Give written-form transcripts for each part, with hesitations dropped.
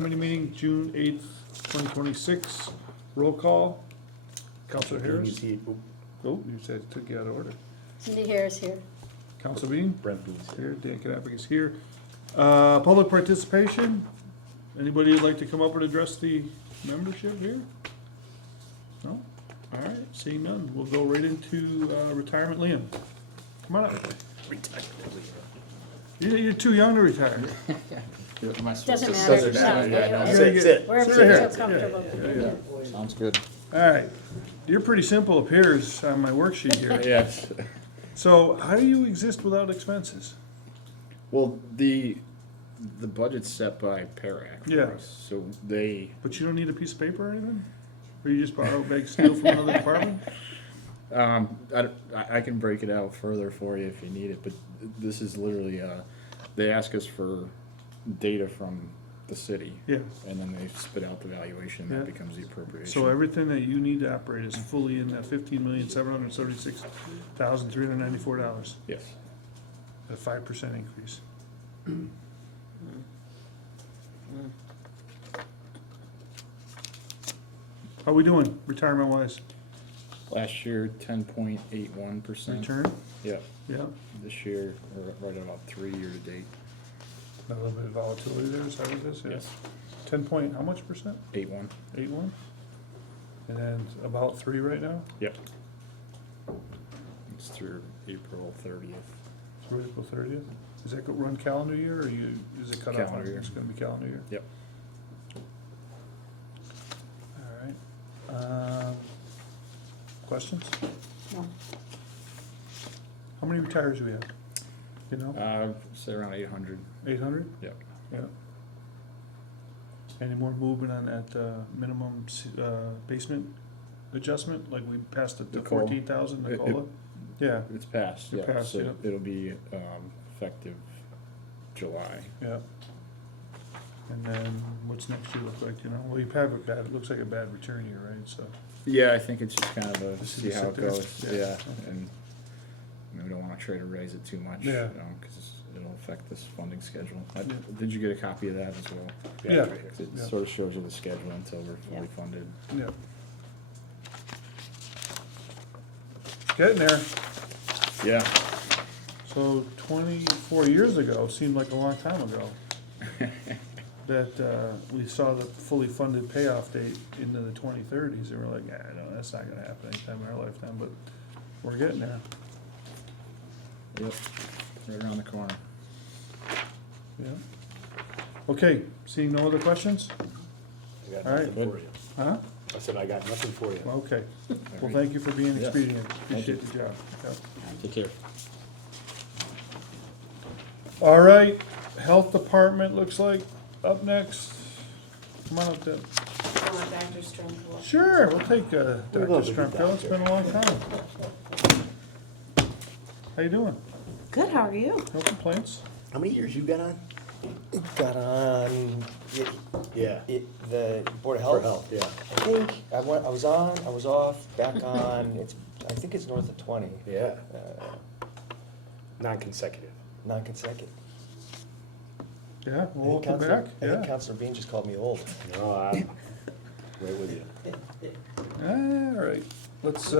Committee meeting, June 8th, 2026. Roll call. Counselor Harris? Oh, you said took you out of order. Cindy Harris here. Counselor Bean? Brent Booth. Here, Dan Knappick is here. Public participation? Anybody would like to come up and address the membership here? No? All right, seeing none, we'll go right into retirement. Liam, come on up. You're too young to retire. Doesn't Doesn't matter. matter, No, yeah, no, sit, sit. Wherever Sit you here. feel comfortable. Yeah. Sounds good. All right, you're pretty simple appears on my worksheet here. Yes. So how do you exist without expenses? Well, the budget's set by Parac Yeah. for us, so they, But you don't need a piece of paper or anything? Or you just borrow, beg, steal from another department? I can break it out further for you if you need it, but this is literally, they ask us for data from the city. Yeah. And then they spit out the valuation, Yeah. that becomes the appropriation. So everything that you need to operate is fully in that $15,736,394, Yes. a 5% increase. How we doing, retirement wise? Last year, 10.81%. Return? Yeah, Yeah, this year, we're right at about 3 year to date. a little bit of volatility there, is that what it is? Yeah. Yes. 10 point, how much percent? 8.1. 81? And then about 3 right now? Yep. It's through April 30th. Through April 30th? Is that run calendar year, or is it cut off? Calendar year. It's gonna be calendar year? Yep. All right. Questions? No. How many retires do we have? You know, Say around 800. 800? Yep. Yeah. Any more movement on that minimum basement adjustment, like we passed it to Nicole. 14,000, It- Nicola? Yeah, It's passed, It yeah. passed, So yeah. it'll be effective July. yeah. And then what's next year look like, you know? Well, you have a bad, it looks like a bad return year, right, so. Yeah, I think it's just kind of a Just see to how sit it there. goes. Yeah. Yeah, Okay. and we don't want to try to raise it too much, Yeah. because it'll affect this funding schedule. Yeah. Did you get a copy of that as well? Yeah. It Yeah. sort of shows you the schedule until we're Yeah. fully funded. Yeah. Getting there. Yeah. So 24 years ago, seemed like a long time ago, that we saw the fully funded payoff date into the 2030s, and we're like, no, that's not gonna happen anytime in our lifetime, but we're getting there. Yep. Right around the corner. Yeah. Okay, seeing no other questions? I got All right. nothing for you. Huh? I said I got nothing for you. Well, okay. Well, thank you for being Yeah. expedient. Thank you. Appreciate the job. Yeah. Take care. All right, Health Department looks like up next. Come on up, Deb. Dr. Stronghold. Sure, we'll take We Dr. love the Strempel, it's been a long time. How you doing? Good, how are you? No complaints? How many years you got on? Got on Yeah. the Board of For Health. health, yeah. I think I was on, I was off, back on, I think it's north of 20, Yeah. uh, Non-consecutive. non-consecutive. Yeah, I well, think welcome Counselor- back, I think yeah. Counselor Bean just called me old. No, I'm right with you. All right, let's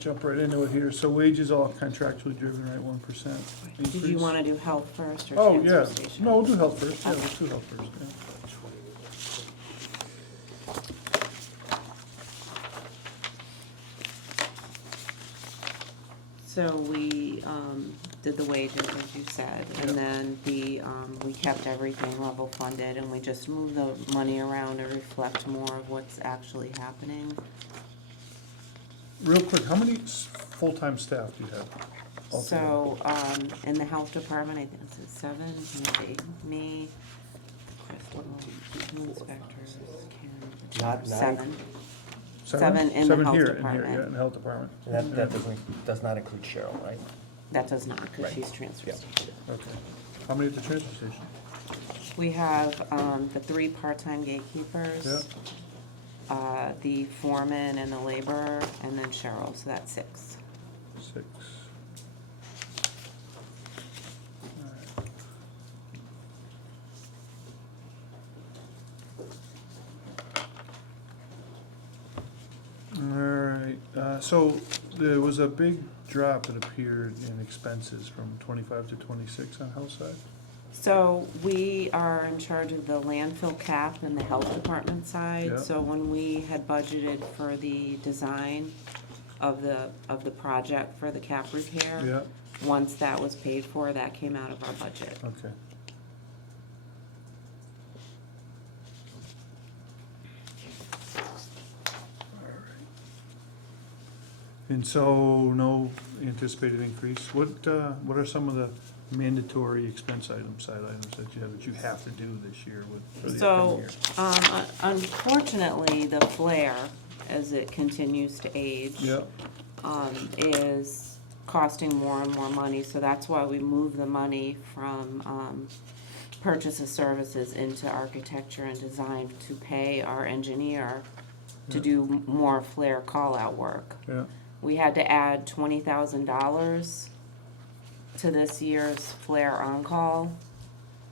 jump right into it here. So wages all contractually driven, right, 1% Did you increase? wanna do health first or Oh, transfer yeah, station? no, we'll do health first, yeah, let's do health first, yeah. So we, did the wages, as you said, and Yeah. then we kept everything level funded, and we just moved the money around to reflect more of what's actually happening. Real quick, how many full-time staff do you have? altogether? So, in the health department, I think it's 7, let me see, me, two inspectors, Karen, Not 7. Seven? seven in the Seven health here, department. Yeah, in the health department. And that does not include Cheryl, right? That does not, because Right. she's transfer Yeah. station. Okay. How many at the transfer station? We have the 3 part-time gatekeepers, the foreman and the laborer, and then Cheryl, so that's 6. 6. Alright. Alright, so there was a big drop that appeared in expenses from 25 to 26 on house side? So we are in charge of the landfill cap and the health department Yeah. side. So when we had budgeted for the design of the project for the cap repair, Yeah, once that was paid for, that came out of our budget. okay. And so, no anticipated increase. What are some of the mandatory expense items, side items that you have to do this year for the upcoming So, year? unfortunately, the flare, as it continues to age, Yeah, is costing more and more money, so that's why we moved the money from, purchase of services into architecture and design to pay our engineer to Yeah. do more flare call-out work. yeah. We had to add $20,000 to this year's flare on-call,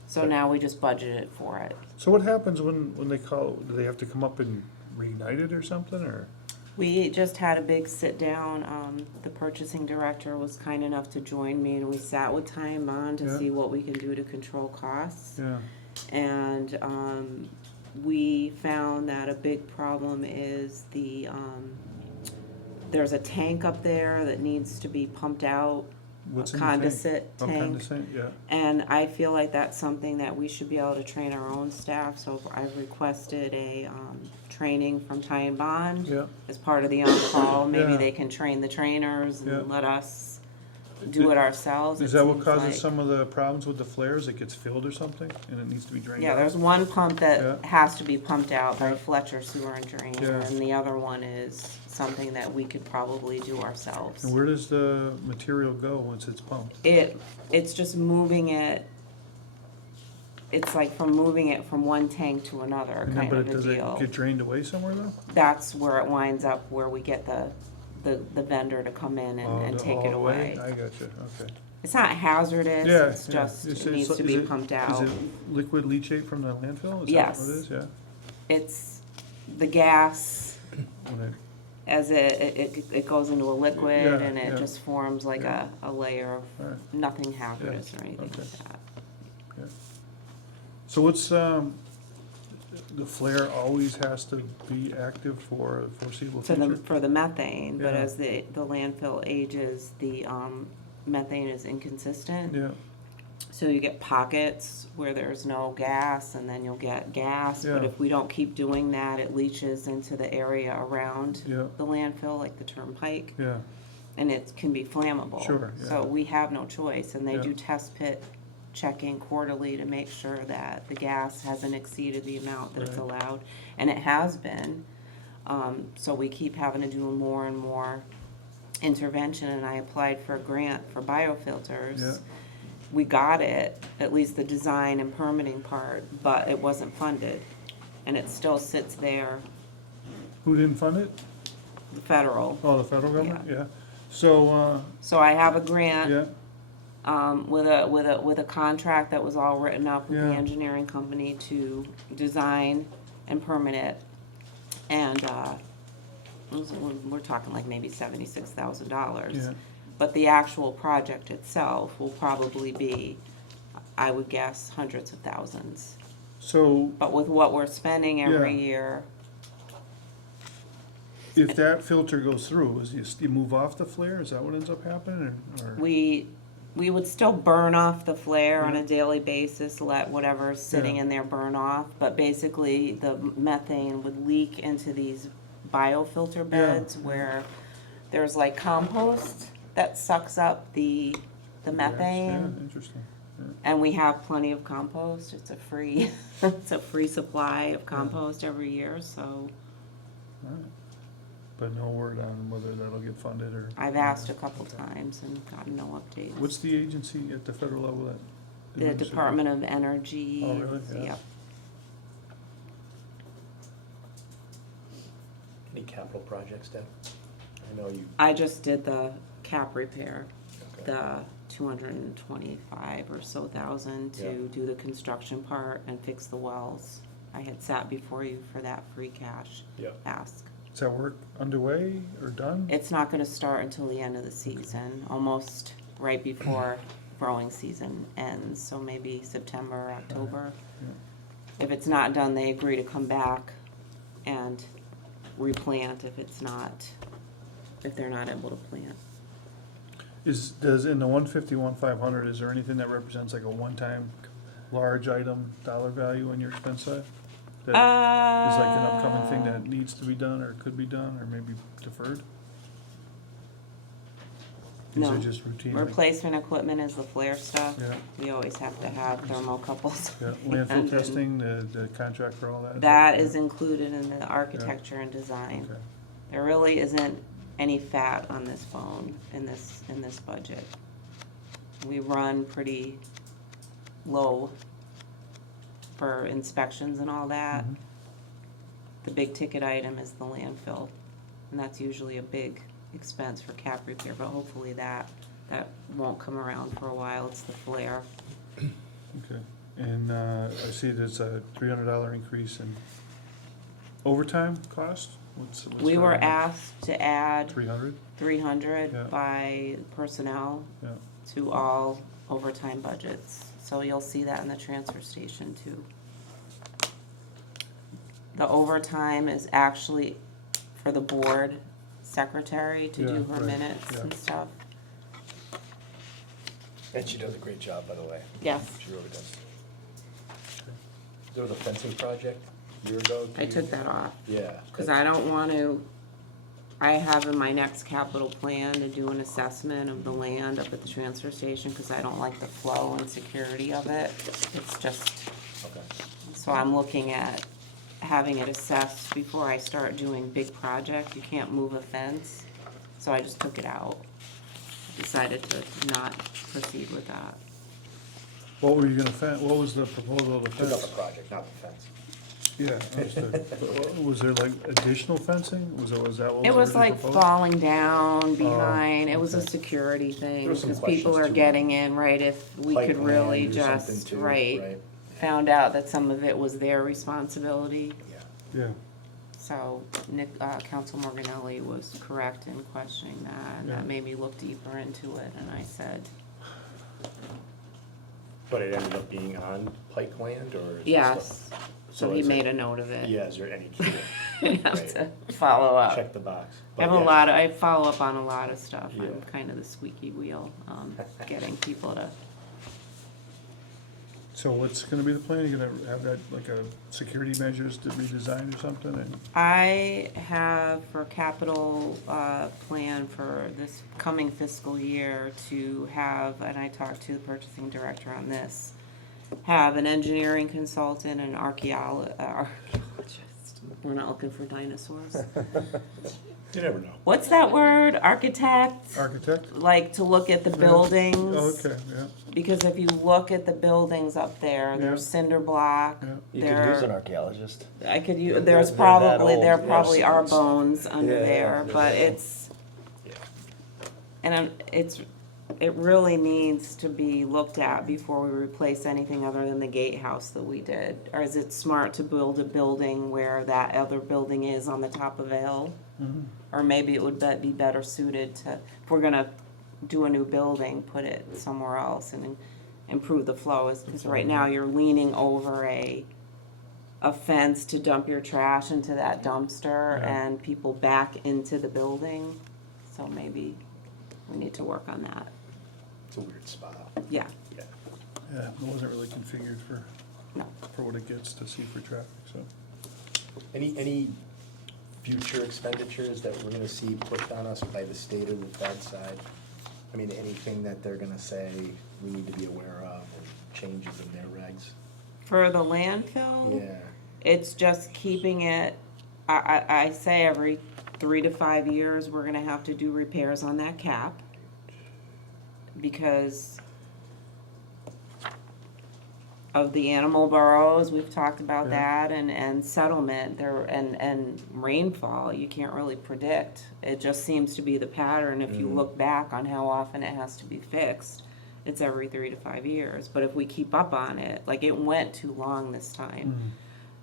so now we just budgeted for it. So what happens when they call, do they have to come up and reignite it or something, or? We just had a big sit-down, the purchasing director was kind enough to join me, and we sat with Ty and Bond Yeah. to see what we can do to control costs. Yeah, And, we found that a big problem is there's a tank up there that needs to be pumped out, what's a in the tank? condensate Oh, tank. condensate, yeah, And I feel like that's something that we should be able to train our own staff, so I've requested a, training from Ty and Bond yeah. as part of the on-call. Maybe Yeah. they can train the trainers Yeah. and let us do it ourselves. Is It that what seems causes like- some of the problems with the flares? It gets filled or something, and it needs to be drained out? Yeah, there's one pump Yeah. that has to be pumped out by Yeah. Fletcher Sewer and Drain, Yeah. and the other one is something that we could probably do ourselves. And where does the material go once it's pumped? It's just moving it, it's like from moving it from one tank to another, And then- kind but of a does it deal. get drained away somewhere though? That's where it winds up, where we get the vendor to come in Oh, and the- take all it the way? away. I got you, okay. It's not hazardous, Yeah, it's yeah. just, Is it needs to is be it- pumped Is out. it liquid leachate from the landfill? Is that Yes. what it is? Yeah? It's the gas, When it- as it goes into a liquid, Yeah, and it yeah. just forms like Yeah. a layer of all right. nothing hazardous or anything okay. like that. So what's, the flare always has to be active for a foreseeable future? For the methane, but Yeah. as the landfill ages, the methane is inconsistent. Yeah, So you get pockets where there's no gas, and then you'll get gas, but Yeah. if we don't keep doing that, it leaches into the area around yeah, the landfill, like the turnpike, yeah, and it can be flammable. Sure, yeah. So we have no choice, and they Yeah. do test pit checking quarterly to make sure that the gas hasn't exceeded the amount that it's Right. allowed, and it has been. So we keep having to do more and more intervention, and I applied for a grant for biofilters. Yeah. We got it, at least the design and permitting part, but it wasn't funded, and it still sits there, who didn't fund it? the federal. Oh, the federal government, yeah. So, So I have a grant, yeah, with a contract that was all written up with the Yeah. engineering company to design and permit it. And, we're talking like maybe $76,000. yeah, But the actual project itself will probably be, I would guess, hundreds of thousands. so But with what we're spending every Yeah. year, if that filter goes through, you move off the flare, is that what ends up happening, or? we would still burn off the flare on Yeah. a daily basis, let whatever's sitting Yeah. in there burn off. But basically, the methane would leak into these biofilter beds where there's like compost that sucks up the Yeah, methane. interesting, And we have plenty of compost. It's a free, it's a free supply of compost every year, so all right. But no word on whether that'll get funded or? I've asked a couple times and gotten no updates. What's the agency at the federal level that? The Department of Energy. Oh, really? Yeah. Yep. Any capital projects, Deb? I know you, I just did the cap repair, okay. the 225 or so thousand to Yeah. do the construction part and fix the wells. I had sat before you for that free cash Yeah. ask. Is that work underway or done? It's not gonna start until the end of the season, almost right before growing season ends, so maybe September, or October. If it's not done, they agree to come back and replant if they're not able to plant. Does, in the 151,500, is there anything that represents like a one-time large item dollar value on your expense side? That is like an upcoming thing that needs to be done or could be done or maybe deferred? These No. are just routine. like- Replacement equipment is the flare stuff. Yeah. We always have to have thermocouples. Yeah, landfill testing, the contract for all that? That is included in the architecture and design. Okay. There really isn't any fat on this phone in this budget. We run pretty low for inspections and all that. Mhm. The big ticket item is the landfill, and that's usually a big expense for cap repair, but hopefully that won't come around for a while. It's the flare. Okay, and I see there's a $300 increase in overtime cost? What's We that were on? asked to add 300? 300 Yeah. by personnel Yeah, to all overtime budgets. So you'll see that in the transfer station too. The overtime is actually for the board secretary to do Yeah, her right, minutes yeah. and stuff. And she does a great job, by the way. Yes, She really does. There was a fencing project a year ago. I took that off, Yeah. cause I don't want to, I have in my next capital plan to do an assessment of the land up at the transfer station, cause I don't like the flow and security of it. It's just, Okay. so I'm looking at having it assessed before I start doing big projects. You can't move a fence, so I just took it out. Decided to not proceed with that. what were you gonna what was the proposal of the Took up fence? the project, not the fence. Yeah, understood. Was there like additional fencing? Was that what It was originally like proposed? falling down behind, it was a okay. security thing, There was some because people questions are too, getting in, right, if we Pipe could really land or something just, too, right, found out that some of it was their responsibility. Yeah. Yeah, So Council Morganelli was correct in questioning that, and Yeah. that made me look deeper into it, and I said, But it ended up being on Pike land or? is it yes. still- So he is it- made a note of it. Yeah, is there any key? I have Right. to follow up. Check the box. I have But a yeah, lot, I follow up on a lot of stuff. I'm Yeah. kind of the squeaky wheel, getting people to, so what's gonna be the plan? You gonna have that, like a security measures to redesign or something and? I have for capital, plan for this coming fiscal year to have, and I talked to the purchasing director on this, have an engineering consultant and archaeologist. We're not looking for dinosaurs. You never know. What's that word? Architect? Architect? Like to look at the Yeah. buildings. Oh, okay, yeah, Because if you look at the buildings up there, they're Yeah. cinder block. yeah. You could use an They're, archaeologist. I could use, They're there's that probably, there old, probably yes. are bones under Yeah, there, yeah, but yeah. it's, Yeah. and it really needs to be looked at before we replace anything other than the gatehouse that we did. Or is it smart to build a building where that other building is on the top of a hill? Mhm. Or maybe it would be better suited to, if we're gonna do a new building, put it somewhere else and improve the flow, because right now you're leaning over a fence to dump your trash into that dumpster Yeah. and people back into the building. So maybe we need to work on that. It's a weird spot. Yeah, Yeah. Yeah, it wasn't really configured no. for what it gets to see for traffic, so. Any future expenditures that we're gonna see pushed on us by the state or the Fed side? I mean, anything that they're gonna say we need to be aware of or changes in their regs? For the landfill? Yeah. It's just keeping it, I say every 3 to 5 years, we're gonna have to do repairs on that cap. Because of the animal burrows, we've talked about Yeah. that, and settlement, there, and rainfall, you can't really predict. It just seems to be the pattern, if you look back on how often it has to be fixed, it's every 3 to 5 years. But if we keep up on it, like it went too long this time.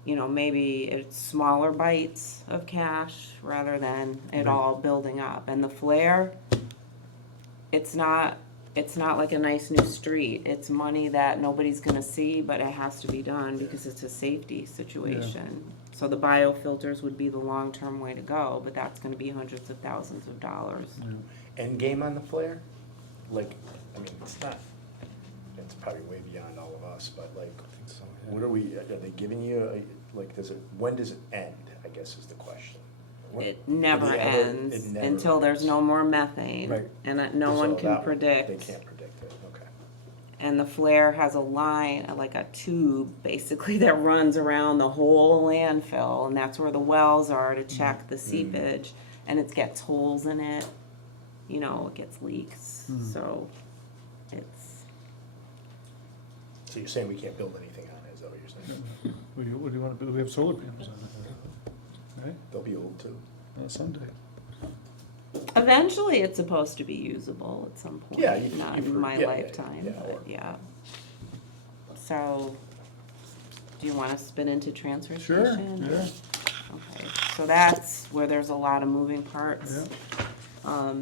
you know, maybe it's smaller bites of cash rather than it all building up. And the flare, it's not like a nice new street. It's money that nobody's gonna see, but it has to be done because it's a safety situation. So the biofilters would be the long-term way to go, but that's gonna be hundreds of thousands of dollars. End game on the flare? Like, I mean, it's probably way beyond all of us, but like, what are they giving you, like, when does it end, I guess is the question. It never It never- ends it never until there's ends. no more methane. Right. And that no one So can that predict. They can't predict it, okay. And the flare has a line, like a tube, basically, that runs around the whole landfill, and that's where the wells are to check the seepage, and it gets holes in it, you know, it gets leaks, so it's, So you're saying we can't build anything on it, is that what you're saying? What do you want to do? We have solar panels on it, right? They'll be old too. Someday. eventually it's supposed to be usable at some point. Yeah, Not you've in my yeah, lifetime, yeah, but or- yeah. So, do you wanna spin into transfer Sure, station? yeah, Okay, so that's where there's a lot of moving parts. yeah.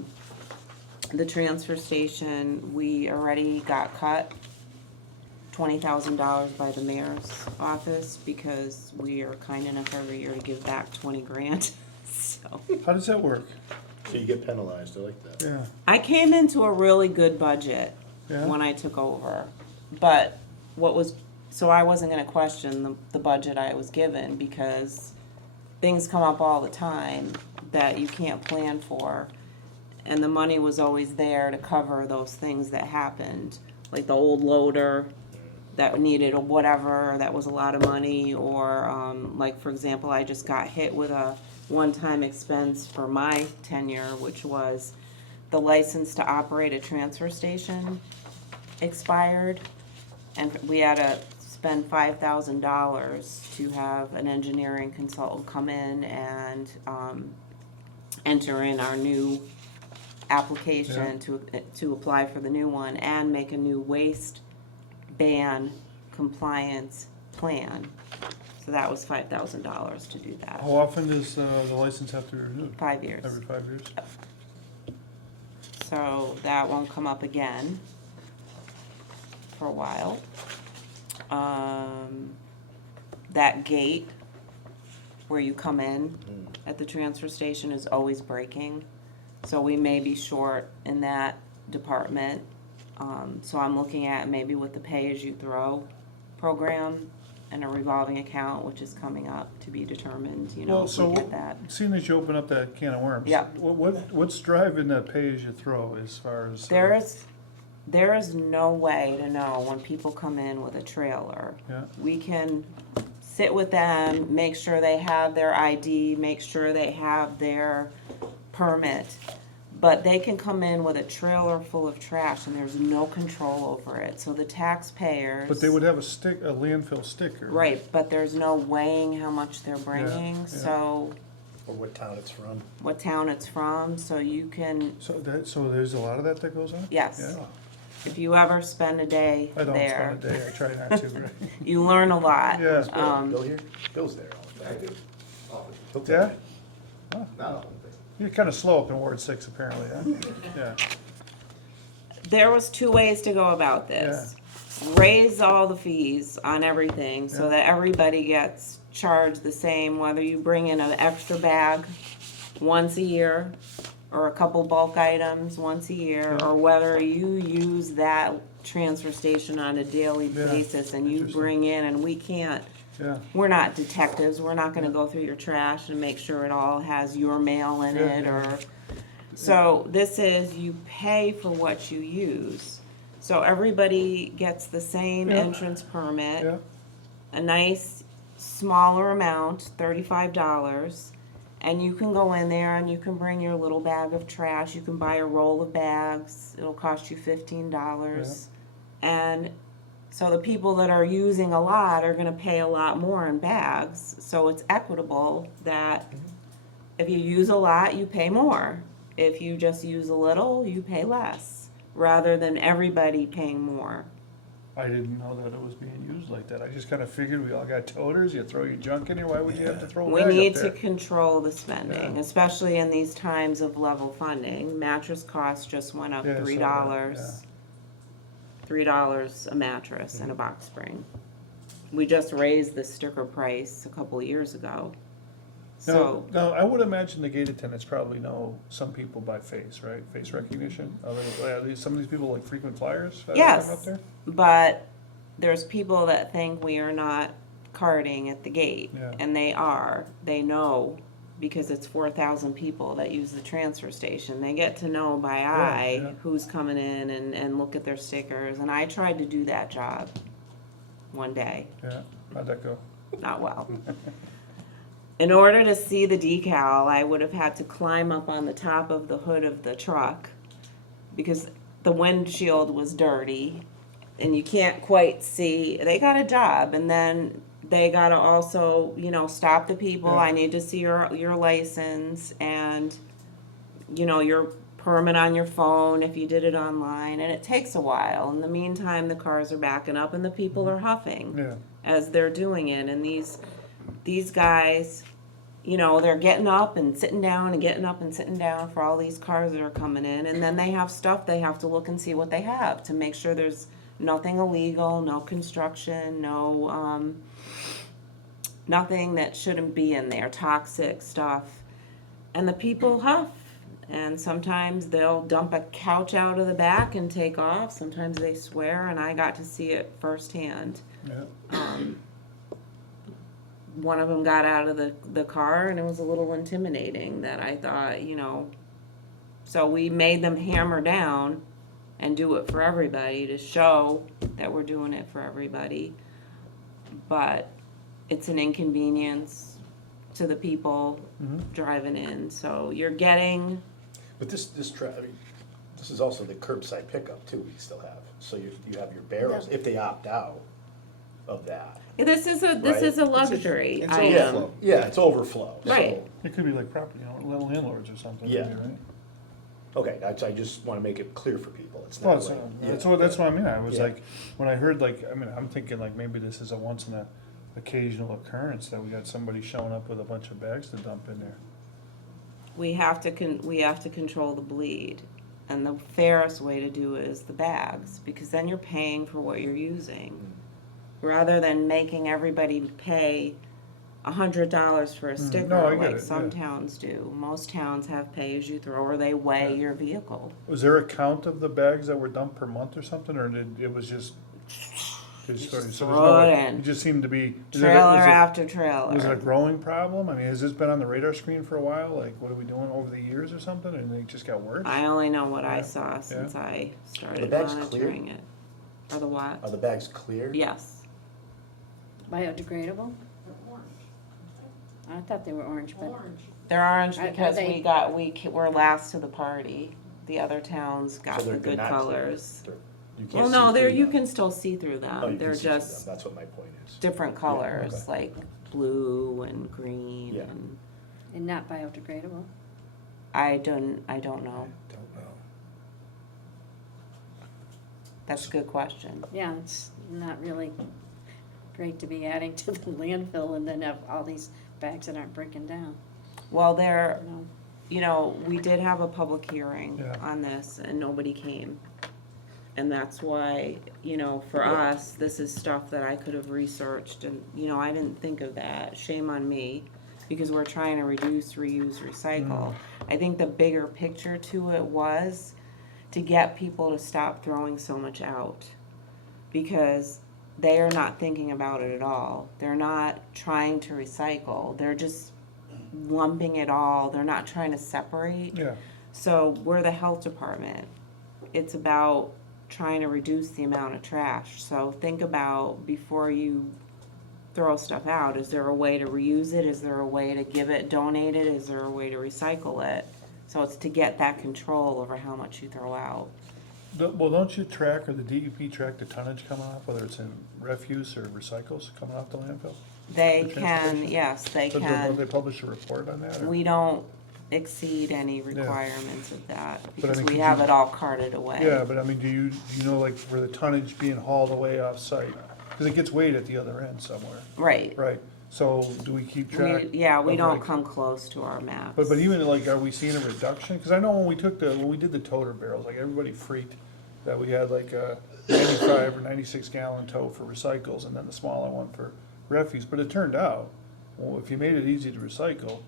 The transfer station, we already got cut $20,000 by the mayor's office because we are kind enough every year to give back 20 grand. So How does that work? So you get penalized, I like that. Yeah, I came into a really good budget Yeah. when I took over, but so I wasn't gonna question the budget I was given because things come up all the time that you can't plan for. And the money was always there to cover those things that happened, like the old loader that needed or whatever, that was a lot of money, or, like, for example, I just got hit with a one-time expense for my tenure, which was the license to operate a transfer station expired, and we had to spend $5,000 to have an engineering consultant come in and, enter in our new application to apply for the new one and make a new waste ban compliance plan. So that was $5,000 to do that. how often does the license have to be renewed? 5 years. Every 5 years? So that won't come up again for a while. That gate where you come in at the transfer station is always breaking. So we may be short in that department. So I'm looking at maybe with the pay-as-you-throw program and a revolving account, which is coming up to be determined, you know, Well, if we so, get that. seeing as you open up that can of worms. Yeah. What's driving that pay-as-you-throw as far as? There is no way to know when people come in with a trailer. Yeah, We can sit with them, make sure they have their ID, make sure they have their permit. But they can come in with a trailer full of trash and there's no control over it. So the taxpayers. but they would have a landfill sticker. Right, but there's no weighing how much they're bringing, yeah. so Or what town it's from. what town it's from, so you can, So there's a lot of that goes on? yes. Yeah, If you ever spend a day I don't there, spend a day, I try not to, right? you learn a lot. Yeah. Bill here? Bill's there all the time. He'll tell Yeah? you. No. You're kinda slow up in Ward 6 apparently, huh? Yeah, There was 2 ways to go about this. Raise all the fees on everything so Yeah. that everybody gets charged the same, whether you bring in an extra bag once a year or a couple bulk items once a year, Yeah. or whether you use that transfer station on a daily Yeah, basis and you interesting. bring in, and we can't, yeah, we're not detectives, we're not gonna go through your trash and make sure it all has your mail in Yeah, it, yeah. or, so this is, you pay for what you use. So everybody gets the same Yeah. entrance permit, yeah, a nice smaller amount, $35, and you can go in there and you can bring your little bag of trash, you can buy a roll of bags, it'll cost you $15. And so the people that are using a lot are gonna pay a lot more in bags, so it's equitable that if you use a lot, you pay more. If you just use a little, you pay less, rather than everybody paying more. I didn't know that it was being used like that. I just kinda figured we all got toters, you throw your junk in here, why would you have to throw a We bag need up to there? control the spending, Yeah. especially in these times of level funding. Mattress costs just went up Yeah, I saw that, $3. $3 a mattress and a box spring. We just raised the sticker price a couple of years ago. So, Now, I would imagine the gate attendants probably know some people by face, right? Face recognition? Some of these people like frequent flyers? that come up yes, there? but there's people that think we are not carding at the gate. Yeah. And they are, they know, because it's 4,000 people that use the transfer station. They get to know by eye yeah. who's coming in and look at their stickers. And I tried to do that job one day, Yeah, how'd that go? not well. In order to see the decal, I would have had to climb up on the top of the hood of the truck because the windshield was dirty and you can't quite see. They got a job, and then they gotta also, stop the people. Yeah. I need to see your license and, your permit on your phone if you did it online, and it takes a while. In the meantime, the cars are backing up and the people are huffing Yeah, as they're doing it, and these guys, they're getting up and sitting down and getting up and sitting down for all these cars that are coming in, and then they have stuff they have to look and see what they have to make sure there's nothing illegal, no construction, no nothing that shouldn't be in there, toxic stuff. And the people huff, and sometimes they'll dump a couch out of the back and take off. Sometimes they swear, and I got to see it firsthand. yeah. One of them got out of the car, and it was a little intimidating that I thought, so we made them hammer down and do it for everybody to show that we're doing it for everybody. But it's an inconvenience to the people driving in, so you're getting, But this is also the curbside pickup too, we still have. So you have your barrels, if they opt out of that. this is a luxury it's item. overflow. Yeah, it's overflow. so- Right. It could be like property, little landlords or something, Yeah. maybe, right? Okay, I just wanna make it clear for people, it's Well, not like. that's what I mean, I was Yeah. like, when I heard I'm thinking like maybe this is a once in a occasional occurrence that we got somebody showing up with a bunch of bags to dump in there. We have to control the bleed, and the fairest way to do it is the bags, because then you're paying for what you're using, rather than making everybody pay $100 for a sticker No, I get like it, some yeah. towns do. Most towns have pay as you throw, or they weigh your vehicle. Was there a count of the bags that were dumped per month or something, or it was just? So there's throw no it way- in. It just seemed to be. Trailer after trailer. Was it a growing problem? I mean, has this been on the radar screen for a while? Like, what are we doing over the years or something? And it just got worse? I only know what Yeah, I saw since I started bags monitoring it. Are the what? Are the bags clear? Yes. Biodegradable? I thought they were orange, but. They're orange Are because they- we're last to the party. The other towns got So the they're good not clear. colors. You can't Well, see no, through you them. can still see through Oh, them. you They're can see through them. just That's what my point is. different colors, okay. like blue and green. Yeah. And not biodegradable? I don't know. Don't know. That's a good question. Yeah, it's not really great to be adding to the landfill and then have all these bags that aren't breaking down, Well, there, you know? we did have a public hearing Yeah. on this and nobody came. And that's why, for us, this is stuff that I could have researched and, I didn't think of that. Shame on me, because we're trying to reduce, reuse, recycle. I think the bigger picture to it was to get people to stop throwing so much out. Because they are not thinking about it at all. They're not trying to recycle. They're just lumping it all. They're not trying to separate. Yeah, So we're the health department. It's about trying to reduce the amount of trash. So think about before you throw stuff out, is there a way to reuse it? Is there a way to give it, donate it? Is there a way to recycle it? So it's to get that control over how much you throw out. well, don't you track, or the DEP track the tonnage coming off, whether it's in refuse or recycles coming off the landfill? They The can, transportation? yes, they So don't can. they publish a report on that? or- We don't exceed any requirements of that, But I because mean, we could have you- it all carted away. Yeah, but I mean, do you know, like, for the tonnage being hauled away off-site? Because it gets weighed at the other end somewhere, Right. right? So do we keep track? Yeah, we of, don't like- come close to our maps. But even like, are we seeing a reduction? Because I know when we did the toter barrels, like everybody freaked that we had like a 95 or 96 gallon tote for recycles and then the smaller one for refuse. But it turned out, well, if you made it easy to recycle,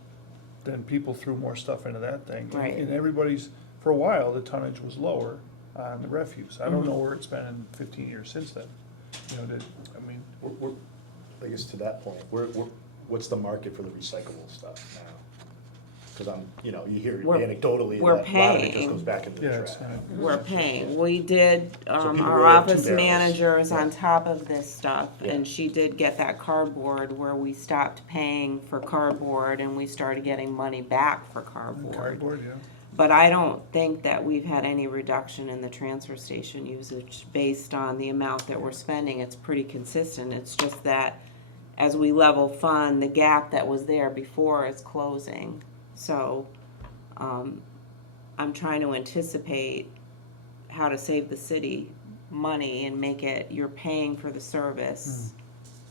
then people threw more stuff into that thing. Right. And everybody's, for a while, the tonnage was lower on the refuse. I don't know where it's been in 15 years since then. You know, I mean, We're, I guess to that point, what's the market for the recyclable stuff now? Because you hear We're- anecdotally we're that a lot of it just paying. goes back into the yeah, trash. it's, We're paying. We did, So people our really have two office barrels. manager is on Yeah. top of this stuff, Yeah. and she did get that cardboard where we stopped paying for cardboard and we started getting money back for cardboard. cardboard, yeah. But I don't think that we've had any reduction in the transfer station usage based on the amount that we're spending. It's pretty consistent. It's just that as we level fund, the gap that was there before is closing. So, I'm trying to anticipate how to save the city money and make it, you're paying for the service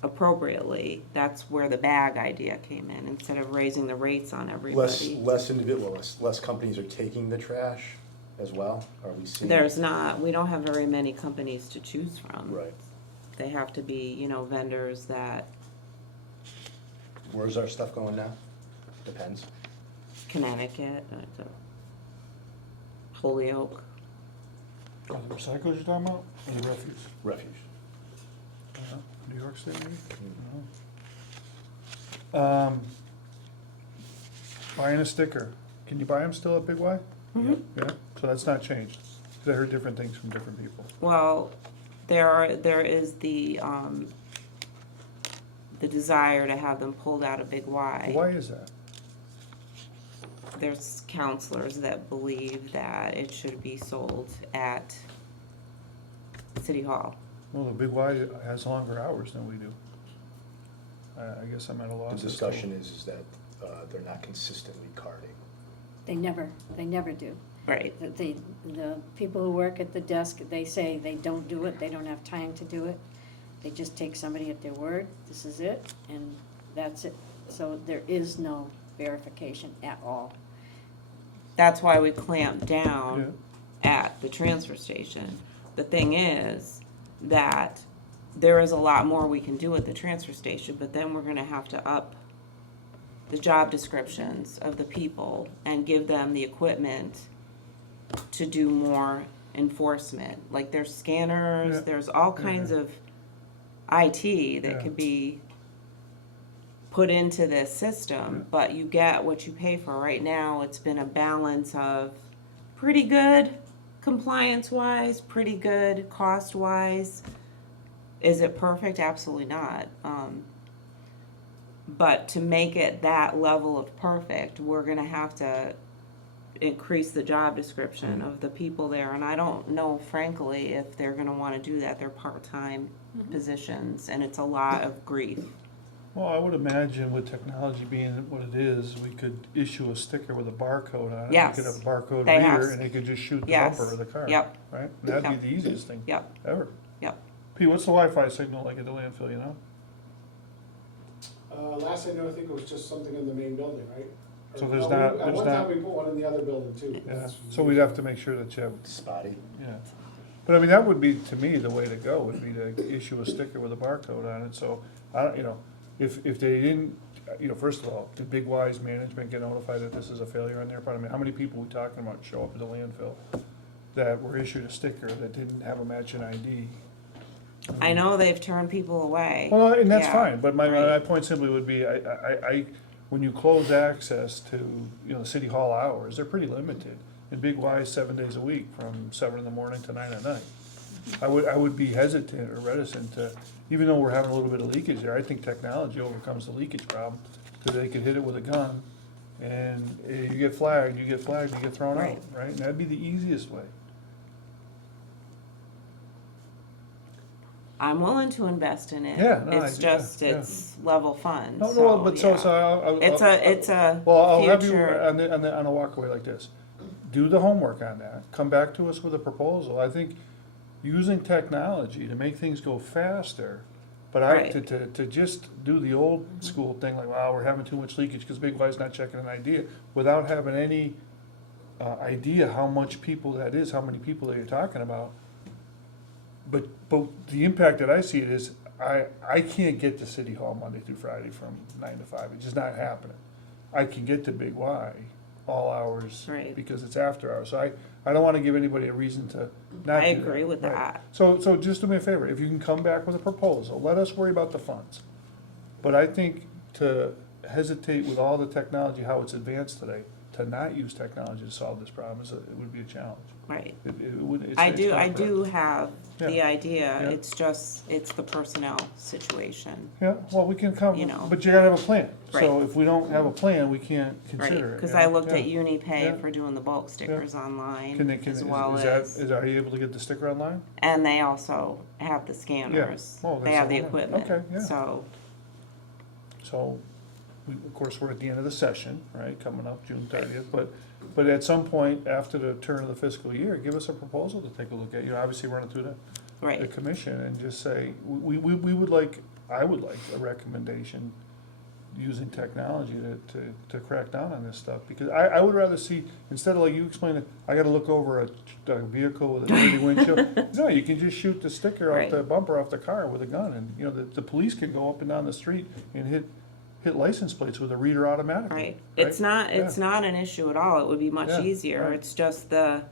appropriately. That's where the bag idea came in, instead of raising the rates on everybody. Less companies are taking the trash as well? Are we seeing? We don't have very many companies to choose from. Right. They have to be, vendors that, Where's our stuff going now? Depends. Connecticut, Holyoke. Oh, the recycles you're talking about, or the refuse? Refuge. New York State, maybe? Mm-hmm. Buying a sticker, can you buy them still at Big Y? Mhm. Yeah, so that's not changed, 'cause I heard different things from different people. Well, there is the desire to have them pulled out of Big Y. Why is that? There's counselors that believe that it should be sold at City Hall. Well, the Big Y has longer hours than we do. I guess I'm at a loss. The as to- discussion is that they're not consistently carding. They never do. Right. The people who work at the desk, they say they don't do it, they don't have time to do it. They just take somebody at their word, this is it, and that's it. So there is no verification at all. That's why we clamp Yeah. down at the transfer station. The thing is that there is a lot more we can do at the transfer station, but then we're gonna have to up the job descriptions of the people and give them the equipment to do more enforcement. Like there's scanners, Yeah. there's all kinds of IT that Yeah. could be put into this system, but you get what you pay for. Right now, it's been a balance of pretty good compliance-wise, pretty good cost-wise. Is it perfect? Absolutely not. But to make it that level of perfect, we're gonna have to increase the job description of the people there. And I don't know frankly if they're gonna wanna do that. They're part-time positions, and it's a lot of grief. Well, I would imagine with technology being what it is, we could issue a sticker with a barcode on it. Yes. You could have a barcode They have reader s- and it could just shoot the Yes. bumper of the car. Yep. Right? And that'd Yep. be the easiest thing Yep, ever. yep. Pete, what's the Wi-Fi signal like at the landfill, you know? Last I knew, I think it was just something in the main building, right? Or So there's no, not- At there's one not- time, we put one in the other building too. Yeah, so we'd have to make sure that you have, Spotty. yeah. But I mean, that would be, to me, the way to go, would be to issue a sticker with a barcode on it, so, I don't, if they didn't, first of all, did Big Y's management get notified that this is a failure on their part? I mean, how many people we talking about show up at the landfill that were issued a sticker that didn't have a matching ID? I know they've turned people away. Well, and that's Yeah, fine, but my right. point simply would be, when you close access to, the city hall hours, they're pretty limited. And Big Y is 7 days a week, from 7 in the morning to 9 at night. I would be hesitant or reticent to, even though we're having a little bit of leakage there, I think technology overcomes the leakage problem. So they could hit it with a gun, and you get flagged, you get thrown out, Right. right? And that'd be the easiest way. I'm willing to invest in it. Yeah, no, It's I- just, yeah, yeah. it's level fund, No, no, so, but so yeah. I'll. It's a Well, I'll have you future, on a walkaway like this. Do the homework on that, come back to us with a proposal. I think using technology to make things go faster, but Right. to just do the old school thing, like, wow, we're having too much leakage because Big Y's not checking an idea, without having any idea how much people that is, how many people that you're talking about. But the impact that I see it is, I can't get to City Hall Monday through Friday from 9 to 5, it's just not happening. I can get to Big Y all hours. Right. Because it's after hours, so I don't wanna give anybody a reason to not I do that. agree with Right. that. So just do me a favor, if you can come back with a proposal, let us worry about the funds. But I think to hesitate with all the technology, how it's advanced today, to not use technology to solve this problem it would be a challenge. right. It would, it's. I it's do cost-effective. have the Yeah. idea, Yeah. it's just, it's the personnel situation. Yeah, well, we can come, You know. but you gotta have a plan. So Right. if we don't have a plan, we can't Right, consider it. because you I know? looked at Yeah. UniPay Yeah. for doing the bulk stickers online Can as well is that, as, are you able to get the sticker online? and they also have the scanners. Oh, They that's have the all right. equipment, Okay, yeah. so, So, of course, we're at the end of the session, right, coming up June 30th, but at some point after the turn of the fiscal year, give us a proposal to take a look at, obviously run it through the right, commission and just say, we would like, I would like a recommendation using technology to crack down on this stuff, because I would rather see, instead of like you explained it, I gotta look over a vehicle with a dirty windshield. No, you can just shoot the sticker off Right. the bumper off the car with a gun, and, the police can go up and down the street and hit license plates with a reader automatically. right. It's not an issue at all, it would be much Yeah, easier, right. it's just the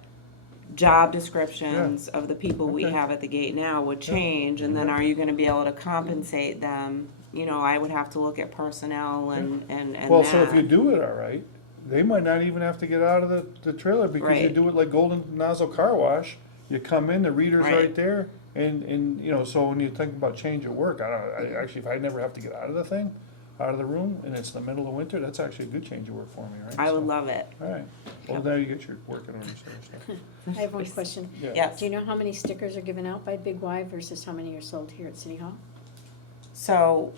job descriptions of the people we Okay. have at the gate now would change, and then are you gonna be able to compensate them? I would have to look at personnel and Well, so if that. you do it all right, they might not even have to get out of the trailer, because you Right. do it like Golden Nozzle Car Wash. You come in, the reader's Right. right there, and, so when you think about change of work, actually, if I never have to get out of the thing, out of the room, and it's the middle of winter, that's actually a good change of work for me, right? I would So, love it, All right, well, now you get your working on yourself, I have one question. yeah. yes. Do you know how many stickers are given out by Big Y versus how many are sold here at City Hall? So,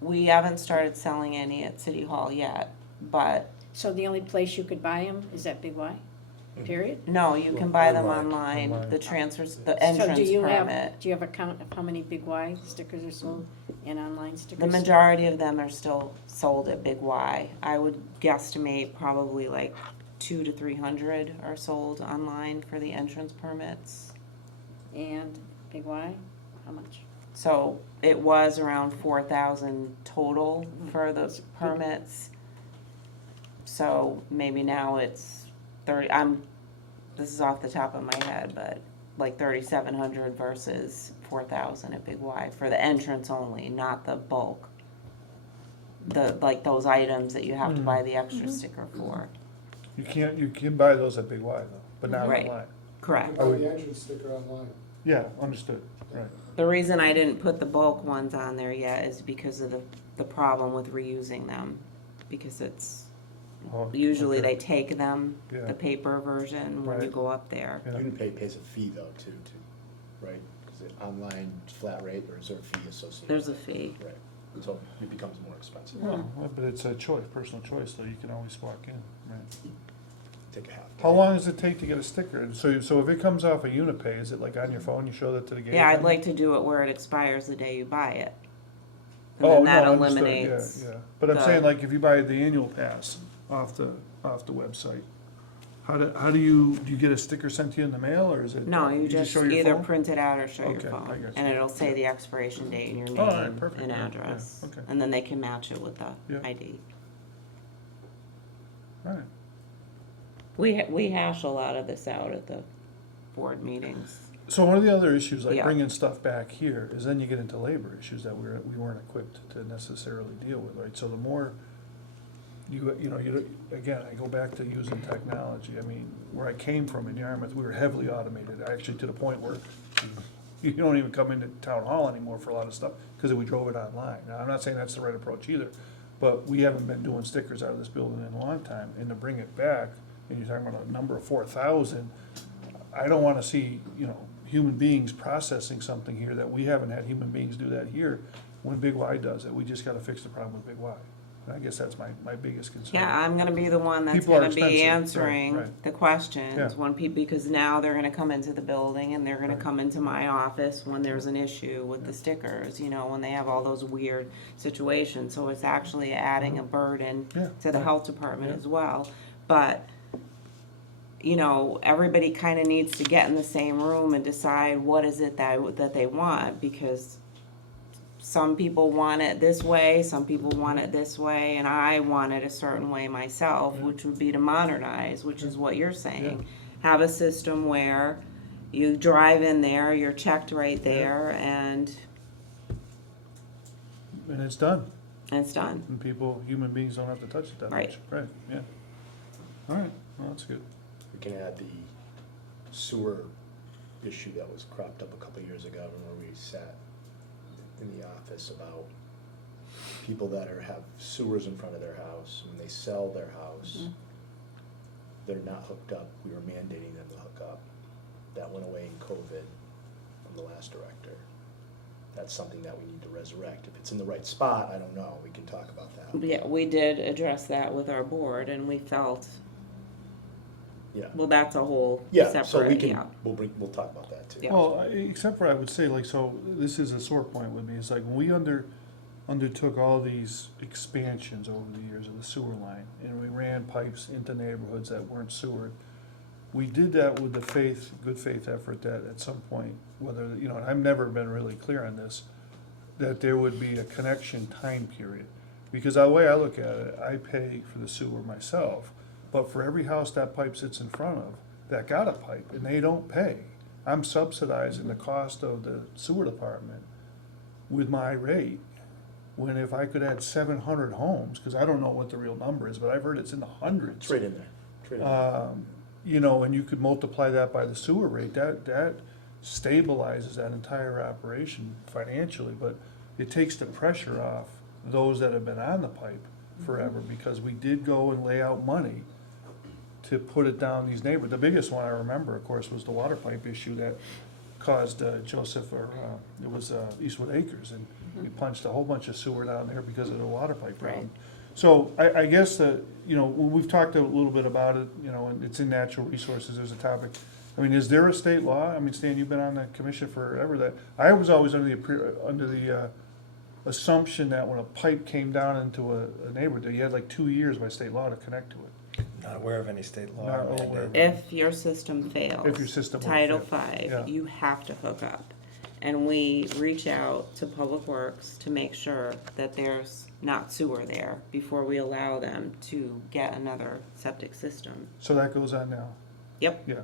we haven't started selling any at City Hall yet, but So the only place you could buy them is at Big Y, period? no, you can buy them Online. online, the transfers, the So entrance do you have, permit. do you have a count of how many Big Y stickers are sold and online stickers? The majority of them are still sold at Big Y. I would guesstimate probably like 200 to 300 are sold online for the entrance permits. And Big Y, how much? So it was around 4,000 total for the permits. So maybe now it's 30, this is off the top of my head, but like 3,700 versus 4,000 at Big Y for the entrance only, not the bulk. Like those items that you have to buy the extra sticker for. You can buy those at Big Y though, but not Right. online. Correct. You can buy the entrance sticker online. Yeah, understood, right. The reason I didn't put the bulk ones on there yet is because of the problem with reusing them. Because it's, Oh, usually okay. they take them, Yeah. the paper version, when you Right. go up there. Yeah. Unipay pays a fee though, too, right? Is it online flat rate, or is there a fee associated? There's a fee. Right, so it becomes more expensive. Well, but it's a choice, personal choice, so you can always walk in, right. Take a half day. How long does it take to get a sticker? So if it comes off of Unipay, is it like on your phone, you show that to the gate? Yeah, I'd attendant? like to do it where it expires the day you buy it. And Oh, then no, that understood, eliminates. yeah. But I'm the- saying, like, if you buy the annual pass off the website, how do you get a sticker sent to you in the mail, or is it? No, you just show your either phone? print it out or show your Okay, I phone. got you. And it'll say the expiration date and your Oh, all right, name perfect, and yeah, yeah, address. okay. And then they can match it with the Yeah. ID. All right. We hash a lot of this out at the board meetings. So one of the other issues, like Yeah. bringing stuff back here, is then you get into labor issues that we weren't equipped to necessarily deal with, right? So the more you again, I go back to using technology. I mean, where I came from in Yarmouth, we were heavily automated, actually to the point where you don't even come into town hall anymore for a lot of stuff, because we drove it online. Now, I'm not saying that's the right approach either, but we haven't been doing stickers out of this building in a long time, and to bring it back, and you're talking about a number of 4,000, I don't wanna see, human beings processing something here that we haven't had human beings do that here. When Big Y does it, we just gotta fix the problem with Big Y. And I guess that's my biggest concern. Yeah, I'm gonna be the one that's People are gonna be expensive, right, answering right. the questions Yeah. when people, because now they're gonna come into the building and they're gonna Right. come into my office when there's an issue with the stickers, you know, when they have all those weird situations. So it's actually adding a burden Yeah, to the right. health department Yeah. as well. But, you know, everybody kinda needs to get in the same room and decide what is it that they want, because some people want it this way, some people want it this way, and I want it a certain way myself, which would be to modernize, which is what you're saying. Have a system where you drive in there, you're checked right there, and And it's done, it's done. and people, human beings don't have to touch it that Right. much. Right, yeah. All right, well, that's good. We can add the sewer issue that was cropped up a couple years ago when we sat in the office about people that have sewers in front of their house, when they sell their house, they're not hooked up, we were mandating them to hook up. That went away in COVID from the last director. That's something that we need to resurrect. If it's in the right spot, I don't know, we can talk about that. Yeah, we did address that with our board, and we felt, Yeah, well, that's a whole yeah, so we separate, can, yeah. we'll talk about that too. Yeah. Well, except for I would say, like, so, this is a sore point with me, it's like, when we undertook all these expansions over the years of the sewer line, and we ran pipes into neighborhoods that weren't sewered, we did that with the good faith effort that at some point, whether, you know, and I've never been really clear on this, that there would be a connection time period. Because the way I look at it, I pay for the sewer myself, but for every house that pipe sits in front of, that got a pipe, and they don't pay, I'm subsidizing the cost of the sewer department with my rate. When if I could add 700 homes, because I don't know what the real number is, but I've heard it's in the hundreds. It's right in there. It's right in there. You know, and you could multiply that by the sewer rate, that stabilizes that entire operation financially, but it takes the pressure off those that have been on the pipe forever, because we did go and lay out money to put it down these neighborhoods. The biggest one I remember, of course, was the water pipe issue that caused it was Eastwood Acres, and we punched a whole bunch of sewer down there because of the water pipe problem. Right. So I guess that, you know, we've talked a little bit about it, you know, and it's in natural resources, there's a topic. I mean, is there a state law? I mean, Stan, you've been on the commission forever, that, I was always under the assumption that when a pipe came down into a neighborhood, that you had like 2 years by state law to connect to it. Not aware of any state law. Not mandate. aware. If your system fails. If your system will Title fail, yeah. V, you have to hook up. And we reach out to Public Works to make sure that there's not sewer there before we allow them to get another septic system. So that goes on now, Yep. yeah.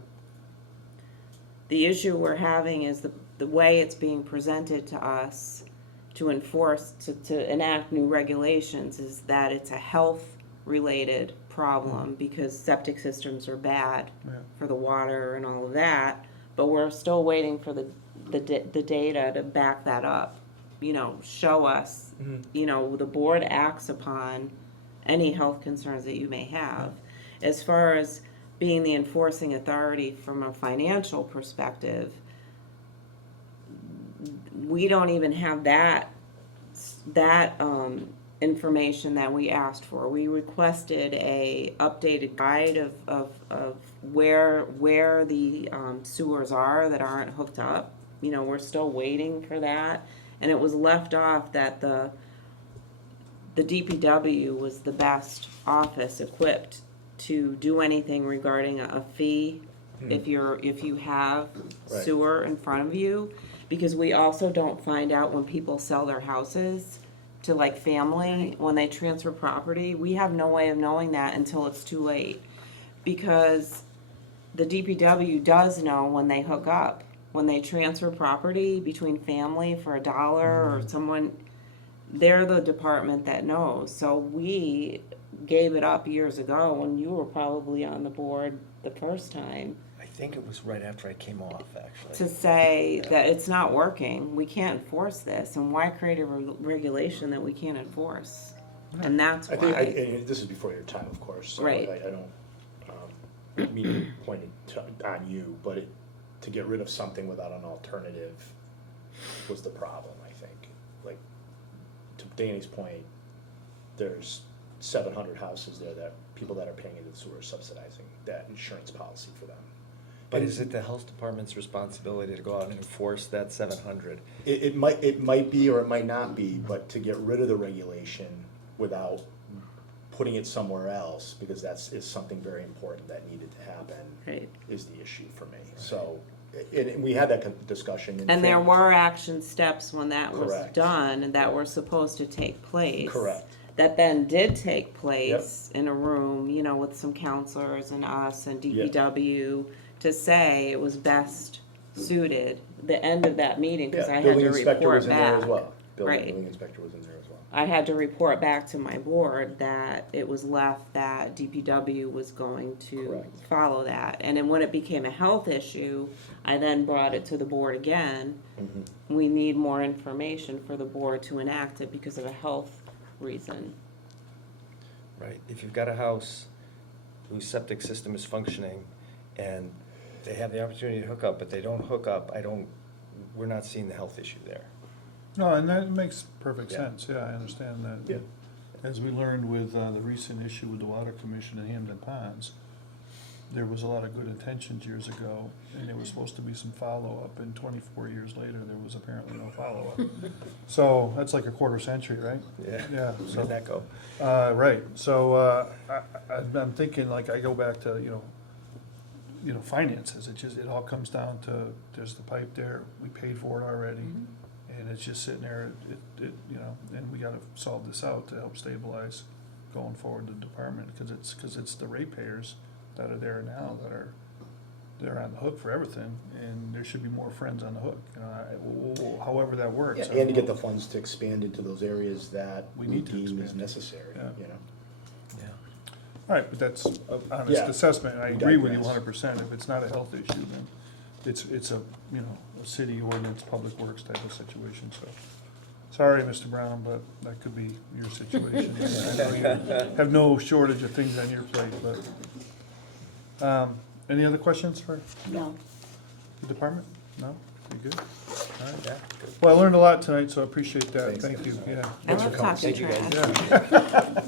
The issue we're having is the way it's being presented to us to enforce, to enact new regulations, is that it's a health-related problem because septic systems are bad Yeah. for the water and all of that, but we're still waiting for the data to back that up. You know, show us, you know, the board acts upon any health concerns that you may have. As far as being the enforcing authority from a financial perspective, we don't even have that information that we asked for. We requested a updated guide of where the sewers are that aren't hooked up. You know, we're still waiting for that, and it was left off that the DPW was the best office equipped to do anything regarding a fee if you have Right. sewer in front of you, because we also don't find out when people sell their houses to like family, when they transfer property, we have no way of knowing that until it's too late. Because the DPW does know when they hook up, when they transfer property between family for $1 or someone, they're the department that knows. So we gave it up years ago when you were probably on the board the first time, I think it was right after I came off, actually. to say that it's not working, we can't enforce this, and why create a regulation that we can't enforce? And that's I think, why, and this is before your time, of course, so Right. I don't mean to point it on you, but to get rid of something without an alternative was the problem, I think. Like, to Danny's point, there's 700 houses there that, people that are paying into the sewer are subsidizing that insurance policy for them. But is it the health department's responsibility to go out and enforce that 700? It might be or it might not be, but to get rid of the regulation without putting it somewhere else, because is something very important that needed to happen, Right. is the issue for me. So, and we had that discussion. And there were action steps when that was Correct. done and that were supposed to take place. Correct. That then did take place in a room, you know, with some counselors and us and DPW to say it was best suited, the end of that meeting, because I had Building to inspector was report in there as back. well. Right. Building inspector was in there as well. I had to report back to my board that it was left that DPW was going to Correct. follow that. And then when it became a health issue, I then brought it to the board again. We need more information for the board to enact it because of a health reason. Right, if you've got a house whose septic system is functioning and they have the opportunity to hook up, but they don't hook up, we're not seeing the health issue there. No, and that makes perfect Yeah. sense, yeah, I understand that. Yeah. As we learned with the recent issue with the Water Commission in Hampton Ponds, there was a lot of good intentions years ago, and there was supposed to be some follow-up, and 24 years later, there was apparently no follow-up. So, that's like a quarter century, right? Yeah. Yeah, Where so, did that go? right, so, I'm thinking, like, I go back to, finances, it all comes down to, there's the pipe there, we paid for it already, and it's just sitting there, and we gotta solve this out to help stabilize going forward the department, cause it's the ratepayers that are there now they're on the hook for everything, and there should be more friends on the hook, however that works. Yeah, and to get the funds to expand into those areas that We we need to deem is expand. necessary, Yeah. you know? Yeah. All right, but that's an honest Yeah. assessment, and I We agree with you digress. 100%, if it's not a health issue, then it's a, a city ordinance, public works type of situation, so. Sorry, Mr. Brown, but that could be your situation. I know you have no shortage of things on your plate, but, any other questions for No. the department? No? You good? All right. Yeah, good. Well, I learned a lot tonight, so I appreciate that, Thanks, thank you, yeah. I Thanks for love coming. talking Thank you, guys. trash. Yeah.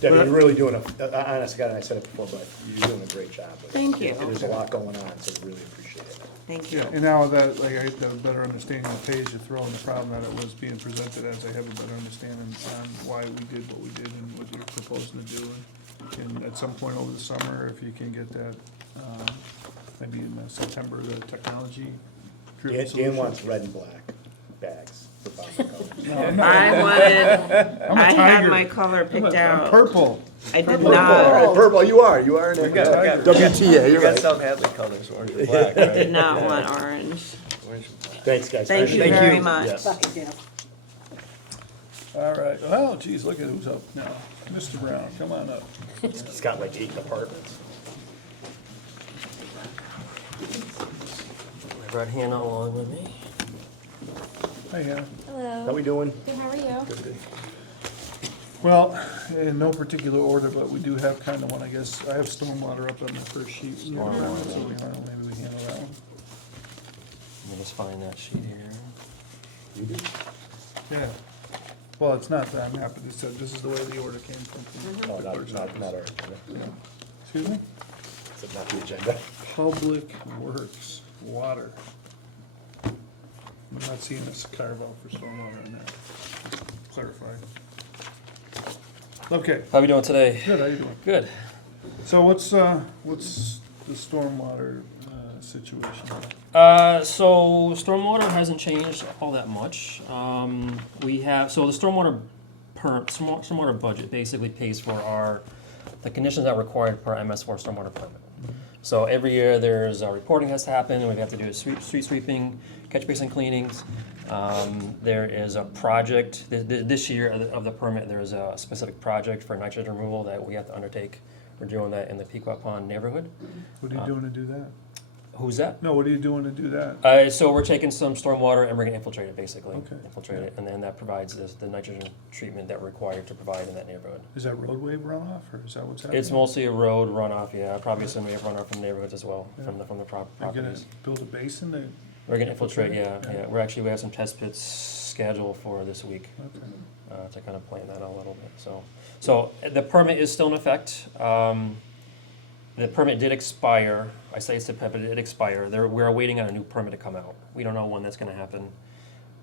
Debbie, you're really doing honest to God, I said it before, but you're doing a great job. with it. Thank you. There's a lot going on, so really appreciate it. Thank you. Yeah, and now that, like, I have a better understanding of the page you're throwing, the problem that it was being presented as, I have a better understanding on why we did what we did and what you're proposing to do. And at some point over the summer, if you can get that, maybe in September, the technology driven Dan solution. wants red and black bags for fountain colors. No, I'm not- I wanted, I'm a I had tiger. my color I'm picked a- out. Purple. I did Purple, all not, right, purple, you are in it. got- WTA, You you're got right. South Hadley colors, orange and black, right? did not want orange. Orange and black. Thanks, guys. Thank you Appreciate it. very much. Yes. Bye, Jeff. All right, well, geez, look at who's up now. Mr. Brown, come on up. He's got like 8 apartments. I brought Hannah along with me. Hey, Hannah. How we doing? Good, how are you? Well, in no particular order, but we do have kind of one, I guess. I have stormwater up on the first sheet. So maybe we handle that one. Let me just find that sheet here. You do? Yeah. Well, it's not that I'm happy to say, this is the way the order came from. No, the clerk's not our, office. Excuse me? it's not the agenda. Public Works, water. I'm not seeing this carve out for stormwater in there. Just clarify. Okay, How we doing today? good, how you doing? Good. So what's the stormwater, situation? So stormwater hasn't changed all that much. We have, so the stormwater budget basically pays for the conditions that are required per MS4 stormwater permit. So every year there's a reporting has to happen, and we have to do a street sweeping, catch basin cleanings. There is a project, this year of the permit, there is a specific project for nitrogen removal that we have to undertake. We're doing that in the Pequot Pond neighborhood. What are you doing to do that? Who's that? No, what are you doing to do that? So we're taking some stormwater and we're gonna infiltrate it, basically. Okay. Infiltrate it, and then that provides the nitrogen treatment that we're required to provide in that neighborhood. Is that roadway runoff, or is that what's happening? It's mostly a road runoff, yeah, probably some way of runoff from neighborhoods as well, Yeah. from the You're gonna properties. build a basin that, We're gonna infiltrate, yeah, Yeah. yeah. We have some test pits scheduled for this week, okay. to kind of plan that out a little bit, so. So, the permit is still in effect. The permit did expire. I say it's the permit, it did expire. We're waiting on a new permit to come out. We don't know when that's gonna happen.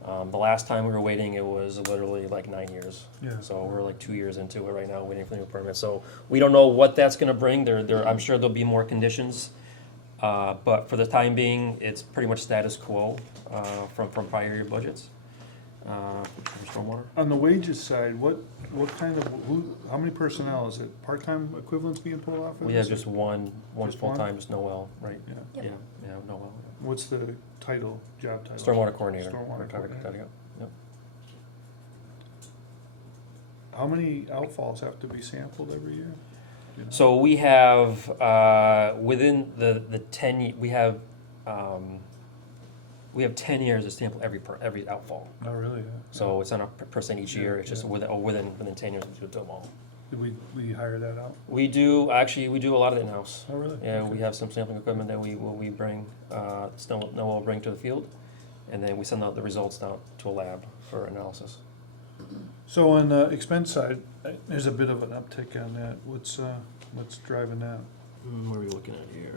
The last time we were waiting, it was literally like 9 years. Yeah. So we're like 2 years into it right now, waiting for the new permit. So we don't know what that's gonna bring. I'm sure there'll be more conditions. But for the time being, it's pretty much status quo, from prior year budgets, from stormwater. On the wages side, what kind of, how many personnel, is it part-time equivalents being pulled off of We have this? just one Just one? full-time, just Noel, right? Yeah. Yeah, Noel. What's the title, job title? Stormwater coordinator. Stormwater We're talking- coordinator. Yep. How many outfalls have to be sampled every year? You know? So we have, within the 10, we have 10 years to sample every outfall. Not really, yeah. So it's not a percent each year, it's just Yeah. within 10 years to do them all. Did we hire that out? We do a lot of it in-house. Oh, really? Yeah, Okay. we have some sampling equipment that we bring, Noel will bring to the field, and then we send out the results out to a lab for analysis. So on the expense side, there's a bit of an uptick on that. What's driving that? What are we looking at here?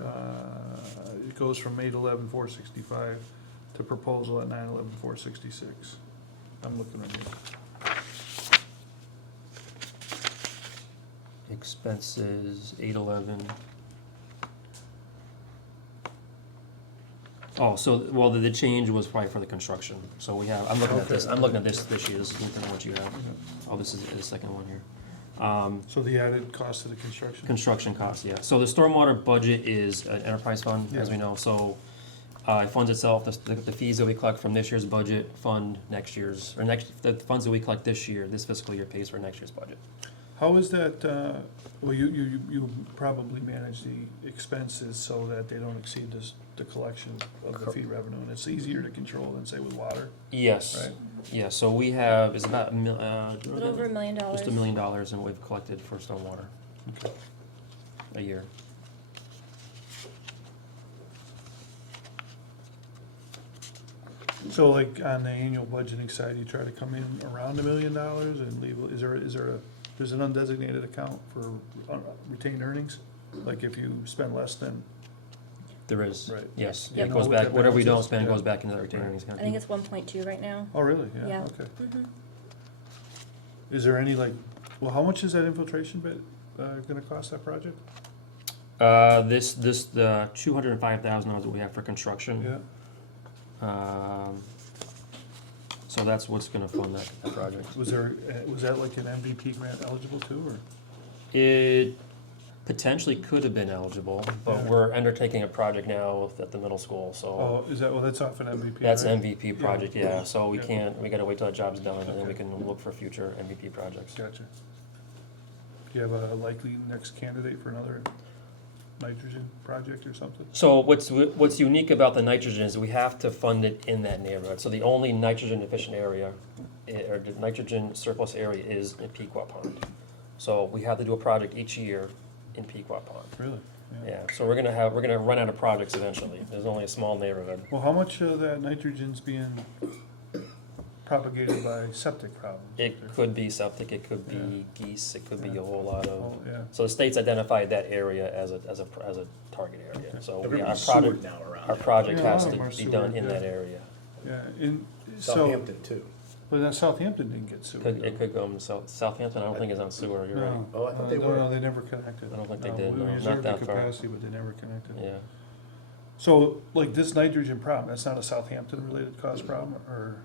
It goes from 811,465 to proposal at 911,466. I'm looking at it. Expenses, 811. Oh, so, well, the change was probably for the construction, so I'm looking at this year, this is looking at what you have. Oh, this is the second one here. So the added cost of the construction? Construction costs, yeah. So the stormwater budget is an enterprise fund, as we Yeah. know, so, it funds itself, the fees that we collect from this year's budget fund next year's, the funds that we collect this year, this fiscal year pays for next year's budget. How is that, well, you probably manage the expenses so that they don't exceed the collection of the fee revenue, and it's easier to control than, say, with water, Yes. right? Yeah, so we have, it's about A little over $1 million. just $1 million and we've collected for stormwater Okay. a year. So like on the annual budgeting side, you try to come in around $1 million and leave, there's an undesignated account for retained earnings? Like if you spend less than, There is, Right. yes. Yeah. It You goes know what back, that whatever we don't balance is? spend Yeah. goes back into the retained earnings account. I think it's 1.2 right now. oh, really? Yeah, Yeah. okay. Mhm. Is there any like, well, how much is that infiltration bit, gonna cost that project? The $205,000 that we have for construction. Yeah, So that's what's gonna fund that project. was that like an MVP grant eligible too, or? It potentially could have been eligible, but Yeah. we're undertaking a project now at the middle school, so. Oh, well, that's off an MVP, That's right? an MVP project, yeah, so we Yeah. we gotta wait till that job's done, and then we Okay. can look for future MVP projects. Gotcha. Do you have a likely next candidate for another nitrogen project or something? So what's unique about the nitrogen is we have to fund it in that neighborhood, so the only nitrogen efficient area, or the nitrogen surplus area is in Pequot Pond. So we have to do a project each year in Pequot Pond. Really? Yeah, so we're gonna run out of projects eventually, there's only a small neighborhood. Well, how much of that nitrogen's being propagated by septic problems? It could be septic, it could be geese, it could be a whole lot Oh, of, yeah. so the state's identified that area as a target area, Okay. so yeah, Everybody's our sewered project, now around our there. project Yeah, a has lot of them are to be done sewered, in yeah. that area. Yeah, so, Southampton too. but then Southampton didn't get sued. It could go to Southampton, I don't think it's on sewer, you're right. No, Oh, I thought they were. No, they never connected. I don't think they No, did, we no, not reserved the that far. capacity, but they never connected. Yeah, So, like this nitrogen problem, that's not a Southampton related cost problem, or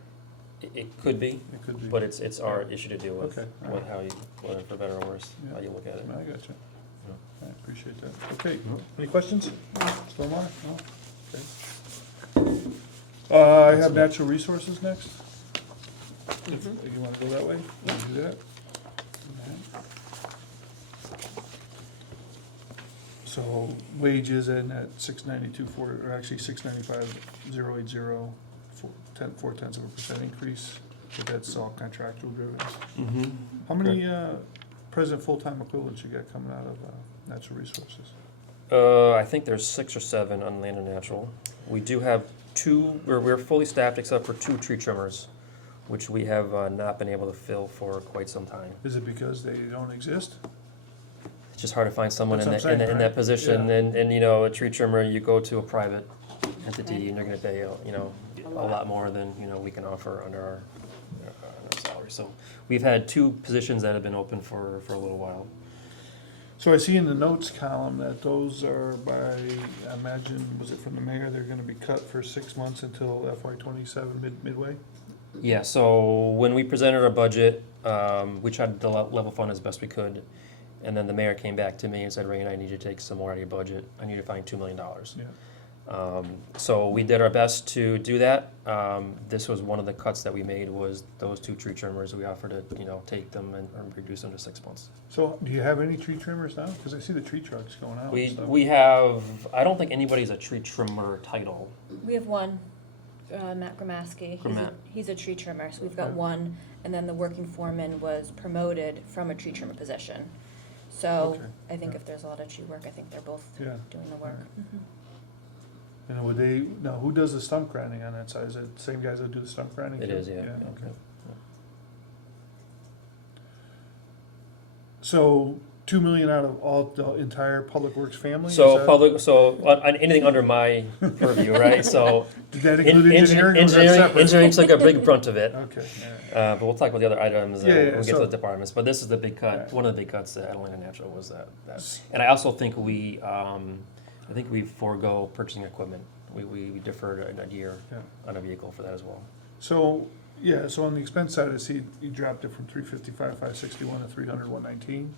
it could be, it could be? but it's our issue to deal with, Okay, all right. whether for better or worse, Yeah. how you look at it. I gotcha. I appreciate that. Okay, any questions? Stormwater? No? Okay. I have natural resources next. If you wanna go that way, you can do that. So wages in at 692.4, or actually 695,080, 4/10 increase, but that's all contractual driven. Mm-hmm. How many, present full-time equivalents you got coming out of, natural resources? I think there's 6 or 7 on land and natural. We do have 2, we're fully staffed except for 2 tree trimmers, which we have not been able to fill for quite some time. Is it because they don't exist? It's just hard to find someone in That's that, what I'm in saying, that right? position, Yeah. and, you know, a tree trimmer, you go to a private entity and they're gonna pay, you know, A a lot. lot more than, you know, we can offer under our salary. So we've had 2 positions that have been open for a little while. So I see in the notes column that those are by, I imagine, was it from the mayor, they're gonna be cut for 6 months until FY '27 midway? Yeah, so when we presented our budget, we tried to level fund as best we could. And then the mayor came back to me and said, Rain, I need you to take some more out of your budget. I need to find $2 million. Yeah. So we did our best to do that. This was one of the cuts that we made, was those 2 tree trimmers. We offered to, you know, take them and reduce them to 6 months. So do you have any tree trimmers now? Because I see the tree trucks going out and stuff. We have, I don't think anybody's a tree trimmer title. We have one, Matt Gramaski. Gramat. He's a tree trimmer, so we've got Okay. one, and then the working foreman was promoted from a tree trimmer position. So Okay, I think yeah. if there's a lot of tree work, I think they're both Yeah. doing the work. Alright. Mhm. And would they, now who does the stump grinding on that side? Is it the same guys that do the stump grinding? It too? is, yeah. Okay. So 2 million out of all, the entire Public Works family? Is So that- on anything under my purview, right? So Did that include engineering or was that engineering, separate? engineering took a big brunt of it. Okay, But we'll talk about the other items Yeah, when yeah, we get so- to the departments. But this is the big cut, Right. one of the big cuts at Atalanta Natural was that. And I also think we forego purchasing equipment. We deferred a year Yeah. on a vehicle for that as well. So, yeah, so on the expense side, I see you dropped it from 355, 561 to 300, 119.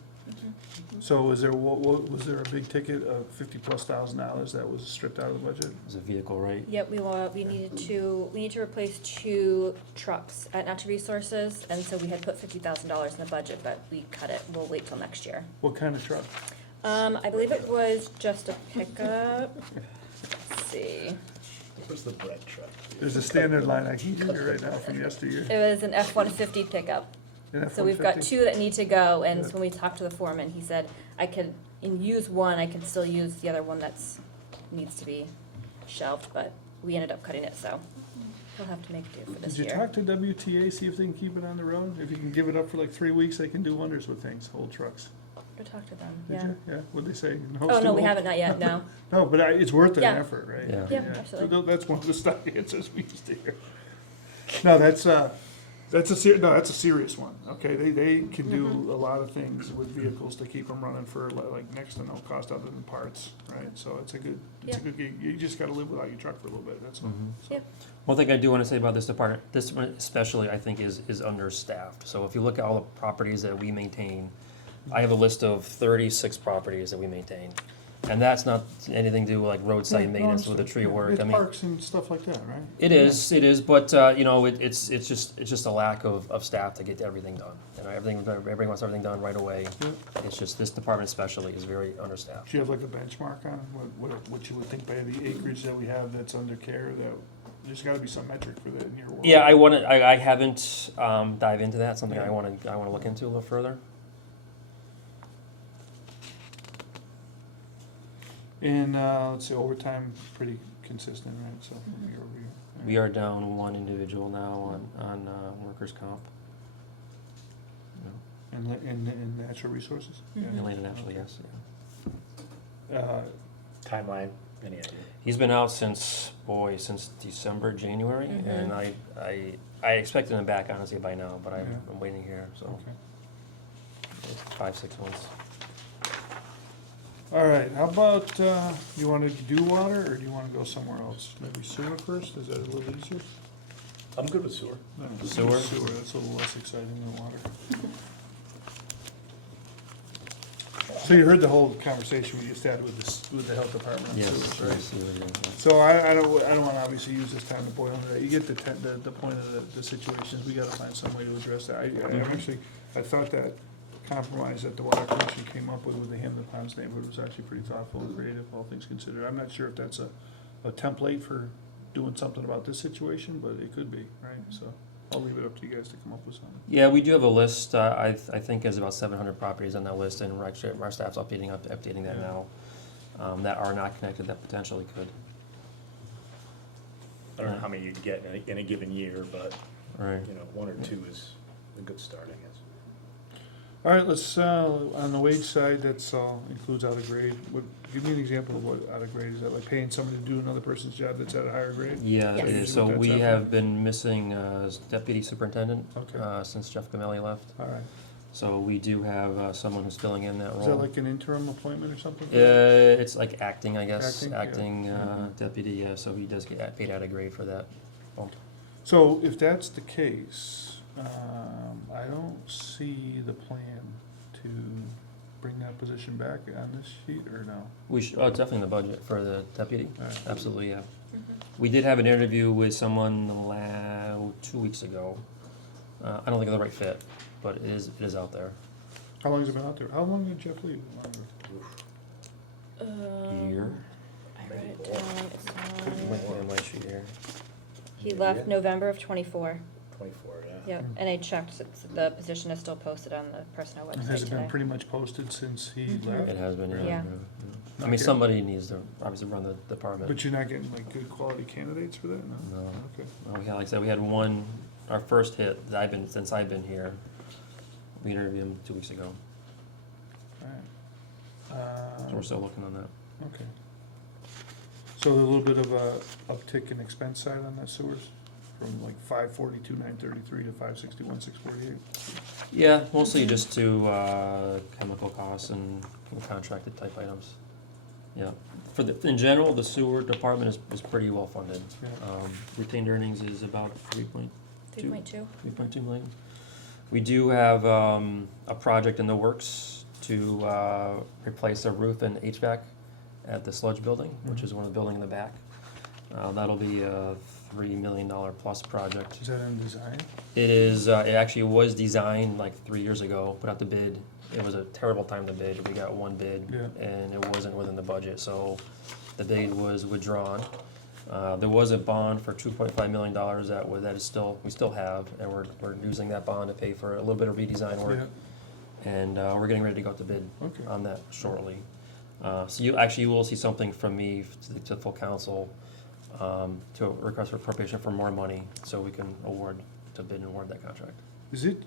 So was there, was there a big ticket of $50,000+ that was stripped out of the budget? It was a vehicle, right? Yep, we need to replace 2 trucks at Natural Resources, and so we had put $50,000 in the budget, but we cut it. We'll wait till next year. What kind of truck? I believe it was just a pickup. Let's see. Where's the bread truck? There's a standard line I can give you right now from yesteryear. It was an F-150 pickup. An So we've got F-150? 2 that need to go, and Yeah. when we talked to the foreman, he said I could use one, I could still use the other one needs to be shelved, but we ended up cutting it, so we'll have to make do for this Did you year. talk to WTA, see if they can keep it on the road? If you can give it up for like 3 weeks, they can do wonders with things, old trucks. Go talk to them, Did yeah. you? Yeah, what'd they say? Oh, it's no, too we old? haven't, not yet, no. No, but it's worth an Yeah. effort, right? Yeah. Yeah, So absolutely. that's one of the stock answers we used to hear. No, that's a serious one, okay? They can do Mm-hmm. a lot of things with vehicles to keep them running for like next to no cost other than parts, right? So it's a good gig. You just gotta live without your truck for a little bit, that's all. So- Yep. One thing I do want to say about this department, this one especially, I think, is understaffed. So if you look at all the properties that we maintain, I have a list of 36 properties that we maintain. And that's not anything to do with like roadside Yeah, no, maintenance with the it's- tree yeah, work. It's I mean, parks and stuff like that, right? it is, but, you know, it's just a lack of staff to get everything done. You know, everybody wants everything done right away. Yeah. It's just, this department especially is very understaffed. Do you have like a benchmark on what you would think by the acreage that we have that's under care, that, there's gotta be some metric for that in your world? Yeah, I haven't, dive into that, something Yeah. I wanna look into a little further. And, let's see, overtime, pretty consistent, right, so from year over year. We are down 1 individual now on workers' comp. In natural resources? Mhm. In Lane Naturally, yes, yeah. Timeline, any idea? He's been out since December, January, Mhm. and I expected him back honestly by now, but I'm Yeah. waiting here, so Okay. it's 5-6 months. All right, how about, you wanna do water, or do you wanna go somewhere else? Maybe sewer first, is that a little easier? I'm good with sewer. No, Sewer? Sewer, that's a little less exciting than water. So you heard the whole conversation we just had with the health department on sewers, right? So I don't wanna obviously use this time to boil into that. You get the point of the situation is we gotta find some way to address that. I thought that compromise that the water commission came up with the Hampton Ponds neighborhood was actually pretty thoughtful and creative, all things considered. I'm not sure if that's a template for doing something about this situation, but it could be, right? So I'll leave it up to you guys to come up with something. Yeah, we do have a list, I think there's about 700 properties on that list, and we're actually, our staff's updating that Yeah. now, that are not connected that potentially could. I don't know how many you'd get in a given year, but, Right. you know, one or two is a good start, I guess. All right, let's, on the wage side, that's, includes out of grade. Give me an example of what out of grade is. That like paying somebody to do another person's job that's at a higher grade? Yeah, it Yes. is. So That's we happening. have been missing deputy superintendent Okay. since Jeff Gamelli left. All right. So we do have someone who's filling in that role. Is that like an interim appointment or something? It's like acting, I guess, Acting, yeah. Mhm. deputy, yeah, so he does get paid out of grade for that. So if that's the case, I don't see the plan to bring that position back on this sheet, or no? We should, oh, it's definitely in the budget for the deputy, All right. absolutely, yeah. Mhm. We did have an interview with someone 2 weeks ago. I don't think they're the right fit, but it is out there. How long has it been out there? How long did Jeff leave? Longer. Year. I wrote it down, it's On my sheet here. he left November of '24. 24, yeah. Yep, and I checked, the position is still posted on the personnel And website has it been today. pretty much posted since he Mhm. left? It has been, yeah. Yeah. I mean, Okay. somebody needs to obviously run the department. But you're not getting like good quality candidates for that, no? No. Okay. Well, we had, like I said, we had one, our first hit that since I've been here. We interviewed him 2 weeks ago, All right. so we're still looking on that. Okay. So a little bit of a uptick in expense side on that sewers, from like 542, 933 to 561, 648? Yeah, mostly just to chemical costs and contracted type items. Yeah, in general, the sewer department is pretty well funded. Yeah. Retained earnings is about 3.2. 3.2 million. We do have a project in the works to replace a roof and HVAC at the sludge building, which is one of the buildings in the back. That'll be a $3 million plus project. Is that in design? It is, it actually was designed like 3 years ago, put out the bid. It was a terrible time to bid. We got one bid Yeah. and it wasn't within the budget, so the bid was withdrawn. There was a bond for $2.5 million that is still, we still have, and we're using that bond to pay for a little bit of redesign work. Yeah. And we're getting ready to go out to bid Okay. on that shortly. So you will see something from me to the full council, to request for appropriation for more money, so we can to bid and award that contract. Is it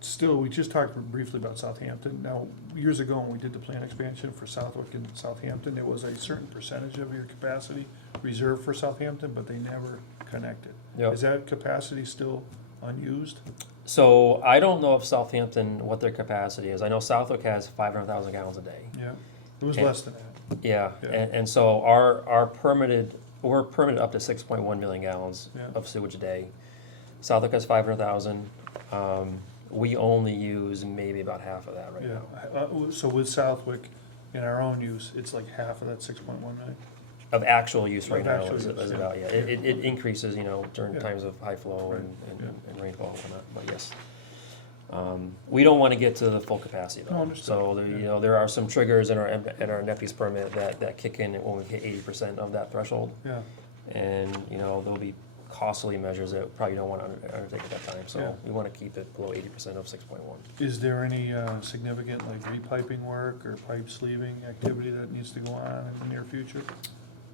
still, we just talked briefly about Southampton. Now, years ago, when we did the plan expansion for Southwick and Southampton, there was a certain percentage of your capacity reserved for Southampton, but they never connected. Yep. Is that capacity still unused? So I don't know if Southampton, what their capacity is. I know Southwick has 500,000 gallons a day. Yeah, it was And- less than that. Yeah, Yeah. and so we're permitted up to 6.1 million gallons Yeah. of sewage a day. Southwick has 500,000. We only use maybe about half of that right Yeah, now. so with Southwick, in our own use, it's like half of that 6.1 million? Of actual use right Of now actual is use, yeah. about, yeah. It increases, during Yeah. times of high flow Right, and yeah. rainfall and whatnot, but yes. We don't want to get to the full capacity No, though. understood, So, yeah. there are some triggers in our NEPI's permit that kick in when we hit 80% of that threshold. Yeah, And, there'll be costly measures that we probably don't want to undertake at that time, Yeah. so we want to keep it below 80% of 6.1. is there any significant like repiping work or pipe sleeving activity that needs to go on in the near future?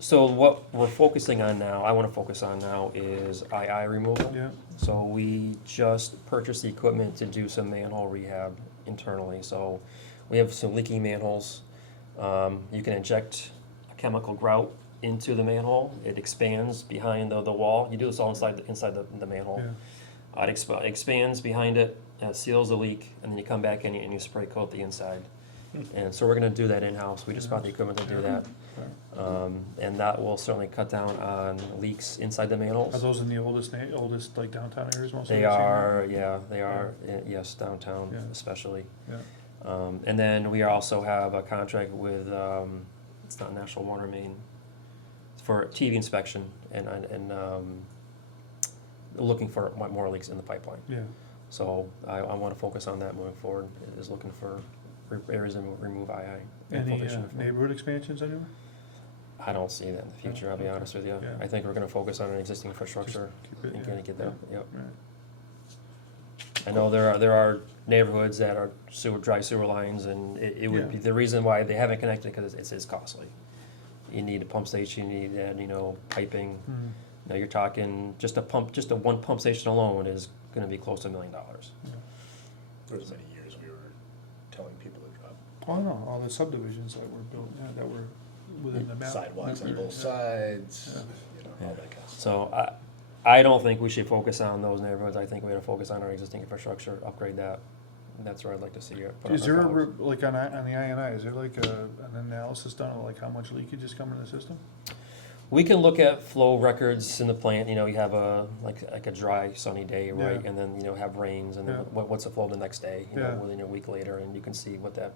So what we're focusing on now, I want to focus on now, is II removal. Yeah, So we just purchased the equipment to do some manhole rehab internally. So we have some leaking manholes. You can inject a chemical grout into the manhole. It expands behind the wall. You do this all inside the manhole. yeah, It expands behind it, seals the leak, and then you come back in and you spray coat the inside. And so we're gonna do that in-house. We just bought the equipment to do that. And that will certainly cut down on leaks inside the are manholes. those in the oldest like downtown areas mostly? They you've seen are, yeah, they are, yes, downtown Yeah. especially. Yeah. And then we also have a contract with, it's not National Water Main, for TV inspection and looking for more leaks in the pipeline. Yeah, So I wanna focus on that moving forward, is looking for areas to remove II. Any infiltration. neighborhood expansions anywhere? I don't see that in the future, I'll be honest with you. Yeah. I think we're gonna focus on our existing infrastructure Keep it, and yeah. get there, yep. Right. I know there are neighborhoods that are dry sewer lines, and it would be, Yeah. the reason why they haven't connected, because it's costly. You need a pump station, you need, piping. Mhm. Now you're talking, just a one pump station alone is gonna be close to $1 million. There was many years we were telling people to drop Oh, no, all the subdivisions that were built, that were within the map. sidewalks on area, both yeah. sides, Yeah. you know, all that kind of stuff. So I don't think we should focus on those neighborhoods, I think we ought to focus on our existing infrastructure, upgrade that. That's where I'd like to see it. Is there, like, on the INI, is there like an analysis done of like how much leakage is coming in the system? We can look at flow records in the plant, you have like a dry sunny day, right? Yeah. And then, have rains, and then Yeah. what's the flow the next day, Yeah. within a week later, and you can see what that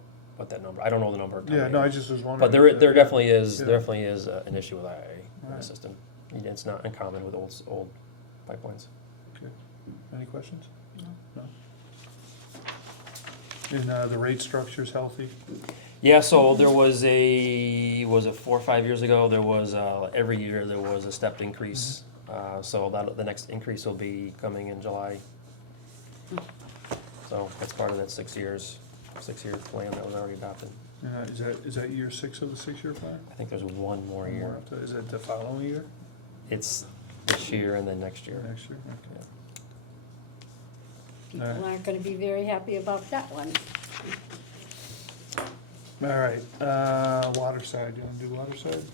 number, I don't know the number. Yeah, no, I just was wondering. But there if definitely is, Yeah. an issue with IA in the Alright. system. It's not uncommon with old pipelines. Okay. Any questions? No. And the rate structure's healthy? Yeah, so there was was it 4 or 5 years ago, there was, every year there was a stepped increase. So the next increase will be coming in July. So that's part of that 6-year plan that was already adopted. Is that year 6 of the 6-year plan? I think there's one more One more year. after- Is it the following year? It's this year and then next year. Next year? Okay. Yeah. People Alright. aren't gonna be very happy about that one. All right, water side, you wanna do water side?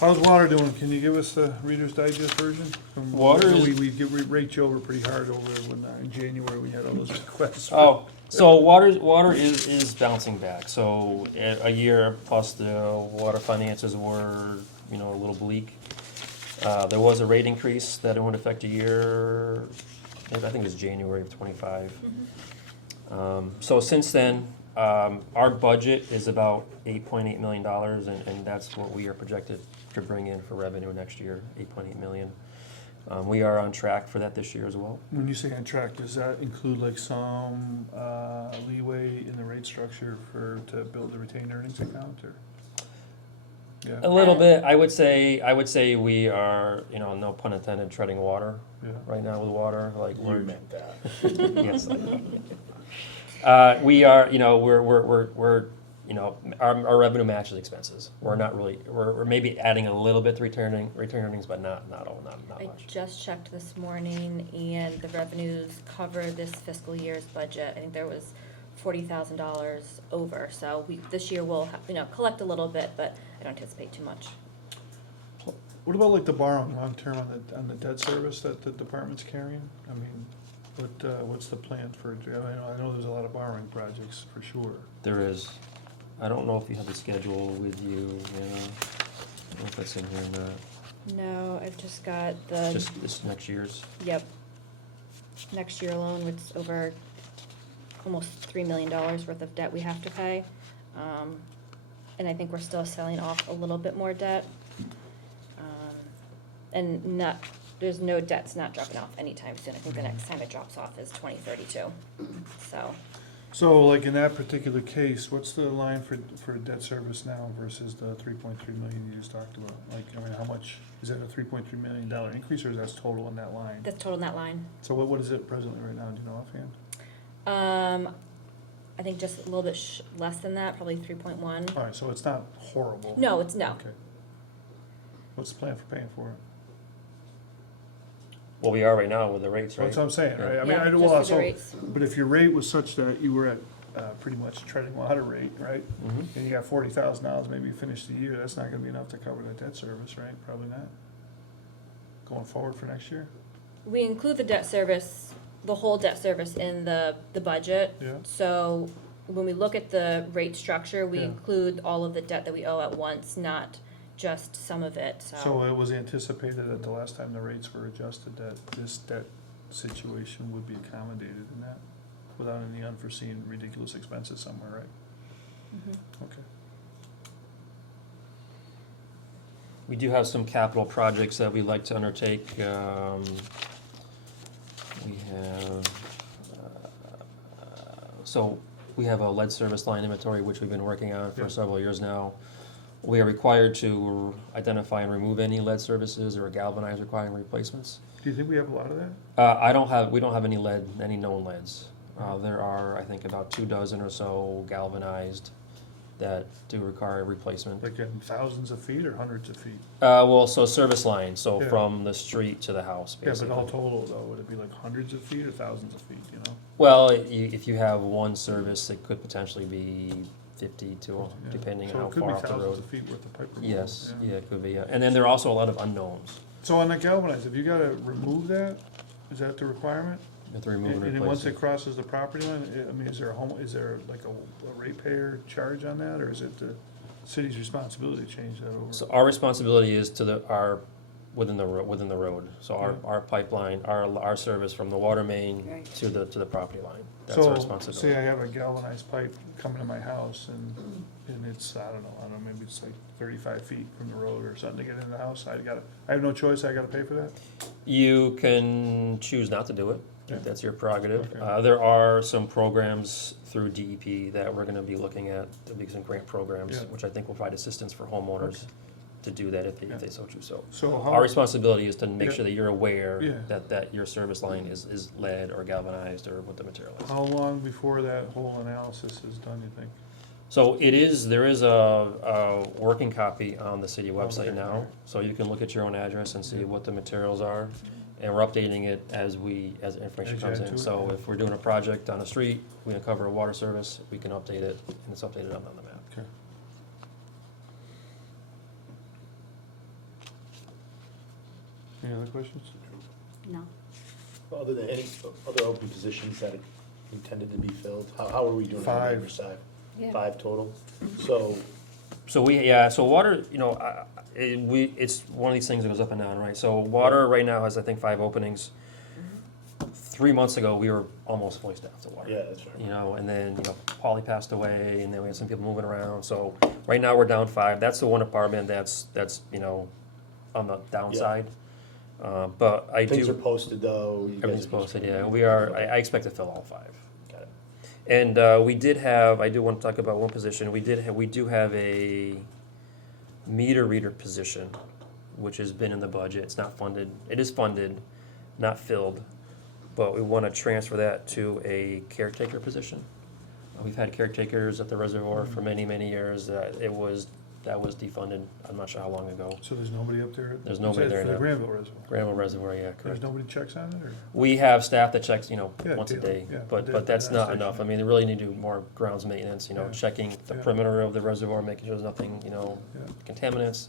How's water doing? Can you give us the Reader's Digest version? Water is- We rate you over pretty hard over when, in January, we had all those requests. Oh, so water is bouncing back. So a year plus the water finances were, a little bleak. There was a rate increase that went effect a year, I think it was January of '25. So since then, our budget is about $8.8 million, and that's what we are projected to bring in for revenue next year, $8.8 million. We are on track for that this year as well. When you say on track, does that include like some leeway in the rate structure to build the retained earnings account, or? Yeah, A little bit, I would say we are, no pun intended, treading water yeah. right now with water, like You we're. meant that. Yes. We are, we're, our revenue matches expenses. We're not really, we're maybe adding a little bit to return earnings, but not I much. just checked this morning and the revenues cover this fiscal year's budget. I think there was $40,000 over, so this year we'll, collect a little bit, but I don't anticipate too much. What about like the borrowing long-term on the debt service that the department's carrying? I mean, what's the plan for, I know there's a lot of borrowing projects for sure. There is, I don't know if you have the schedule with you, I don't know if that's in here or not. No, I've just got the, Just this next year's. yep. Next year alone, it's over almost $3 million worth of debt we have to pay. And I think we're still selling off a little bit more debt. And there's no debt's not dropping off anytime soon. I think the next time it drops off is 2032. So, So like in that particular case, what's the line for debt service now versus the 3.3 million you just talked about? Like, how much, is that a $3.3 million increase, or is that total in that line? that's total net line. So what is it presently right now, do you know offhand? I think just a little bit less than that, probably 3.1. All right, so it's not horrible. No, it's no. Okay. What's the plan for paying for it? Well, we are right now with the rates, right? That's what I'm saying, right? I mean, Yeah, I know, just well, for the so, rates. but if your rate was such that you were at pretty much treading water rate, right? Mhm. And you got $40,000, maybe you finish the year, that's not gonna be enough to cover the debt service, right? Probably not. Going forward for next year? We include the debt service, the whole debt service in the budget. Yeah. So when we look at the rate structure, we Yeah. include all of the debt that we owe at once, not just some of it, So it was anticipated at the last time the rates were adjusted that this debt situation would be accommodated in that, without any unforeseen ridiculous expenses somewhere, right? Okay. We do have some capital projects that we'd like to undertake. We have, so we have a lead service line inventory, which we've been working on for Yeah. several years now. We are required to identify and remove any lead services or galvanize requiring replacements. Do you think we have a lot of that? We don't have any lead, any known leads. There are, I think, about 24 or so galvanized that do require replacement. Like in thousands of feet or hundreds of feet? Well, so service line, so Yeah. from the street to the house, Yeah, basically. but all total though, would it be like hundreds of feet or thousands of feet, you know? Well, if you have one service, it could potentially be 50 to, Yeah. depending on So how it could far be off the thousands road. of feet worth of pipe removal. Yes, yeah, it could be, yeah. And then there are also a lot of unknowns. So on the galvanized, have you gotta remove that? Is that the requirement? You have to remove and And then once replace it it. crosses the property line, I mean, is there like a ratepayer charge on that, or is it the city's responsibility to change that over? So our responsibility is to within the road. So Yeah. our pipeline, our service from the water main Right. to the property line. That's our So, responsibility. say I have a galvanized pipe coming to my house and it's, I don't know, maybe it's like 35 feet from the road or something to get into the house, I have no choice, I gotta pay for that? You can choose not to do it. Yeah. That's your prerogative. Okay. There are some programs through DEP that we're gonna be looking at, there'll be some grant programs, Yeah. which I think will provide assistance for homeowners Okay. to do that if Yeah. they so choose. So So how? our responsibility is to make Yeah. sure that you're aware Yeah. that your service line is lead or galvanized or what the material is. How long before that whole analysis is done, you think? So there is a working copy on the city website Okay. now, so you can look at your own address and see Yeah. what the materials are. And we're updating it as information As you comes add to in. it, So yeah. if we're doing a project on a street, we uncover a water service, we can update it, and it's updated on the map. Okay. Any other questions? No. Other than any other open positions that are intended to be filled, how are we doing on the 5. labor side? Yeah. 5 total? So, So water, it's one of these things that goes up and down, right? So water right now has, I think, 5 openings. 3 months ago, we were almost fully staffed at water. yeah, that's right. And then, Polly passed away, and then we had some people moving around, so right now we're down 5. That's the one department that's, on the downside. But I Things are do, posted though. you guys everything's are just- posted, yeah, I expect to fill all 5. Got it. And, I do want to talk about one position, we do have a meter reader position, which has been in the budget, it's not funded, it is funded, not filled, but we want to transfer that to a caretaker position. We've had caretakers at the reservoir for many, many years, that was defunded, I'm not sure how long ago. So there's nobody up there? There's nobody there For the now. Granville Reservoir? Granville Reservoir, yeah, There's correct. nobody checks on it, or? We have staff that checks, Yeah, once a daily, day, yeah, but daily, that's yeah, not station. enough. I mean, they really need to do more grounds maintenance, Yeah. checking the Yeah. perimeter of the reservoir, making sure there's nothing, Yeah. contaminants.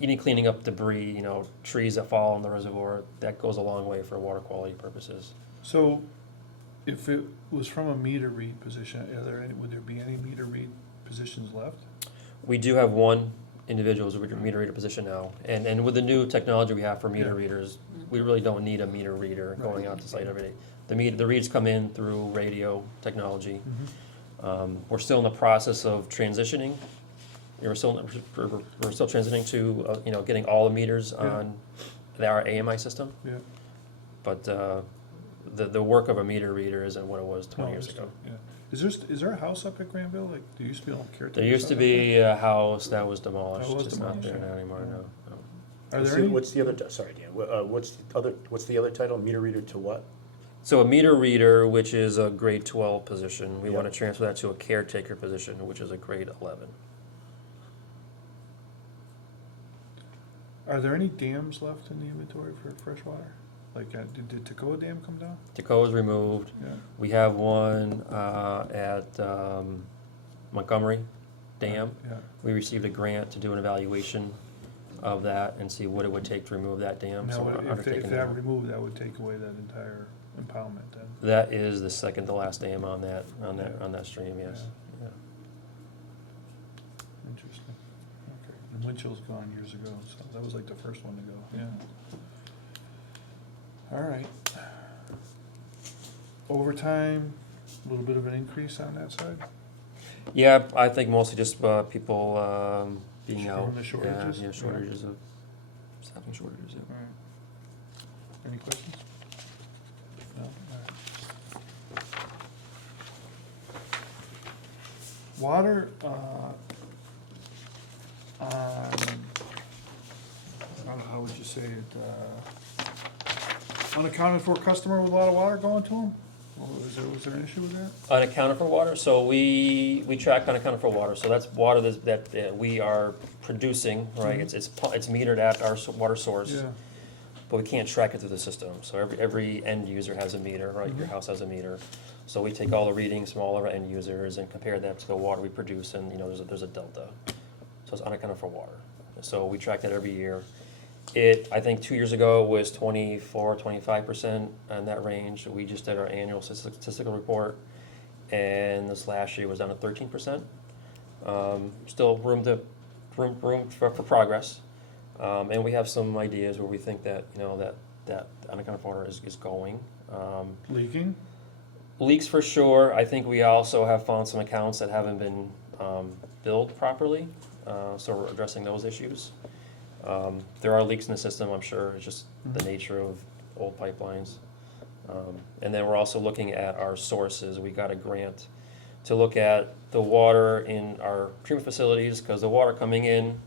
Even cleaning up debris, trees that fall in the reservoir, that goes a long way for water quality purposes. So, if it was from a meter read position, would there be any meter read positions left? We do have one individual who's a meter reader position now, and with the new technology we have for meter Yeah. readers, we really don't need a meter reader going out to site every day. The reads come in through radio technology. We're still in the process of transitioning. We're still transitioning to, getting all the meters Yeah. on our AMI system, Yeah. but, the work of a meter reader isn't what it was 20 No, years understood, ago. yeah. Is there a house up at Granville? Like, there used to be a caretaker? There used to be a house that was demolished, That was it's not there demolished, now yeah. anymore, no. Are there any? What's the other, sorry, Dan, what's the other title? Meter reader to what? So a meter reader, which is a grade 12 position, we Yeah. want to transfer that to a caretaker position, which is a grade 11. Are there any dams left in the inventory for fresh water? Like, did Toccoa Dam come down? Toccoa is removed. Yeah. We have one at Montgomery Dam. Yeah. We received a grant to do an evaluation of that and see what it would take to remove that dam. So Now, we're if undertaking that that. removed, that would take away that entire impoundment then? That is the second to last dam on that stream, yes. Yeah. Interesting. Okay. And Winchell's gone years ago, so that was like the first one to go, yeah. All right. Overtime, a little bit of an increase on that side? Yeah, I think mostly just people being From out. the shortages? Yeah, shortages of, staffing shortages, yeah. All right. Any questions? No? All right. Water, I don't know, how would you say it, unaccounted for customer with a lot of water going to them? Was there an issue with that? Unaccounted for water, so we track unaccounted for water, so that's water that we are producing, right? Mhm. It's metered at our water source. Yeah, But we can't track it through the system, so every end user has a meter, right, your Mhm. house has a meter. So we take all the readings from all of our end users and compare that to the water we produce, and, you know, there's a delta. So it's unaccounted for water, so we track that every year. I think 2 years ago was 25% in that range, we just did our annual statistical report, and this last year was down to 13%. Still room for progress. And we have some ideas where we think that, you know, that unaccounted for water is going. leaking? Leaks for sure. I think we also have found some accounts that haven't been billed properly, so we're addressing those issues. There are leaks in the system, I'm sure, it's just the nature of old pipelines. And then we're also looking at our sources. We got a grant to look at the water in our treatment facilities, because the water coming in,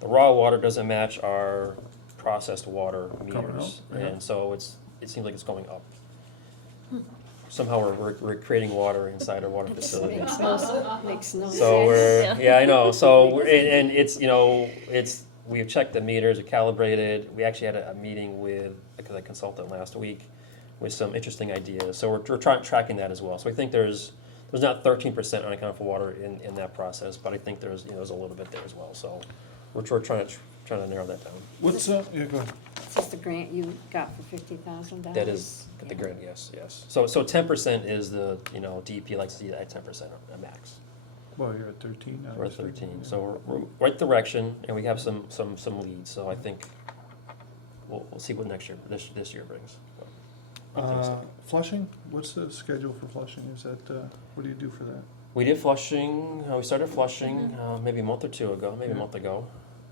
the raw water doesn't match our processed water Coming meters. out, yeah. And so it seems like it's going up. Somehow we're creating water inside our water facility. Makes no sense. So yeah, I know, so, and it's, you know, we've checked the meters, we calibrated, we actually had a meeting with a consultant last week with some interesting ideas, so we're tracking that as well. So we think there's not 13% unaccounted for water in that process, but I think there's, you know, there's a little bit there as well, so we're trying to narrow that down. What's, yeah, go ahead. Is this the grant you got for $50,000? That is the grant, yes. So 10% is the, you know, DEP likes to see that at 10% a max. Well, you're at 13 now. We're at 13, so we're right direction, and we have some leads, so I think we'll see what this year brings. Optimistic. Flushing, what's the schedule for flushing? Is that, what do you do for that? We did flushing, we started flushing maybe a month or two ago, maybe a Yeah. month ago.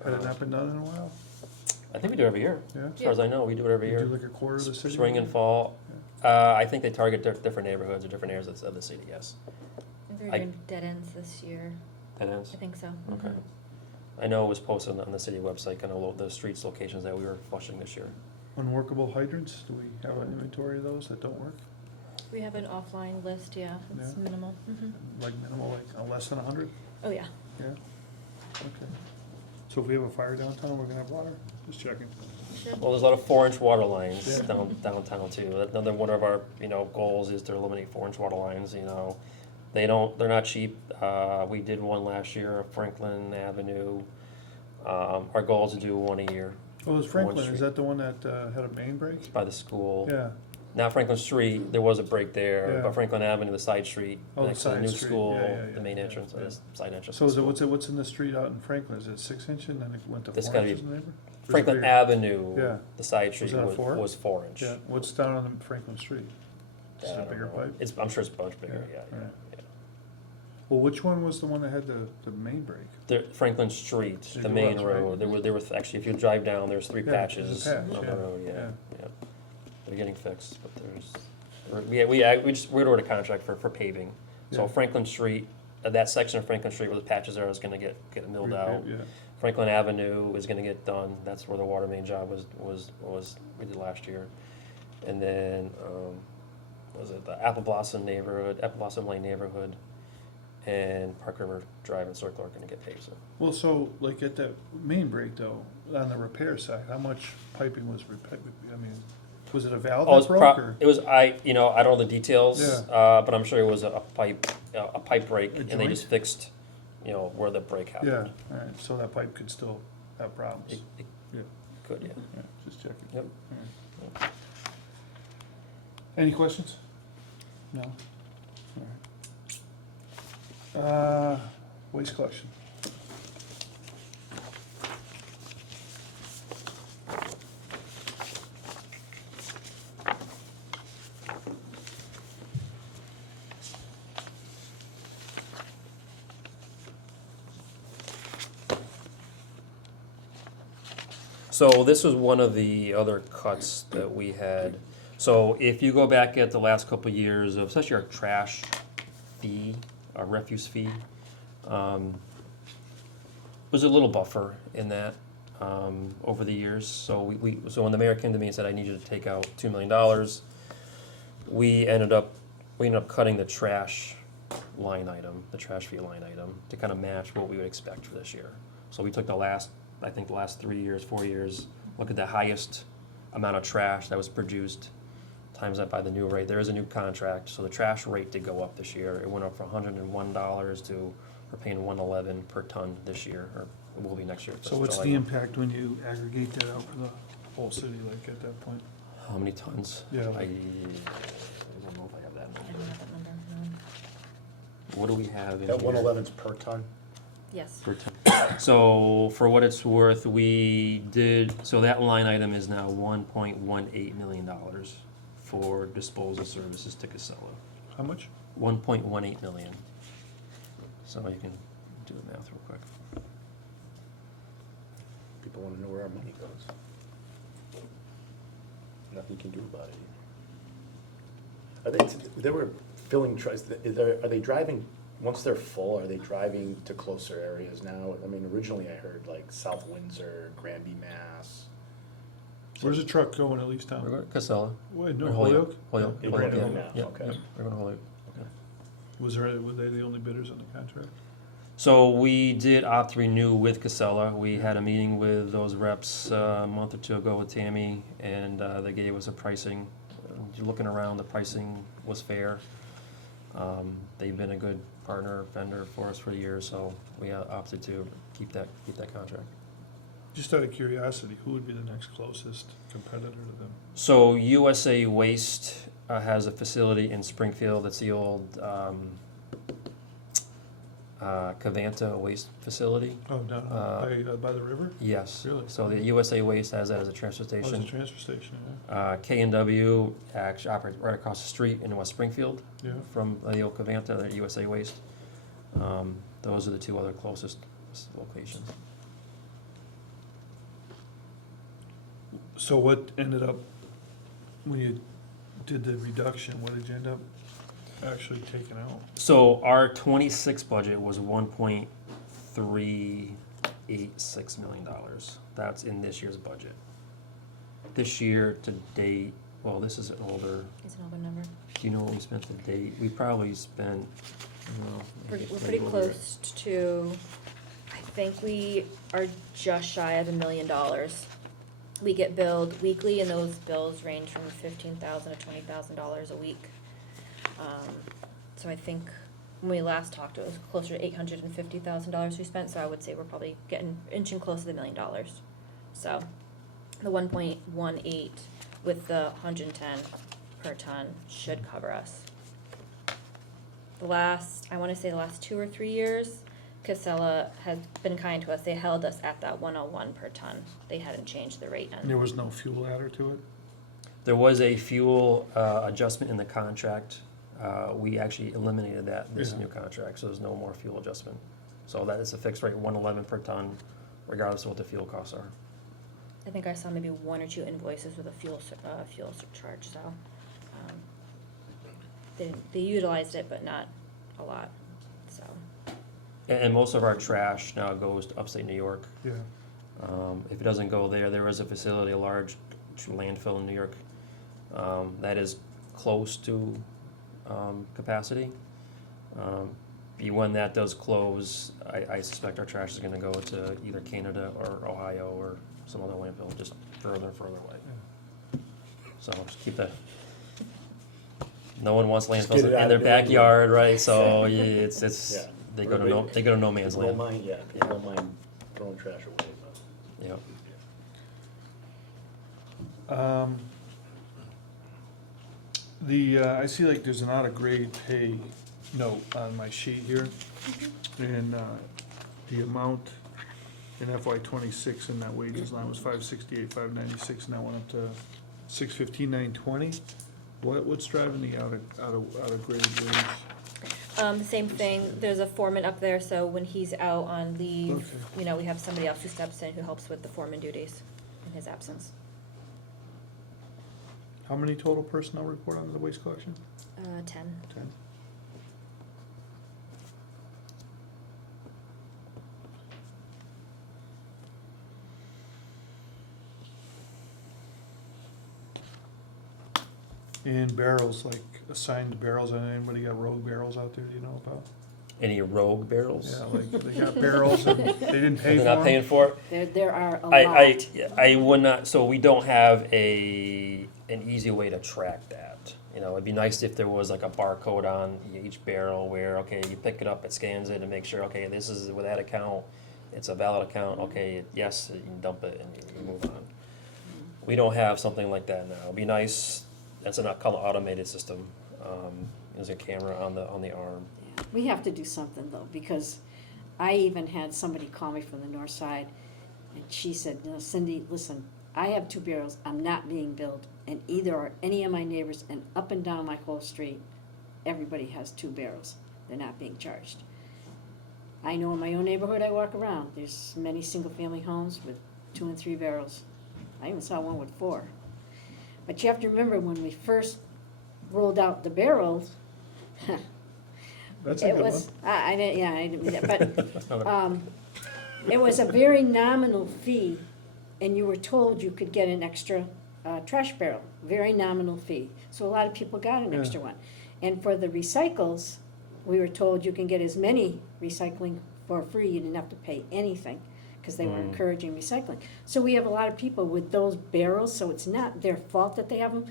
Had it not been done in a while? I think we do it every year, Yeah? as far as I know, we do it every You do year. like a quarter of the city? Spring and fall. I think they target different neighborhoods or different areas of the city, yes. They're I- doing dead ends this year, That is, I think so. okay. I know it was posted on the city website, kind of the streets locations that we were flushing this year. Unworkable hydrants, do we have an inventory of those that don't work? We have an offline list, yeah, it's Yeah. minimal. Like minimal, like less than 100? Oh, yeah. Yeah? Okay. So if we have a fire downtown, we're gonna have water? Just checking. Sure. Well, there's a lot of 4-inch water lines Yeah. downtown too. Another one of our, you know, goals is to eliminate 4-inch water lines, you know. They're not cheap. We did one last year at Franklin Avenue. Our goal is to do one a year Oh, it's Franklin, Street. is that the one that had a main break? by the school. Yeah, Not Franklin Street, there was a break there, Yeah. but Franklin Avenue, the side street, Oh, the next to the side new street. school, Yeah, yeah, the yeah, main yeah, entrance, yeah. the side entrance. so to the school. what's in the street out in Franklin? Is it 6 inch and then it went to It's 4 gotta be inches in the neighbor? Or is it Franklin bigger? Avenue, Yeah. the side street that a 4? was 4-inch. Yeah, what's down on the Franklin Street? Is I it a don't bigger know. pipe? I'm sure it's much bigger, Yeah, yeah. right. Well, which one was the one that had the main break? The Franklin Street, There the main was, right? road, there were, actually, if you drive down, there's 3 Yeah, there's a patches patch, on yeah, the road, yeah, yeah. yeah. They're getting fixed, but we ordered a contract for paving. So Yeah. Franklin Street, that section of Franklin Street where the patches are is gonna get milled out. Yeah, Franklin Avenue is gonna get done, that's where the water main job we did last year. And then, was it the Apple Blossom Lane neighborhood, and Park River Drive and Circle are gonna get paved soon. well, so, like, at that main break though, on the repair side, how much piping was I mean, was it a valve Oh, that broke, or? it was, I don't know the details, Yeah. but I'm sure it was a pipe break, A and they joint? just fixed, you know, where the break Yeah, happened. alright, so that pipe could still have problems. It Yeah, could, yeah. yeah, just checking. Yep. Alright. Any questions? No? Alright. Waste collection. So this was one of the other cuts that we had. So if you go back at the last couple of years of, especially our trash fee, our refuse fee, was a little buffer in that, over the years. So so when the mayor came to me and said, I need you to take out $2 million, we ended up cutting the trash line item, the trash fee line item, to kind of match what we would expect for this year. So we took the last 3 years, 4 years, look at the highest amount of trash that was produced, times that by the new rate. There is a new contract, so the trash rate did go up this year. It went up from $101 to, we're paying $111 per ton this year, or it will be next year. So what's the impact when you aggregate that out for the whole city, like at that point? How many tons? Yeah. I don't know if I have that I number. don't have that number, no. What do we have in That here? 111's per ton? Yes. Per ton. So for what it's worth, so that line item is now $1.18 million for disposal services to Casella. How much? 1.18 million. So you can do the math real quick. People wanna know where our money goes. Nothing you can do about it. They were filling trucks, are they driving, once they're full, are they driving to closer areas now? I mean, originally I heard like South Windsor, Granby, Mass. Where's the truck going at least, We're Tom? going to Casella. Wait, no, Or Holyoke? Holyoke. In Holyoke, Brandon yeah. now, Yeah, okay. yeah, we're going to Holyoke. Yeah. Were they the only bidders on the contract? So we did opt to renew with Casella. We had a meeting with those reps a month or two ago with Tammy, and they gave us a pricing. Looking around, the pricing was fair. They've been a good partner, vendor for us for years, so we opted to keep that contract. Just out of curiosity, who would be the next closest competitor to them? So USA Waste has a facility in Springfield. It's the old Cavanta Waste Facility. Oh, down by the river? Yes. Really? So the USA Waste has that as a transfer Oh, it's station. a transfer station, yeah. K&W actually operates right across the street in West Springfield Yeah. from the old Cavanta, the USA Waste. Those are the two other closest locations. So what ended up, when you did the reduction, what did you end up actually taking out? So our 26 budget was $1.386 million. That's in this year's budget. This year to date, well, this is an older, It's an older number. do you know what we spent to date? We probably spent, We're maybe pretty over- close to, I think we are just shy of $1 million. We get billed weekly, and those bills range from $15,000 to $20,000 a week. So I think when we last talked, it was closer to $850,000 we spent, so I would say we're probably inching close to the $1 million. So the 1.18 with the 110 per ton should cover us. I wanna say the last 2 or 3 years, Casella has been kind to us. They held us at that 101 per ton. They hadn't changed the rate. And there was no fuel adder to it? There was a fuel adjustment in the contract. We actually eliminated that in this Yeah. new contract, so there's no more fuel adjustment. So that is a fixed rate, 111 per ton, regardless of what the fuel costs are. I think I saw maybe 1 or 2 invoices with a fuel surcharge, so, they utilized it, but not a lot, so. And most of our trash now goes to upstate New York. Yeah. If it doesn't go there, there is a facility, a large landfill in New York, that is close to capacity. When that does close, I suspect our trash is gonna go to either Canada or Ohio or some other landfill, just further and further away. So just keep that. No one wants Just landfills get it out in their of there. backyard, right? So yeah, it's Yeah. they go to no man's People don't land. mind, yeah, people don't mind throwing trash away, but. Yeah. I see like there's an out of grade pay note on my sheet here. And, the amount in FY '26 in that wages line was 568, 596, and that went up to 615, 920. What's driving the out of grade wage? The same thing, there's a foreman up there, so when he's out on leave, Okay. we have somebody else who steps in who helps with the foreman duties. in his absence. How many total personnel report on the waste collection? 10. 10. And barrels, like assigned barrels, and anybody got rogue barrels out there, do you know about? Any rogue barrels? Yeah, like they got barrels and they didn't pay for They're not paying them? for it? There are a I, lot. I would not, so we don't have an easy way to track that. You know, it'd be nice if there was like a barcode on each barrel where, okay, you pick it up, it scans it and make sure, okay, this is with that account, it's a valid account, okay, yes, you can dump it and you move on. We don't have something like that now. It'd be nice, that's not called an automated system. There's a camera on the arm. We have to do something though, because I even had somebody call me from the north side, and she said, "No, Cindy, listen, I have 2 barrels, I'm not being billed, and either are any of my neighbors, and up and down my whole street, everybody has 2 barrels, they're not being charged." I know in my own neighborhood I walk around, there's many single-family homes with 2 and 3 barrels. I even saw one with 4. But you have to remember, when we first rolled out the barrels, That's a it good one. was, I didn't, yeah, I didn't, but, it was a very nominal fee, and you were told you could get an extra, trash barrel, very nominal fee. So a lot of people got an Yeah. extra one. And for the recycles, we were told you can get as many recycling for free, you didn't have to pay anything, because they were encouraging recycling. So we have a lot of people with those barrels, so it's not their fault that they have them,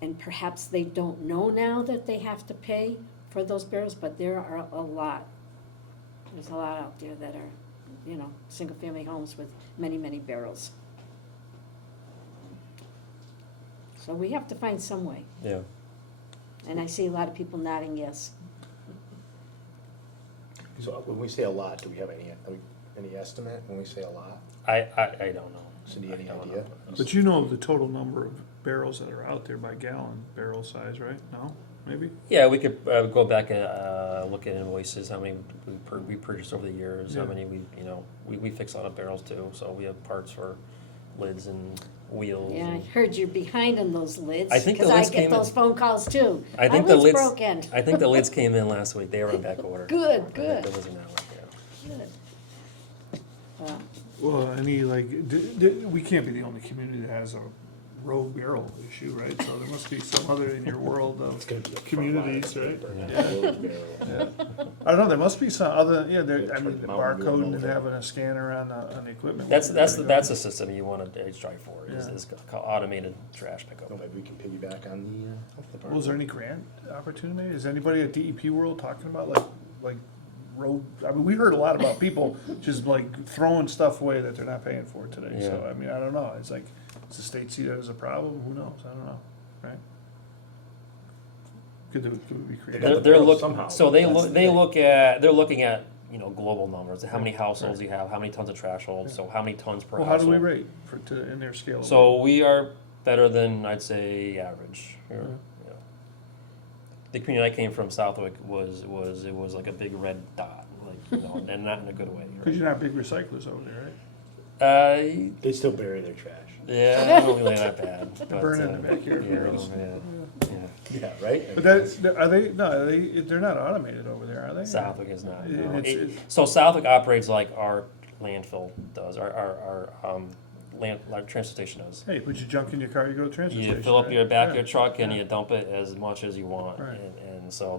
and perhaps they don't know now that they have to pay for those barrels, but there are a lot. There's a lot out there that are, you know, single-family homes with many, many barrels. So we have to find some way, Yeah. and I see a lot of people nodding yes. So when we say a lot, do we have any estimate when we say a lot? I don't know. Cindy, any I don't idea? know. But you know the total number of barrels that are out there by gallon barrel size, right? No, maybe? Yeah, we could go back and look at invoices, how many we purchased over the years, how Yeah. many we fix a lot of barrels too, so we have parts for lids and wheels. Yeah, I and- heard you're behind on those lids, I think the because I lids get came in- those phone calls too. I think My the lid's lids, broken. I think the lids came in last week, they were on back order. Good, I think good. the lids are now, yeah. Good. Well, Well, we can't be the only community that has a rogue barrel issue, right? So there must be some other in your world It's of gonna be a front line communities, right? paper, not Yeah. a road barrel. Yeah. I don't know, there must be some other, yeah, there, I mean, Turn barcoding mountain and over. having a scanner on the equipment. That's a system you wanna strive for, is Yeah. called automated trash pickup. Oh, maybe we can piggyback on the health department. Well, is there any grant opportunity? Is anybody at DEP World talking about like road, I mean, we heard a lot about people just like throwing stuff away that they're not paying for today, so, Yeah. I mean, I don't know, it's like, does the state see that as a problem? Who knows? I don't know, right? Could we be creative? got the They're barrels looking, somehow. so they That's look, the they thing. look at, they're looking at, global numbers, how many households you have, how many tons of trash holds, so how many tons per Well, household. how do we rate in their scale? So we are better than, I'd say, average. Yeah. Yeah. The community I came from, Southwick, it was like a big red dot, and not in a good way. Cause you're not big recyclers over there, right? They still bury their trash. Yeah, not really that bad. But, burn in the backyard yeah, barrels. yeah. Yeah, right? But they're not automated over there, are they? Southwick is not. no. And it's- So Southwick operates like our landfill does, our transfer station does. Hey, put your junk in your car, you go to the transfer station. You fill up right? your back of Yeah. your truck and Yeah. you dump it as much as you want, Right. and so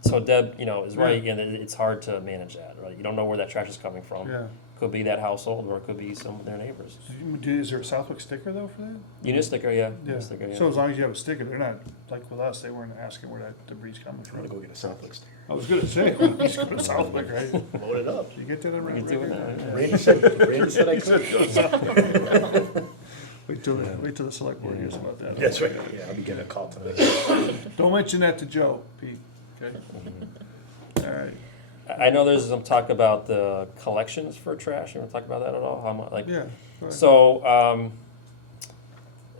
so Deb, is right, and it's hard to manage that, right? You don't know where that trash is coming from. Yeah. Could be that household, or it could be some of their neighbors. Is there a Southwick sticker though for that? Unit sticker, yeah. Yeah. Unit sticker, yeah. So as long as you have a sticker, they're not, like with us, they weren't asking where that debris coming I'm gonna from. go get a Southwick sticker. I was gonna say, well, you just go to Southwick, right? Load it up. You get that around You can do it record? now, Yeah. Randy said I could. Wait till the select board hears about that. That's right. Yeah, I'll be getting a call tonight. Don't mention that to Joe, Pete, okay? Mm-hmm. All right, I know there's some talk about the collections for trash. You want to talk about that at all? How much, like, yeah. go ahead. so,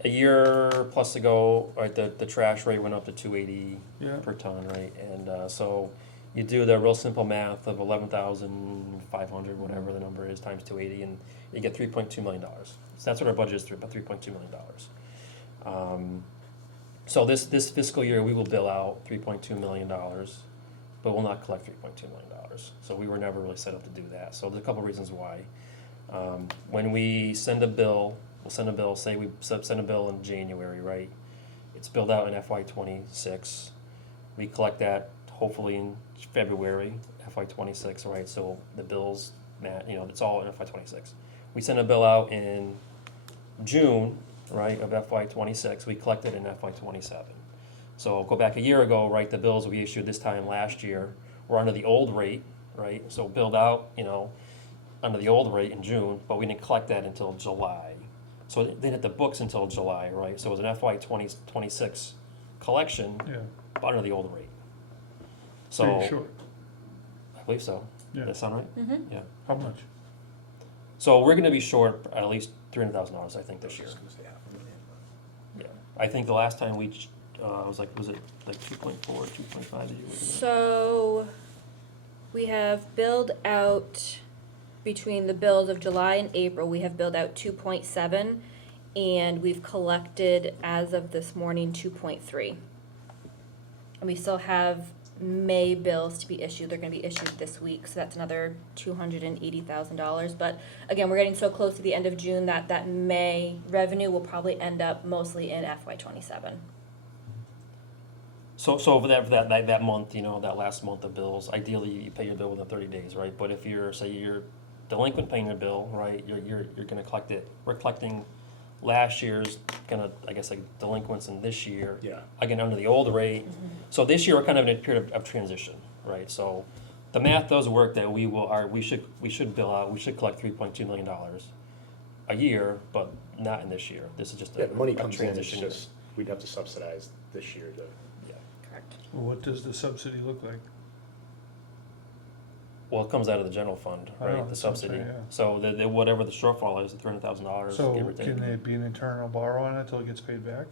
a year plus ago, right, the trash rate went up to 280 Yeah. per ton, right? And so You do the real simple math of 11,500, whatever the number is, times 280, and you get $3.2 million. So that's what our budget is, about $3.2 million. So this fiscal year, we will bill out $3.2 million, but we'll not collect $3.2 million. So we were never really set up to do that. So there's a couple reasons why. When we send a bill, we'll send a bill, say we send a bill in January, right? It's billed out in FY '26. We collect that hopefully in February, FY '26, right? So the bills, it's all in FY '26. We send a bill out in June, right, of FY '26. We collect it in FY '27. So go back a year ago, right? The bills we issued this time last year were under the old rate, right? So billed out, under the old rate in June, but we didn't collect that until July. So they didn't hit the books until July, right? So it was an FY '26 collection, Yeah, but under the old rate. pretty So short. I believe so. Yeah. That sound right? Mm-hmm. Yeah. How much? So we're going to be short at least $300,000, I think, this year. Just gonna say $500,000. Yeah. I think the last time was it like 2.4, 2.5 that you were doing? So, we have billed out, between the bills of July and April, we have billed out 2.7, and we've collected, as of this morning, 2.3. And we still have May bills to be issued, they're gonna be issued this week, so that's another $280,000. But again, we're getting so close to the end of June that May revenue will probably end up mostly in FY '27. So for that month, that last month of bills, ideally you pay your bill within 30 days, right? But if you're delinquent paying your bill, right, you're gonna collect it. We're collecting last year's delinquents in this year. Yeah. Again, under the old rate. So this year we're kind of in a period of transition, right? So the math does work that we should bill out, we should collect $3.2 million a year, but not in this year. This is just Yeah, the money a comes in, it's transition year. just, we'd have to subsidize this year to. Correct. Well, what does the subsidy look like? Well, it comes out of the general fund, I right, know, the that's what I'm subsidy. saying, yeah. So whatever the shortfall is, the $300,000, So give or take. can it be an internal borrow on it till it gets paid back?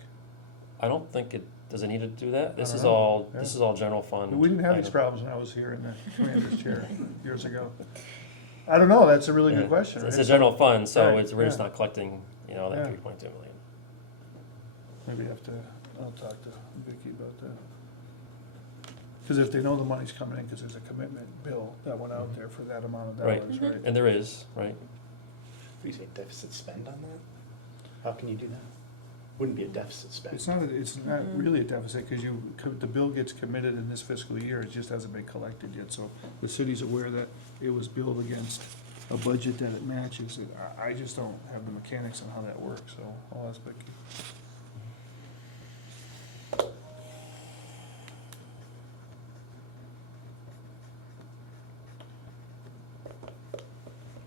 I don't think does it need to do that? This don't is know. all, Yeah. this is all general fund. We didn't have these item. problems when I was here in the commander's chair years ago. I don't know, that's a really Yeah. good question. It's right? a general fund, so Right, we're just yeah. not collecting, that Yeah. 3.2 million. Maybe I'll talk to Vicky about that. Because if they know the money's coming in, because there's a commitment bill that went out there for that amount of Right. dollars, right? And there is, right? You say deficit spend on that? How can you do that? Wouldn't be a deficit spend. It's not really a deficit, because the bill gets committed in this fiscal year, it just hasn't been collected yet, so the city's aware that it was billed against a budget that it matches. I just don't have the mechanics on how that works, so I'll ask Vicky.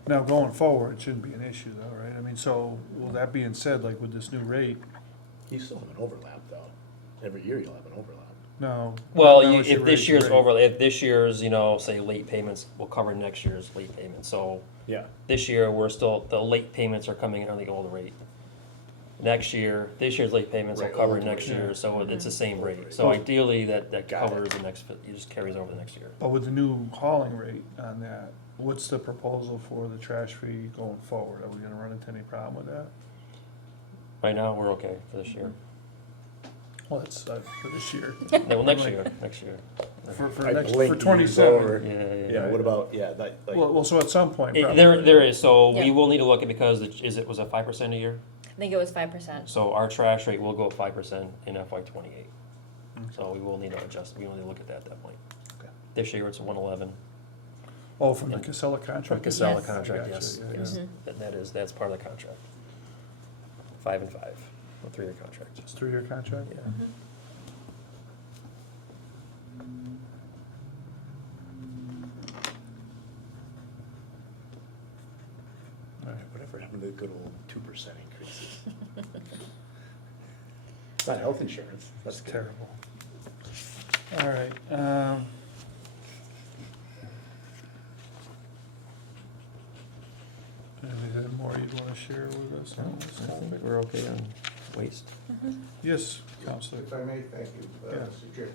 Now, going forward, it shouldn't be an issue though, right? I mean, so, well, that being said, like with this new rate, You still have an overlap though. Every year you'll have an overlap. no. Well, now it's if your this raised year's rate. if this year's, say late payments will cover next year's late payments. So Yeah. this year, the late payments are coming in on the old rate. This year's late payments will Right, cover old next rate. year, so it's the same rate. Right. So ideally, that Got it. covers the next, it just carries over the next year. But with the new hauling rate on that, what's the proposal for the trash fee going forward? Are we gonna run into any problem with that? Right now, we're okay for this year. Well, that's for this year. No, well, next Like, year. For I next, blinked for and twenty-seven. Yeah. Yeah, what about, like, Well, so at some point, probably. There is, so we Yeah. will need to look at, because was it 5% a year? I think it was 5%. So our trash rate will go up 5% in FY '28. So we will need to adjust, we will need to look at that at that point. Okay. This year it's 111. Oh, from the Casella contract? From Casella Yes. contract, Gotcha, yes. yeah, yes. yeah. That's part of the contract. 5 and 5, a 3-year contract. It's a 3-year contract? Yeah. Mm-hmm. All right. whatever happened to the good old 2% increases? It's not health insurance. That's terrible. All right, anything more you'd wanna share with us on this? I think we're okay on waste. Yes, Counselor. If I may, thank you, Yeah. Mr. Chair.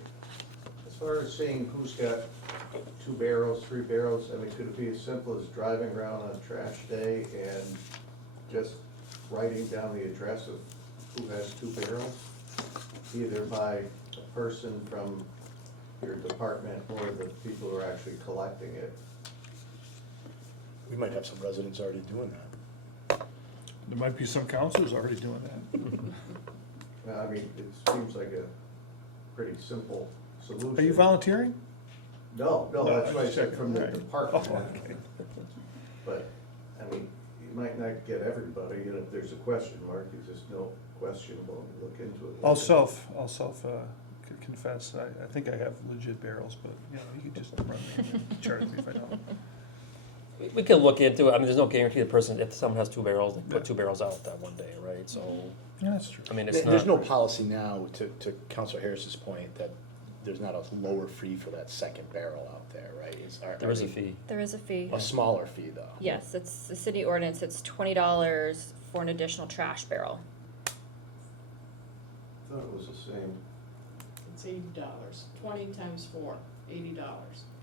As far as saying who's got 2 barrels, 3 barrels, I mean, could it be as simple as driving around on trash day and just writing down the address of who has 2 barrels? Either by a person from your department or the people who are actually collecting it. We might have some residents already doing that. There might be some counselors already doing that. I mean, it seems like a pretty simple solution. Are you volunteering? No, No, that's what I said check, from the right. department. Oh, okay. But, I mean, you might not get everybody, and if there's a question mark, you just know questionable, and look into it. I'll confess, I think I have legit barrels, but, you know, you could just run me and charge me if I don't. We can look into it. I mean, there's no guarantee the person, if someone has 2 barrels, they Yeah. put 2 barrels out that one day, right? So, Yeah, that's true. I mean, it's There's no not, policy now, to Counselor Harris's point, that there's not a lower fee for that second barrel out there, right? there is a fee. There is a fee. A smaller fee, though. Yes, it's the city ordinance, it's $20 for an additional trash barrel. Thought it was the same. It's $80, 20 times 4, $80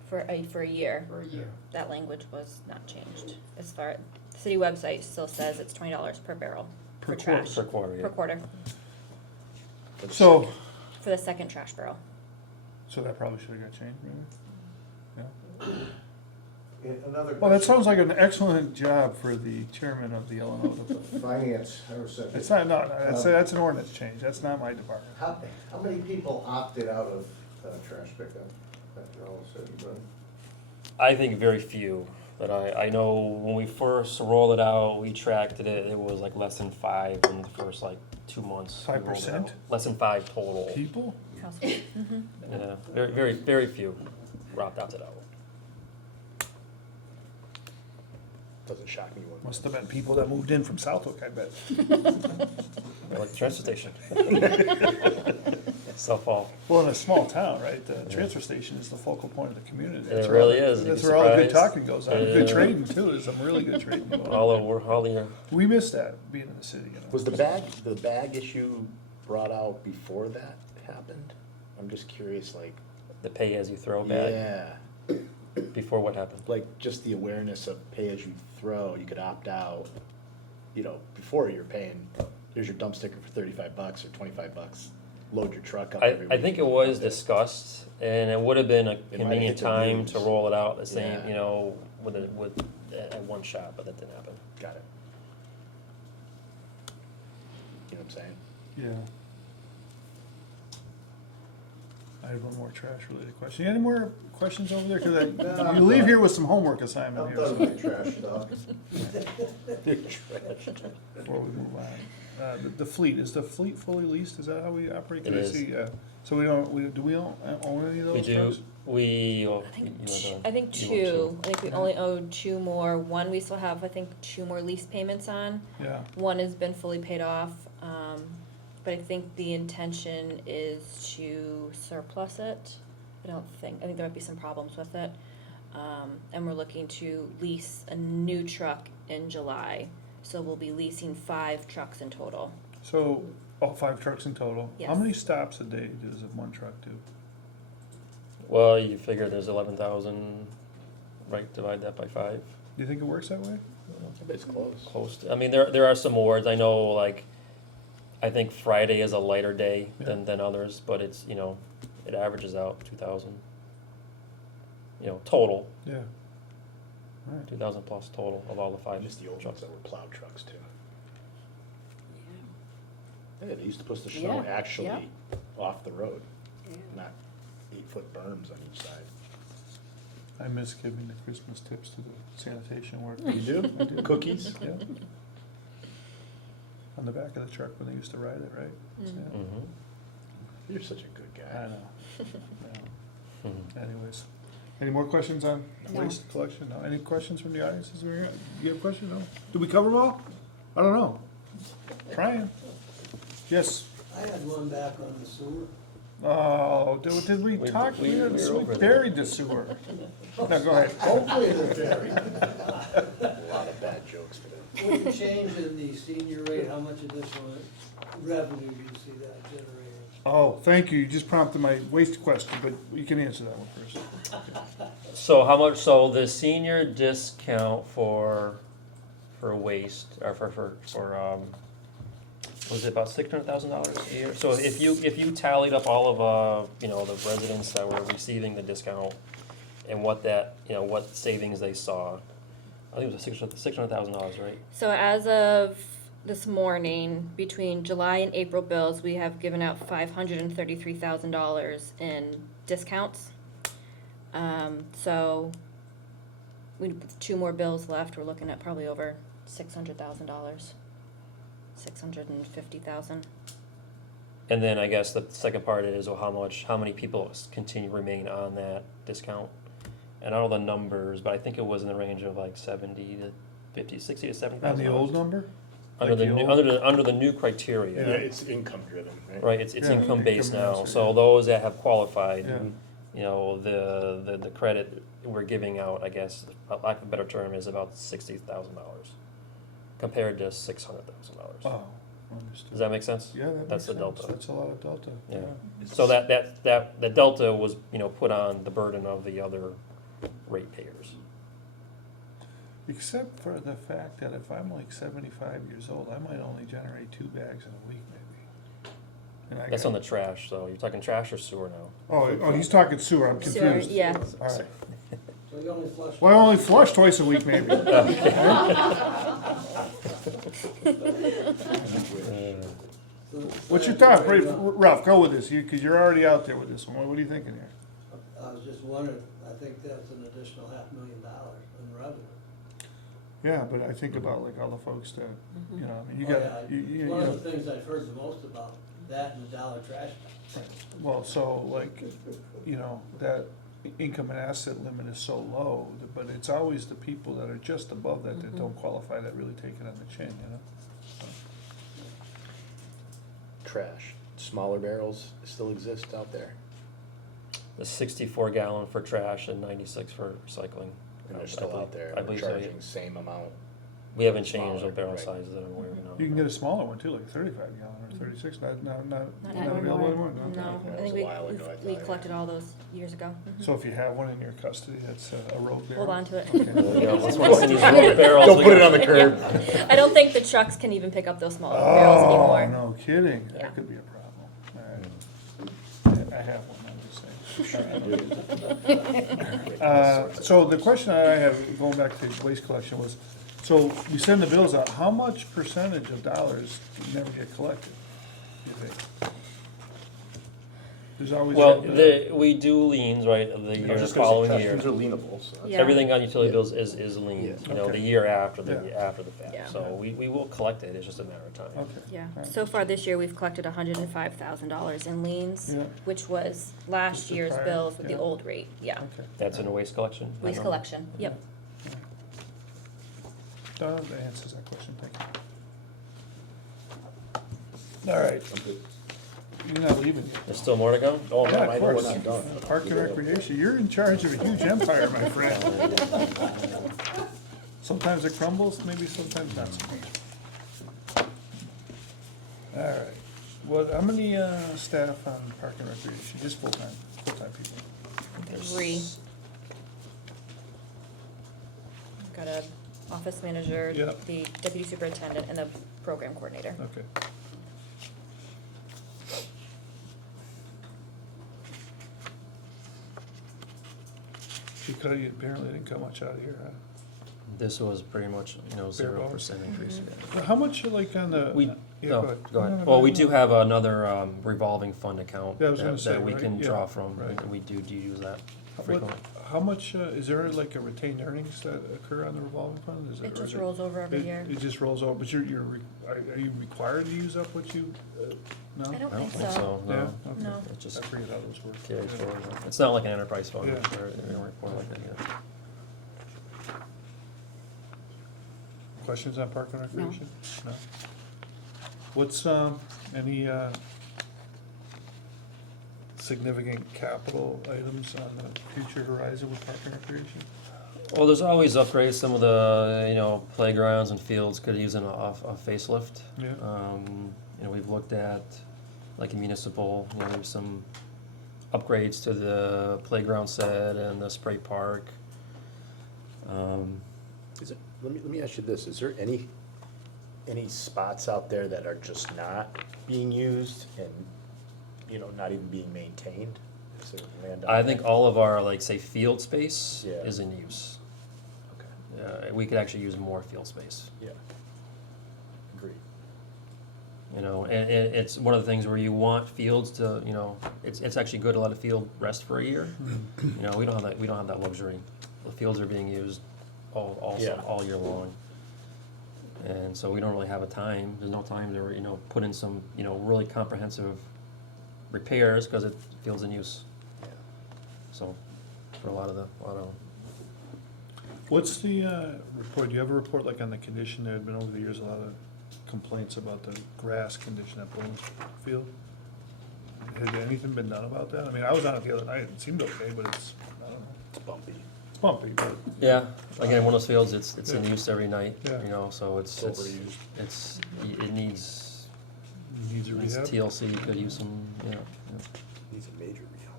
For a year. for a year. That language was not changed. As far, the city website still says it's $20 per barrel Per for trash. Per quarter, yeah. Per quarter, So, for the second trash barrel. so that probably should have got changed, maybe? Yeah. Another Well, that question. sounds like an excellent job for the chairman of the Illinois. Finance, I was saying. It's not, no, that's an ordinance change, that's not my department. How many people opted out of trash pickup after all is said and done? I think very few. But I know when we first rolled it out, we tracked it, it was like less than 5 in the first like 2 months. we rolled it 5%? out. Less than 5 total. People? Household. Mhm. Yeah, very few opted out. Doesn't shock me one. Must have been people that moved in from Southwick, I bet. Like the transfer station. South Fall. Well, in a small town, right, the transfer station is the focal point of the community. It That's where really all- is. You'd be That's where all the good surprised. talking goes on, good Yeah. trading too, there's some really good trading going on. All the, We missed that, being in the city, you know. Was the bag issue brought out before that happened? I'm just curious, like, the pay as you throw bag. yeah, Before what happened? like just the awareness of pay as you throw, you could opt out, you know, before you're paying, here's your dump sticker for $35 or $25, load your truck up every I week. think it was discussed, and it would have been a hit convenient the time news. to roll it out the same, Yeah. you know, at one shot, but that didn't happen. Got it. You know what I'm saying? Yeah. I have one more trash related question. Any more questions over there? Cause No, you leave here with some homework assignment I'm here. done with my trash talk. Before we move on. The fleet, is the fleet fully leased? Is that how we operate? It Can I is. see, so do we own any of those We do, trucks? I think two. I think we only owe 2 more. One we still have, I think, 2 more lease payments on. Yeah, One has been fully paid off, but I think the intention is to surplus it. I think there might be some problems with it. And we're looking to lease a new truck in July. So we'll be leasing 5 trucks in total. so, 5 trucks in total. How Yes. many stops a day does one truck do? Well, you figure there's 11,000, right, divide that by 5. Do you think it works that way? It's close. Close to, I mean, there are some awards, I know, like, I think Friday is a lighter day than others, but it's, you know, it averages out 2,000. You know, total, Yeah. All right. 2,000 plus total of all the 5 Just the old ones trucks. that were plow trucks too. Yeah, they used to push the snow Yeah, actually yeah. off the road, Yeah. not 8-foot berms on each side. I miss giving the Christmas tips to the sanitation workers. You do? I do. Cookies? Yeah. On the back of the truck when they used to ride it, right? Mhm. Yeah. Mhm. You're such a good I guy. know. Mhm. Yeah. Anyways, any more questions on No. waste collection? No. Any questions from the audience? Is there, you have a question? No? Did we cover them all? I don't know. Trying. Yes. I had one back on the sewer. Oh, did we We- talk? we- We we were over there. buried the sewer. No, go ahead. Hopefully they're buried. A lot of bad jokes today. With the change in the senior rate, how much additional revenue do you see that generating? Oh, thank you, you just prompted my waste question, but you can answer that one first. So how much, so the senior discount for waste, or was it about $600,000 a year? So if you tallied up all of, the residents that were receiving the discount and what that, what savings they saw, I think it was $600,000, right? So as of this morning, between July and April bills, we have given out $533,000 in discounts. So we have 2 more bills left. We're looking at probably over $600,000, $650,000. And then I guess the second part is, well, how many people remain on that discount? And I don't know the numbers, but I think it was in the range of like 70 to 50, 60 to 70,000. On the old number? Under Like the new, old- under the new criteria. Yeah, it's income driven, right? Right, it's Yeah, income based income now, based, so yeah. those that have qualified, Yeah. the credit we're giving out, I guess, for lack of a better term, is about $60,000 compared to $600,000. Oh, understood. Does that make sense? Yeah, that makes That's the sense. delta. That's a lot of delta. Yeah. So the delta was, put on the burden of the other ratepayers. Except for the fact that if I'm like 75 years old, I might only generate 2 bags in a week, maybe. And I That's got- on the trash, though. You're talking trash or sewer now? Oh, he's talking sewer, I'm Sewer, confused. yeah. All right. So you only flush. Well, I only flush twice a week, maybe. What's your thought, Ralph, go with this, because you're already out there with this one, what are you thinking here? I was just wondering, I think that's an additional $500,000 in revenue. Yeah, but I think about like all the folks that, I mean, you Oh, got, yeah, you one know, of the things I've heard the most about, that and the dollar trash. well, so like, that income and asset limit is so low, but it's always the people that are just above that that don't qualify that really take it on the chin, Trash, smaller barrels still exist out there, The 64 gallon for trash and 96 for recycling. and I they're still believe- out there, I we're believe so, yeah. charging same amount. We haven't changed the Smaller, barrel right. sizes that I'm aware of now. You can get a smaller one too, like 35 gallon or 36, not Not available anymore, no? No, Yeah, I it think was a we, while ago, I we thought, collected yeah. all those years ago. So if you have one in your custody, that's a road barrel? Hold on to it. Okay. Yeah, let's want to see these road barrels. Don't we put it got. on the curb. I don't think the trucks can even pick up those smaller barrels Oh, anymore. no kidding, Yeah. that could be a problem. All right. I have one, I'm just saying. So the question I have, going back to waste collection, was, so we send the bills out, how much percentage of dollars never get collected, do you think? There's always. Well, we do liens, right, of the I was year just gonna say, following trash year. cans are lienable, so that's- Yeah. Everything on utility Yeah. bills is lien, Yeah. the Okay. year after Yeah. after the fact. Yeah. So we will collect it, it's just a matter of time. Okay. Yeah, All right. so far this year, we've collected $105,000 in liens, Yeah. which was last The year's prior, bills with the yeah. old rate, yeah. Okay. That's in a waste collection? Waste number? collection, yep. That answers that question, thank you. All right, I'm good. you're not leaving yet. There's still more to go? Oh, Yeah, no, of I know we're course. not done. Park and Recreation, you're in charge of a huge empire, my friend. Sometimes it crumbles, maybe sometimes not so much. All right, well, how many staff on Park and Recreation, just full-time people? 3. Got a office manager, Yep. the deputy superintendent, and the program coordinator. Okay. Because you apparently didn't cut much out of here, huh? This was pretty much, Bare 0% increase. yeah. Well, how much, like, on the? We, yeah, no, ahead. go No, ahead. no, Well, no, we no. do have another revolving fund account Yeah, I was gonna that say, we right? can Yeah, draw from, right. and we do use that What- frequently. How much, is there like a retained earnings that occur on the revolving fund? Is It or just is rolls over every it- year. It just rolls over, but are you required to use up what you, no? I don't I don't think think so. so, Yeah, no. okay. No. It just I forget how those work. carries Yeah. forward. It's not like an enterprise fund, Yeah. or they don't report like that yet. Questions on Park and No. Recreation? No. What's, any, significant capital items on the future horizon with Park and Recreation? Well, there's always upgrades. Some of the, playgrounds and fields could use a facelift. Yeah. We've looked at, like in municipal, there's some upgrades to the playground set and the spray park. Let me ask you this, is there any spots out there that are just not being used and, not even being maintained? Is there land out I think there? all of our, say, field space Yeah. is in use. Okay, We could actually use more field space. yeah. Agreed. And it's one of the things where you want fields to, it's actually good to let a field rest for a year. We don't have that luxury. The fields are being used Yeah. all year long. And so we don't really have there's no time to, put in some, really comprehensive repairs because it field's in use. Yeah. So, for a lot of them. What's the report? Do you have a report like on the condition? There had been over the years a lot of complaints about the grass condition at Bloomfield. Had anything been done about that? I mean, I was on it the other night. It seemed okay, but I don't know. It's bumpy. It's bumpy, but Yeah, again, one of those fields, it's in Yeah. use every night, Yeah. so It's overused. it needs needs a rehab. TLC, could use some, Needs a major rehab.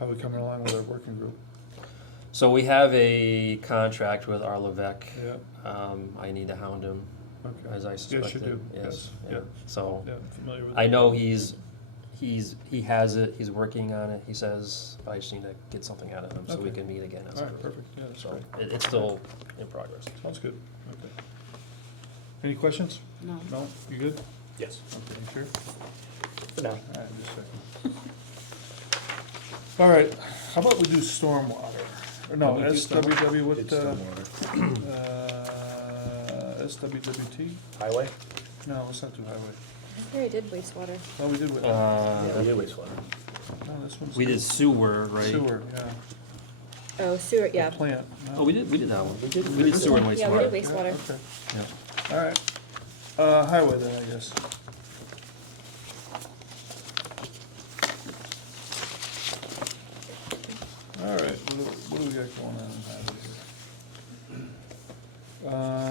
How we coming along with our working group? So we have a contract with Arla Vec. Yeah. I need to hound him, Okay. as I Yes, you suspected. do. Yes, Yeah. So, Yeah, familiar with. I know he has it, he's working on it, he says, I just need to get something out of him so we Okay. can meet again as All a right, group. perfect. Yeah, that's So, great. it's still in progress. Sounds good. Okay. Any questions? No. No? You good? Yes, Okay, you sure? for now. All right, just a second. All right, how about we do stormwater? Or no, Can we do SWW, what, It's stormwater. SWWT? Highway? No, let's not do highway. I already did wastewater. No, we did, Yeah, we did wastewater. no, this one's. We did sewer, right? Sewer, yeah. Oh, sewer, yeah. Plant. no. Oh, we did that one. We did. We did sewer and Yeah, we wastewater. did wastewater. Okay, Yeah. all right. Highway then, I guess. All right, what do we got going on in highway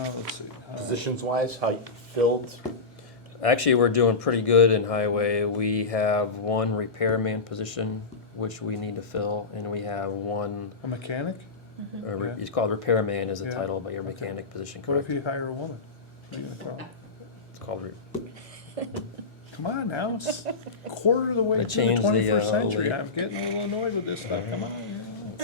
here? Let's see. Positions wise, how you filled? Actually, we're doing pretty good in highway. We have one repairman position, which we need to fill, and we have one, A mechanic? Okay. it's called repairman is the Yeah. title, but your Okay. mechanic position, What if correct? you hire a woman? Are you gonna problem? It's called, Come on now, it's a quarter of the way They through the changed the, 21st century. late- I'm getting a little annoyed with this stuff, come on.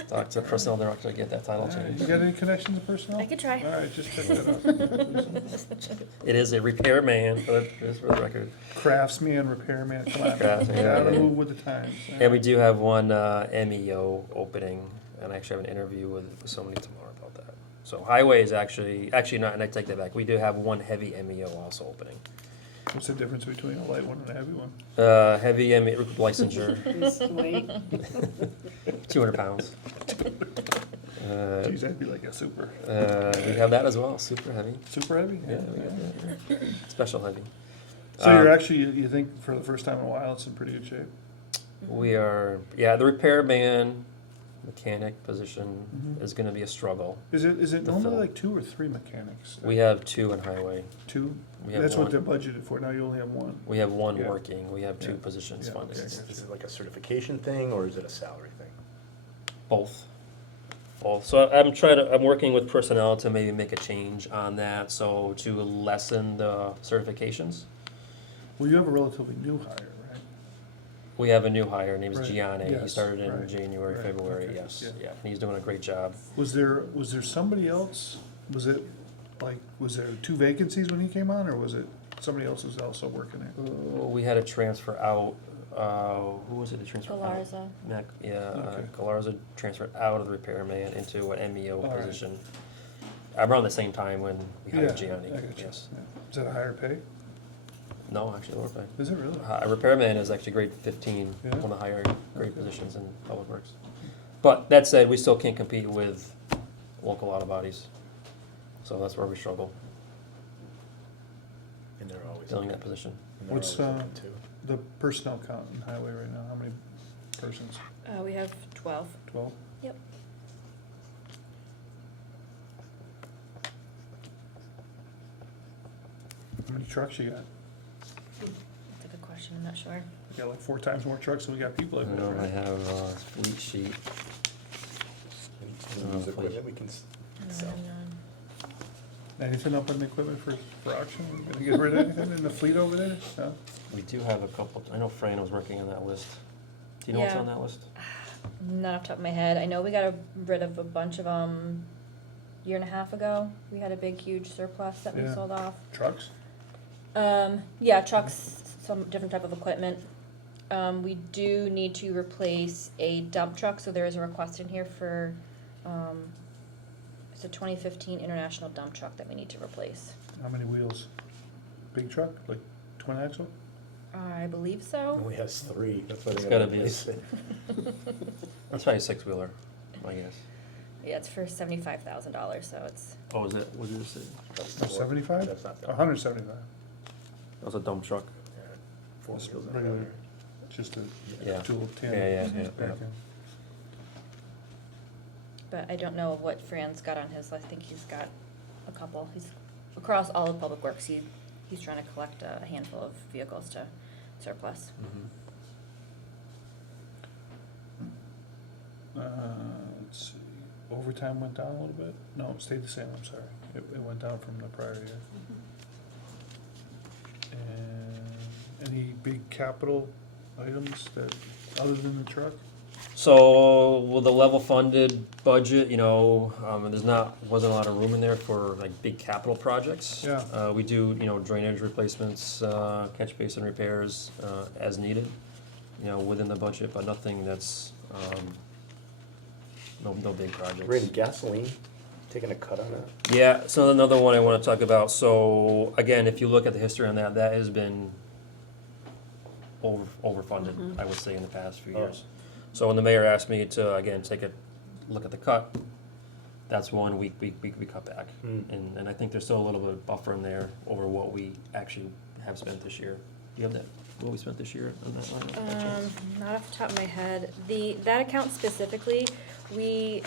talk to personnel director to get that title All right, changed. you got any connections to personnel? I could try. All right, just check that out. It is a repairman, just for the record. Craftsman, repairman, come on. Craftsman, Gotta yeah. move with the times. And we do have one MEO opening, and I actually have an interview with somebody tomorrow about that. So highway is actually not, and I take that back, we do have one heavy MEO also opening. What's the difference between a light one and a heavy one? Heavy MEO licensure, Just wait. 200 pounds. Geez, that'd be like a super. We have that as well, super heavy. Super heavy? Yeah, we got that. Special heavy. So you're Um, actually, you think for the first time in a while, it's in pretty good shape? We are, the repairman, mechanic position Mhm. is gonna be a struggle. Is it The normally fill. like 2 or 3 mechanics? We have 2 in highway. 2? We have That's what one. they're budgeted for, now you only have 1. We have one Yeah. working, we have 2 Yeah. positions Yeah, funded. okay. Is it like a certification thing or is it a salary thing? Both. Both. So I'm working with personnel to maybe make a change on that, so to lessen the certifications. Well, you have a relatively new hire, right? We have a new hire, name's Right. Gianni. He Yes, started in right. January, Right. February, Okay. yes. Yeah. Yeah, and he's doing a great job. Was there somebody else, was there 2 vacancies when he came on, or was it somebody else who's also working there? We had a transfer out, who was it that transferred out? Galarza. Okay. Galarza transferred out of the repairman into an MEO All right. position. Around the same time when we hired Yeah, Gianni, I got you. yes. Yeah. Is that a higher pay? No, actually lower pay. Is it really? A repairman is actually grade 15, Yeah. one of the higher grade Okay. positions in public works. But that said, we still can't compete with local auto bodies. So that's where we struggle, And they're always. filling that position. and they're What's, always looking too. The personnel count in highway right now, how many persons? We have 12. 12? Yep. How many trucks you got? That's a good question, I'm not sure. You got like 4 times more trucks than we got people I in there, know I right? have a fleet sheet. Any used equipment we can sell. Anything up on the equipment for auction? Gonna get rid of anything in the fleet over there? No? We do have a couple, I know Fran was working on that list. Do you know what's Yeah. on that list? Not off the top of my head. I know we got rid of a bunch of year and a half ago. We had a big, huge surplus that we Yeah. sold off. Trucks? Yeah, trucks, some different type of equipment. We do need to replace a dump truck, so there is a request in here for, it's a 2015 International dump truck that we need to replace. How many wheels? Big truck, like twin axle? I believe so. Only has 3, that's why they It's gotta gotta be a replace it. That's probably a 6-wheeler, I guess. Yeah, it's for $75,000, so it's, Oh, is it, what did it say? That's Oh, 75? That's not that. 175. That was a dump truck. Yeah, 4 Just wheels on regular, there. just a Yeah. dual Yeah, tandem. yeah, yeah. Okay. but I don't know what Fran's got on his list. I think he's got a couple. He's, across all of Public Works, he's trying to collect a handful of vehicles to surplus. Let's see, overtime went down a little bit? No, it stayed the same, I'm sorry. It went down from the prior year. And any big capital items that, other than the truck? So with the level funded budget, wasn't a lot of room in there for like big capital projects. Yeah. We do, drainage replacements, catch basin repairs, as needed, within the budget, but nothing that's, no big projects. Randy, gasoline, taking a cut on that? Yeah, so another one I want to talk about. So again, if you look at the history on that, that has been overfunded, I would say, in the past few Oh. years. So when the mayor asked me to, again, take a look at the cut, that's one we cut back. Hmm. And I think there's still a little bit of buffer in there over what we actually have spent this year. Do you have that, what we spent this year on that line? by chance? Not off the top of my head. That account specifically, we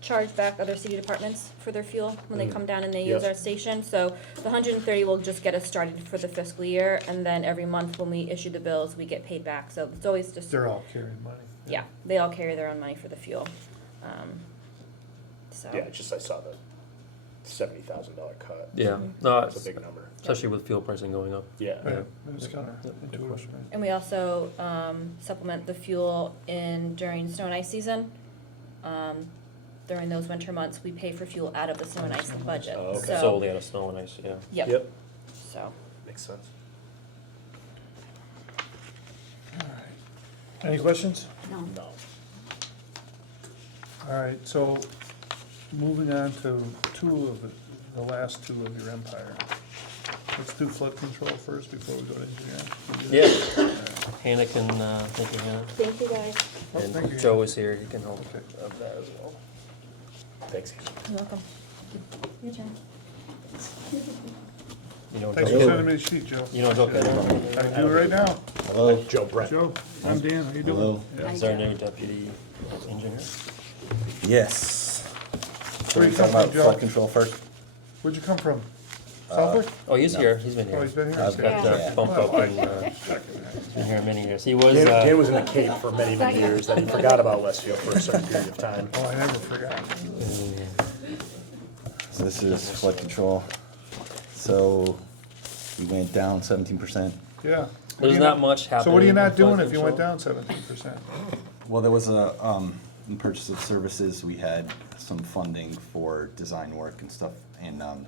charge back other city departments for their fuel when they come down and they use Yep. our station. So the 130 will just get us started for the fiscal year, and then every month when we issue the bills, we get paid back. So it's always just, They're all carrying money. yeah, they all carry their own money for the fuel. So. Yeah, it's just I saw the $70,000 cut. Yeah, no, That's a big number. especially with fuel pricing going up. Yeah. Yeah, Yeah. it's kind Good of question. intuitive. And we also supplement the fuel during snow and ice season. During those winter months, we pay for fuel out of the snow and ice budget. Oh, okay. So, Solely out of snow and ice, yeah. yep, Yep, so. makes sense. Any questions? No. No. All right, so moving on to the last 2 of your empire. Let's do flood control first before we go to engineering. Yeah. Hannah can, thank you, Hannah. Thank you, guys. Oh, thank And you. Joe is here, he can help Okay. of that as well. Thanks. You're welcome. Your turn. You know Thanks for Joe? sending me the sheet, Joe. You know Joe I Kennedy? do it right now. Hello. Joe Brett. Joe, I'm Dan, how you doing? Hello. Yeah. Is our new deputy engineer? Yes. So Where we you talk come about from, Joe? flood control first? Where'd you come from? Southwick? Oh, he's here, he's been Oh, here. he's been here? I've got Okay. the Yeah. bump up and, he's been here many years. He was, Dan was in the Cape for many, many years, then he forgot about Westfield for a certain period of time. Oh, I never forgot. So this is flood control. So we went down 17%. Yeah. there's not much happening. So what are you not in flood doing if you went control. down 17%? Well, there was in purchase of services, we had some funding for design work and stuff and on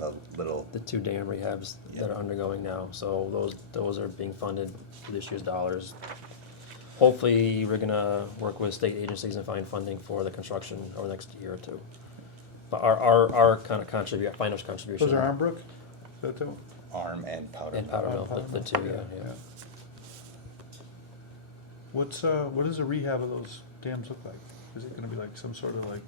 the little, The 2 dam rehabs that Yeah. are undergoing now, so those are being funded for this year's dollars. Hopefully, we're gonna work with state agencies and find funding for the construction over the next year or 2. But our kind of finance contribution. Those are Armbrook? Is that the one? arm and powder. And Powder Mill, the 2, yeah. What does the rehab of those dams look like? Is it gonna be like some sort of like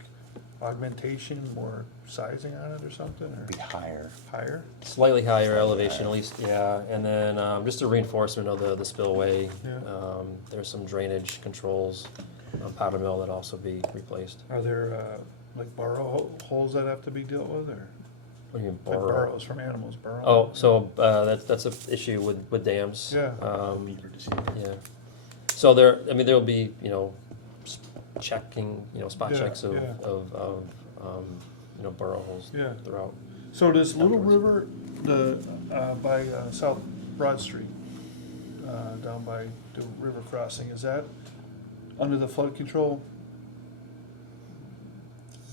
augmentation, more sizing on it or something, or Be higher. higher? Slightly higher elevation, at least, yeah, and then just a reinforcement of the spillway. Yeah. There's some drainage controls on Powder Mill that also be replaced. Are there like borrow holes that have to be dealt with, or? What do you mean Like burrow? burrows from animals, burrow. Oh, so, that's an issue with dams. Yeah. Yeah. So there, I mean, there'll be, checking, spot Yeah, checks of, yeah. burrow holes Yeah. throughout. So does Little Afterwards. River, by South Broad Street, down by the river crossing, is that under the flood control?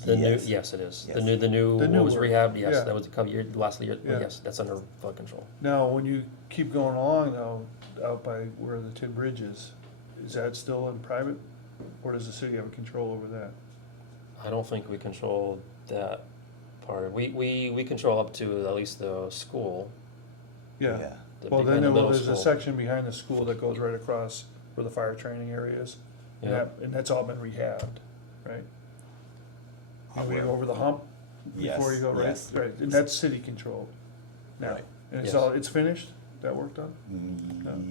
Yes. Yes, it is. Yes. The new, The new what was one. rehabbed, yes, Yeah. that was a couple year, last year, Yeah. yes, that's under flood control. Now, when you keep going along though, out by where the Tin Bridge is that still in private? Or does the city have a control over that? I don't think we control that part. We control up to at least the school. Yeah. the Well, big- then the middle there's a school. section behind the school that goes right across where the fire training area is. And Yeah. that, and that's all been rehabbed, right? And we go over the hump before you go, right? Yes. Right, and that's city controlled now. Right. And it's Yes. all, it's finished, that work done?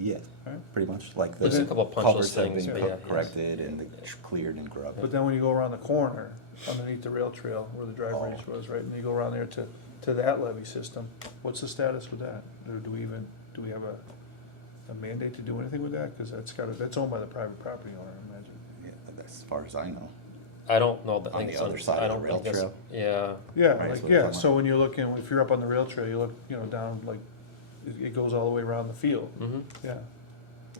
Yeah, Right. pretty much, like the There's a couple punch culverts list have things, been but yeah, yes. corrected and cleared and grubbed. But then when you go around the corner, underneath the rail trail where the drag Oh. race was, right, and you go around there to that levee system, what's the status with that? Or do we have a mandate to do anything with that? Cause that's owned by the private property owner, I imagine. Yeah, as far as I know. I don't know, I On think the it's other side I of the don't rail think that's- trail? Yeah, Yeah, Right, like, so yeah, we're talking so when you're looking, if you're up on the rail trail, you look, down, like, it goes all the way around the field, mm-hmm. yeah,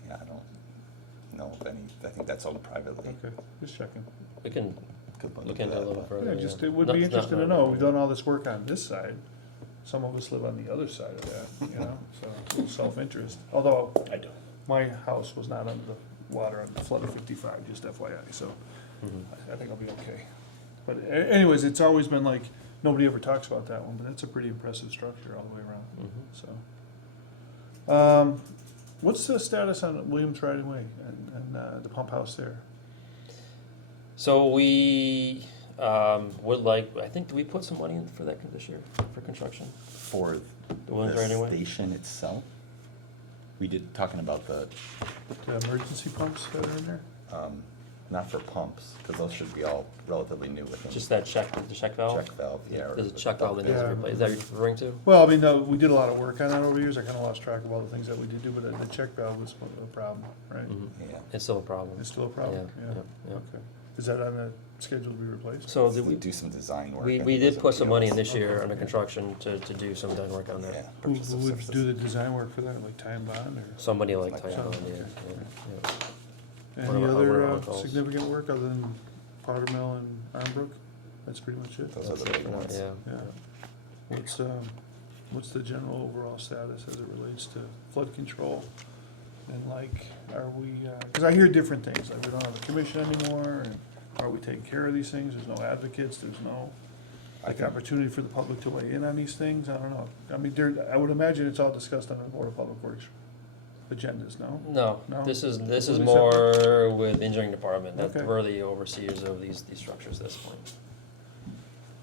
Yeah, I don't know if any, I think that's owned privately. okay, just checking. We can Could look into it a little but- further. Yeah, just, yeah. it would Not- be not- interesting to not- know, we've done all this work on this side, some of us live on the other side of that, so it's a little self-interest, although I don't. my house was not under the water on the flood of 55, just FYI, so Mhm. I think I'll be okay. But anyways, it's always been like, nobody ever talks about that one, but it's a pretty impressive structure all the way around, Mhm. so. What's the status on Williams Riding Way and the pump house there? So we would like, I think, do we put some money in for that this year, for construction? For The Williams Riding the Way? station itself, we did, talking about the, The emergency pumps that are in there? not for pumps, because those should be all relatively new within. Just that the check valve? Check valve, yeah. or There's a the check valve that needs to Yeah. be replaced, is that what you're referring to? Well, I mean, no, we did a lot of work on that over the years, I kinda lost track of all the things that we did do, but the check valve was a problem, right? Mhm. Yeah. It's still a problem. It's still a problem, Yeah, yeah, yeah. okay. Is that on the schedule to be replaced? So So did we we, do some design work. we and did those put some money in appeals. this year under construction to do some design work on Yeah, that. Who purchase of would services. do the design work for that, like Time Bond or? Somebody like Like Tyco, that. yeah, Okay. yeah, yeah. Any Whatever- other whatever it calls. significant work other than Powder Mill and Armbrook? That's pretty much it? Those are the big ones. Yeah. Yeah. What's the general overall status as it relates to flood control? And like, are we, cause I hear different things, like we don't have a commission anymore, and are we taking care of these things? There's no advocates, there's no, like, opportunity for the public to weigh in on these things, I don't know. I mean, I would imagine it's all discussed on the Board of Public Works agendas, no? No, No? this is Completely more with the engineering department, that Okay. we're the overseers of these structures at this point.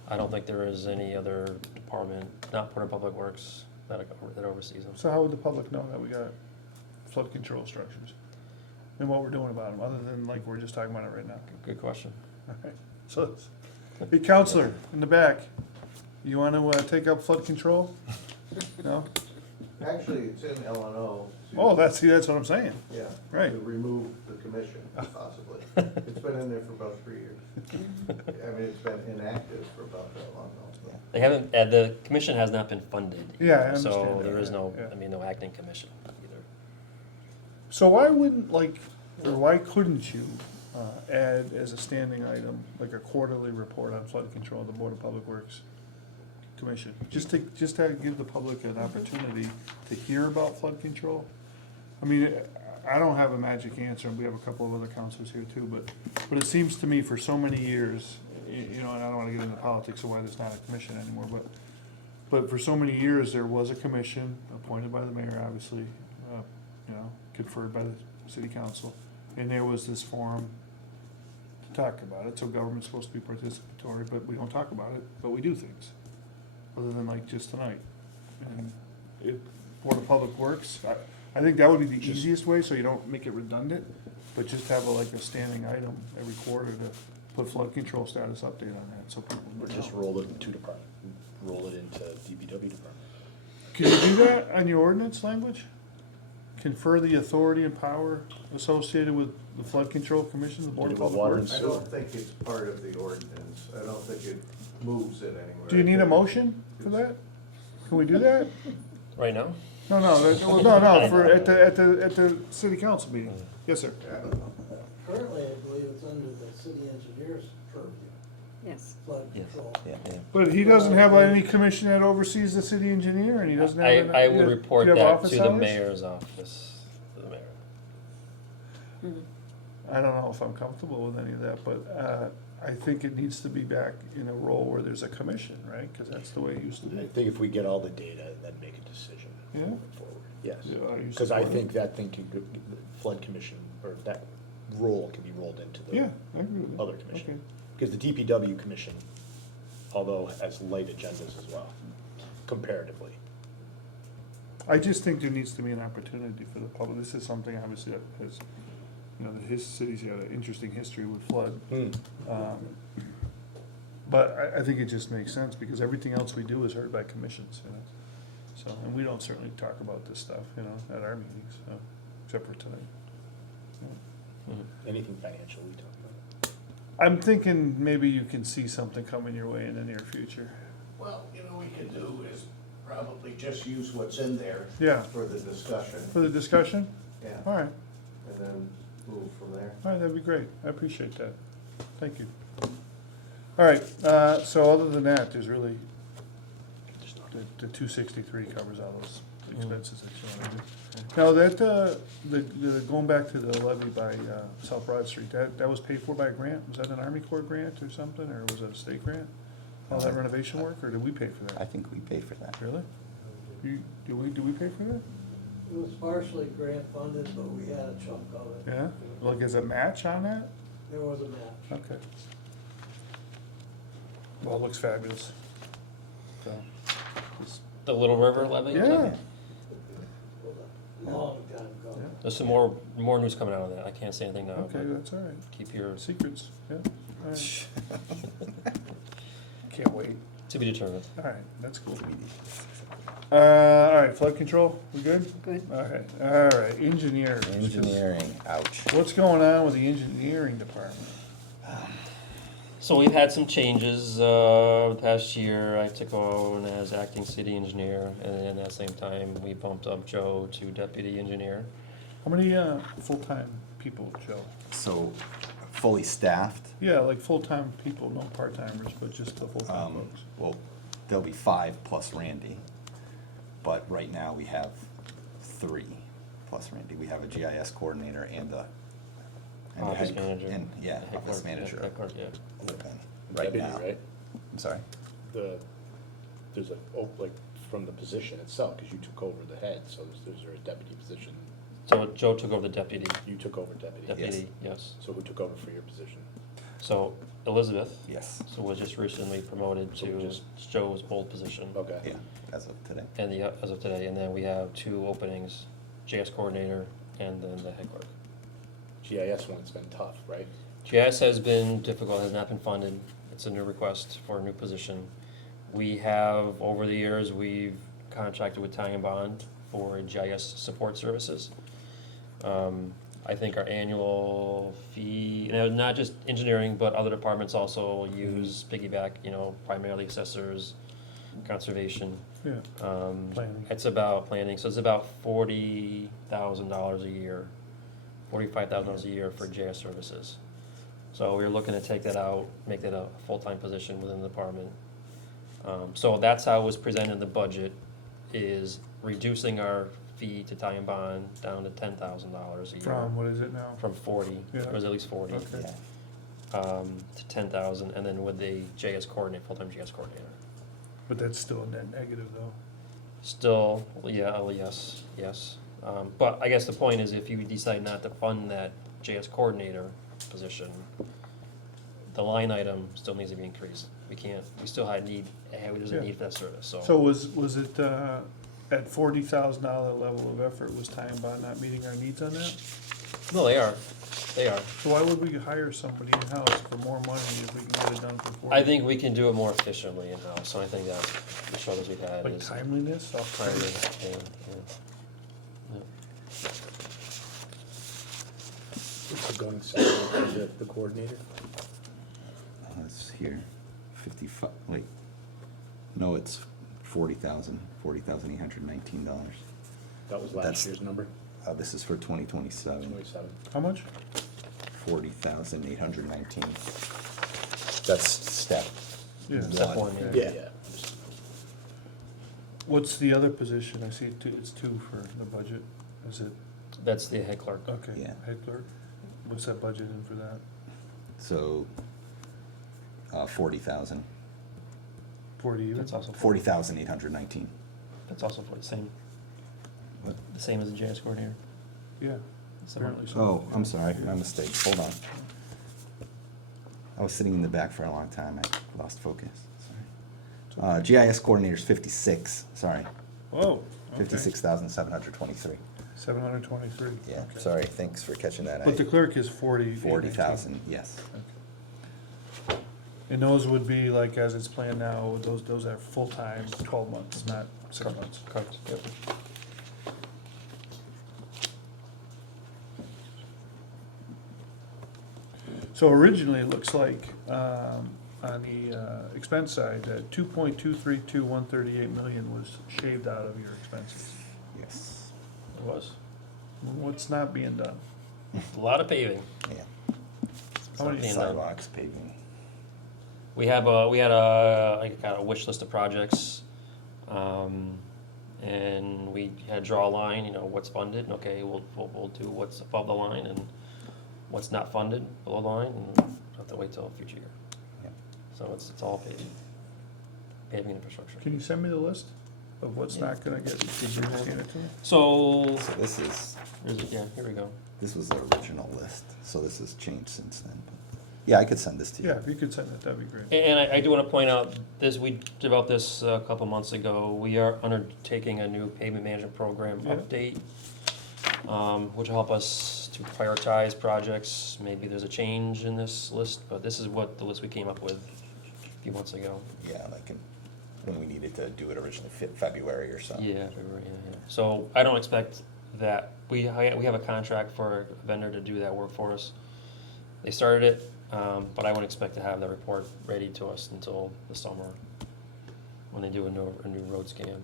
I don't think there is any other department, not Port of Public Works, that oversees them. So how would the public know that we got flood control structures? And what we're doing about them, other than like we're just talking about it right now? Good question. Alright, so, hey, counselor, in the back, you wanna, take up flood control? No? Actually, it's in LNO. Oh, that's what I'm saying. Yeah. Right. To remove the commission, possibly. It's been in there for about 3 years. I mean, it's been inactive for about that long now. They haven't, the commission has not been funded. Yeah, I either, understand So that, there is yeah, no, yeah. I mean, no acting commission either. So why wouldn't, like, or why couldn't you, add as a standing item, like a quarterly report on flood control of the Board of Public Works Commission? Just to give the public an opportunity to hear about flood control? I mean, I don't have a magic answer, and we have a couple of other counselors here too, but it seems to me for so many years, and I don't wanna get into politics of why there's not a commission anymore, but for so many years, there was a commission appointed by the mayor, obviously, conferred by the city council, and there was this forum to talk about it, so government's supposed to be participatory, but we don't talk about it, but we do things, other than like just tonight. And Board of Public Works, I think that would be the easiest way, so you don't make it redundant, but just have a standing item every quarter to put flood control status update on that, so people Or know. just roll it in two departments. roll it into DPW department. Can you do that on your ordinance language? Confer the authority and power associated with the Flood Control Commission, the Board of Did it with Public water Works? and I don't think it's part of the ordinance. I don't think it moves it anywhere. Do you need a motion for that? Can we do that? Right now? No, no, for, at the city council meeting. Yes, sir. Currently, I believe it's under the city engineer's purview, Yes. flood Yes, control. yeah, yeah. But he doesn't have any commission that oversees the city engineer, and he doesn't have. I do will you report have that office to the hours? mayor's office, to the mayor. I don't know if I'm comfortable with any of that, but, I think it needs to be back in a role where there's a commission, right? Cause that's the way it used to I be. think if we get all the data and then make a decision Yeah? moving forward, yes. Yeah, are you Because I supportive? think that thing can, the flood commission, or that role can be rolled into Yeah, the I agree with that. other Okay. commission. Because the DPW commission, although has light agendas as well, comparatively. I just think there needs to be an opportunity for the public. This is something obviously that has, you know, his city's got an interesting history with flood. But I think it just makes sense because everything else we do is heard by commissions, you know. So, and we don't certainly talk about this stuff, you know, at our meetings, so, except for tonight. Anything financial we talk about. I'm thinking maybe you can see something coming your way in the near future. Well, you know, we could do is probably just use what's in there Yeah, for the discussion. for the discussion? Yeah, All right, and then move from there. all right, that'd be great. I appreciate that. Thank you. All right, so other than that, there's really, the 263 covers all those expenses that you want to do. Now, that, going back to the levy by South Broad Street, that was paid for by a grant? Was that an Army Corps grant or something, or was it a state grant? All that renovation work, or did we pay for I that? think we pay for that. Really? Do we pay for that? It was partially grant funded, but we had a chunk of it. Yeah? Like, is a match on that? There was a match. Okay. Well, it looks fabulous. So, just- The Little River levy? Yeah. Long time ago. Yeah. There's some more news coming out of that. I can't say anything now. Okay, but that's all right. keep your, Secrets, yeah. All right. Can't wait. to be determined. All right, that's cool. All right, flood control, we good? Good. All right, engineer. Engineering, ouch. What's going on with the engineering department? So we've had some changes, the past year. I took on as acting city engineer, and then at the same time, we bumped up Joe to deputy engineer. How many, full-time people, Joe? So fully staffed, Yeah, like full-time people, no part-timers, but just the full-time folks. well, there'll be 5 plus Randy. But right now we have 3 plus Randy. We have a GIS coordinator and a. and a Office head- manager. And, yeah, Head office clerk, manager. head clerk, yeah. Right Deputy, now. right? I'm sorry? There's a, like, from the position itself, because you took over the head, so there's a deputy position. So Joe took over the deputy, You took over deputy. deputy, yes. So who took over for your position? So Elizabeth, Yes. so was just recently promoted So to just- Joe's old position. Okay. Yeah, as of today. And as of today, and then we have 2 openings, JS coordinator and then the head clerk. GIS one's been tough, right? GIS has been difficult, has not been funded. It's a new request for a new position. We have, over the years, we've contracted with Ty and Bond for GIS support services. I think our annual fee, not just engineering, but other departments also use piggyback, primarily assessors, conservation. Yeah, planning. It's about planning, so it's about $40,000 a year, $45,000 a year for JS services. So we're looking to take that out, make that a full-time position within the department. So that's how it was presented in the budget, is reducing our fee to Ty and Bond down to $10,000 a year. From, what is it now? From 40, Yeah. it was at least 40. Okay. To 10,000, and then with the JS coordinator, full-time JS coordinator. But that's still a net negative, though. Still, yeah, yes. But I guess the point is, if you decide not to fund that JS coordinator position, the line item still needs to be increased. We still have need, there's a Yeah. need for that service, so. So was it, at $40,000 level of effort, was Ty and Bond not meeting our needs on that? No, they are. They are. So why would we hire somebody in-house for more money if we can get it done for 40? I think we can do it more efficiently in-house, so I think that the struggles we've had Like is timeliness, timely, yeah. What's the going salary for the coordinator? It's here, 55, wait, no, it's $40,819. That was That's- last year's number, This is for 2027, 27. How much? 40,819. That's step Yeah. Step one. one, Yeah, yeah. What's the other position? I see it's two for the budget. Is it, That's the head clerk. okay, Yeah. head clerk? What's that budget in for that? So, 40,000, 40 even? That's also 40,819. That's also for the same, What? the same as the JS coordinator. Yeah, Similar. apparently so. Oh, I'm sorry, my mistake, hold on. I was sitting in the back for a long time, I lost focus, sorry. GIS coordinator's 56, sorry, Whoa, okay. 56,723. 723. Yeah, Okay. sorry, thanks for catching that. But the clerk is 40. 40,000, yes. Okay. And those would be like, as it's planned now, those are full-time, 12 months, not 6 months. Correct, yep. So originally, it looks like, on the expense side, that 2.232,138 million was shaved out of your expenses. Yes, It was. What's not being done? A lot of paving. yeah. How many Being done. Sidewalks, paving. We had like kind of wish list of projects, and we had to draw a line, you know, what's funded, and okay, we'll do what's above the line and what's not funded below the line, and we'll have to wait till a future year. Yeah. So it's all paving infrastructure. Can you send me the list of what's not gonna get, did you scan it to me? So, So this is, yeah, here we go. this was the original list, so this has changed since then. But yeah, I could send this to you. Yeah, if you could send it, that'd be great. And I do want to point out, this, we developed this a couple months ago. We are undertaking a new pavement management program Yeah. update, which will help us to prioritize projects. Maybe there's a change in this list, but this is what the list we came up with a few months ago. Yeah, like when we needed to do it originally, February or so. Yeah, February, yeah. So I don't expect that, we have a contract for a vendor to do that work for us. They started it, but I wouldn't expect to have the report ready to us until the summer, when they do a new road scan.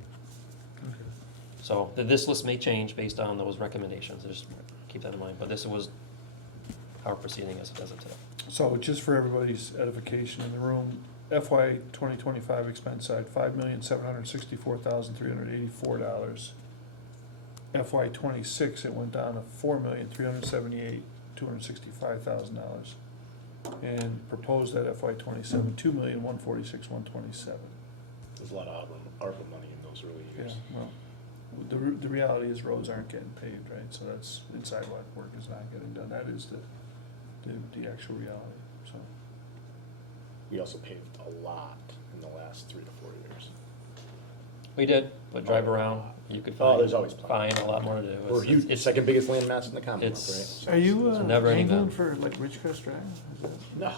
So this list may change based on those recommendations, just keep that in mind, but this was our proceeding as of today. So just for everybody's edification in the room, FY 2025 expense side, $5,764,384. FY 26, it went down to $4,378,265,000. And proposed at FY 27, $2,146,127. There's a lot of ARPA money in those early Yeah, years. well, the reality is roads aren't getting paved, right? So that's, and sidewalk work is not getting done. That is the actual reality, so. We also paved a lot in the last 3 to 4 years. We did, but drive around, you could Oh, find, there's always plenty. find a lot more to do. We're huge, It's- second biggest land mass in the Commonwealth, It's- right? Are you It's never ending angling battle. for like Ridgecrest Drive? Is that- No,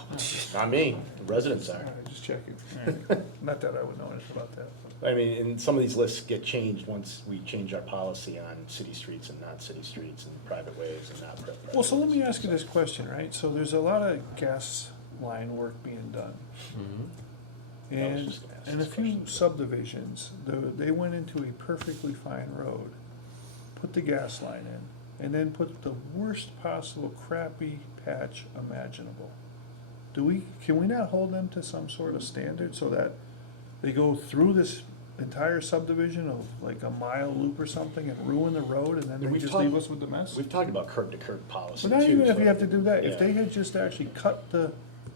not me, the residents are. All right, just checking. All right. Not that I would know anything about that. I mean, and some of these lists get changed once we change our policy on city streets and not city streets and private ways and not private. Well, so let me ways. ask you this question, right? So there's a lot of gas line work being done. Mhm. I was And, just gonna ask and a this few question. subdivisions, they went into a perfectly fine road, put the gas line in, and then put the worst possible crappy patch imaginable. Can we not hold them to some sort of standard so that they go through this entire subdivision of like a mile loop or something and ruin the road and then And they we've just talked- leave us with the mess? We've talked about curb to curb policy But not too, even if so- you have to do that, if Yeah. they had just actually cut the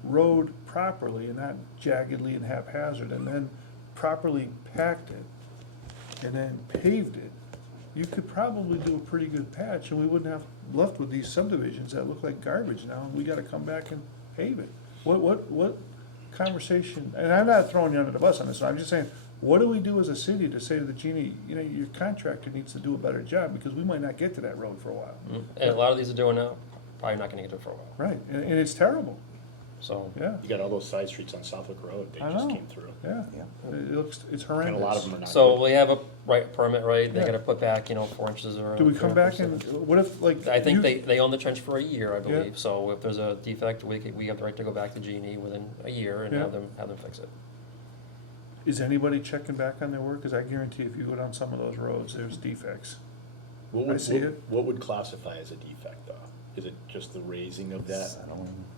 road properly and not jaggedly and haphazard, and then properly packed it, and then paved it, you could probably do a pretty good patch, and we wouldn't have left with these subdivisions that look like garbage now, and we gotta come back and pave it. What conversation, and I'm not throwing you under the bus on this, I'm just saying, what do we do as a city to say to the genie, you know, your contractor needs to do a better job, because we might not get to that road for a while. And a lot of these are doing now, probably not gonna get to it for a while, Right, and it's terrible, so. yeah, You got all those side streets on Southwick Road, they I just know. came through. yeah. Yeah. It looks, it's And horrendous. a lot of them are not So good. we have a permit, right, they Yeah. gotta put back, 4 inches or. Do we come back 3%. and, what if, like? I think you- they own the trench for a year, I Yeah. believe, so if there's a defect, we have the right to go back to Genie within a year and Yeah. have them fix it. Is anybody checking back on their work? Because I guarantee if you go down some of those roads, there's defects. What I would, see it. what would classify as a defect though? Is it just the raising of that?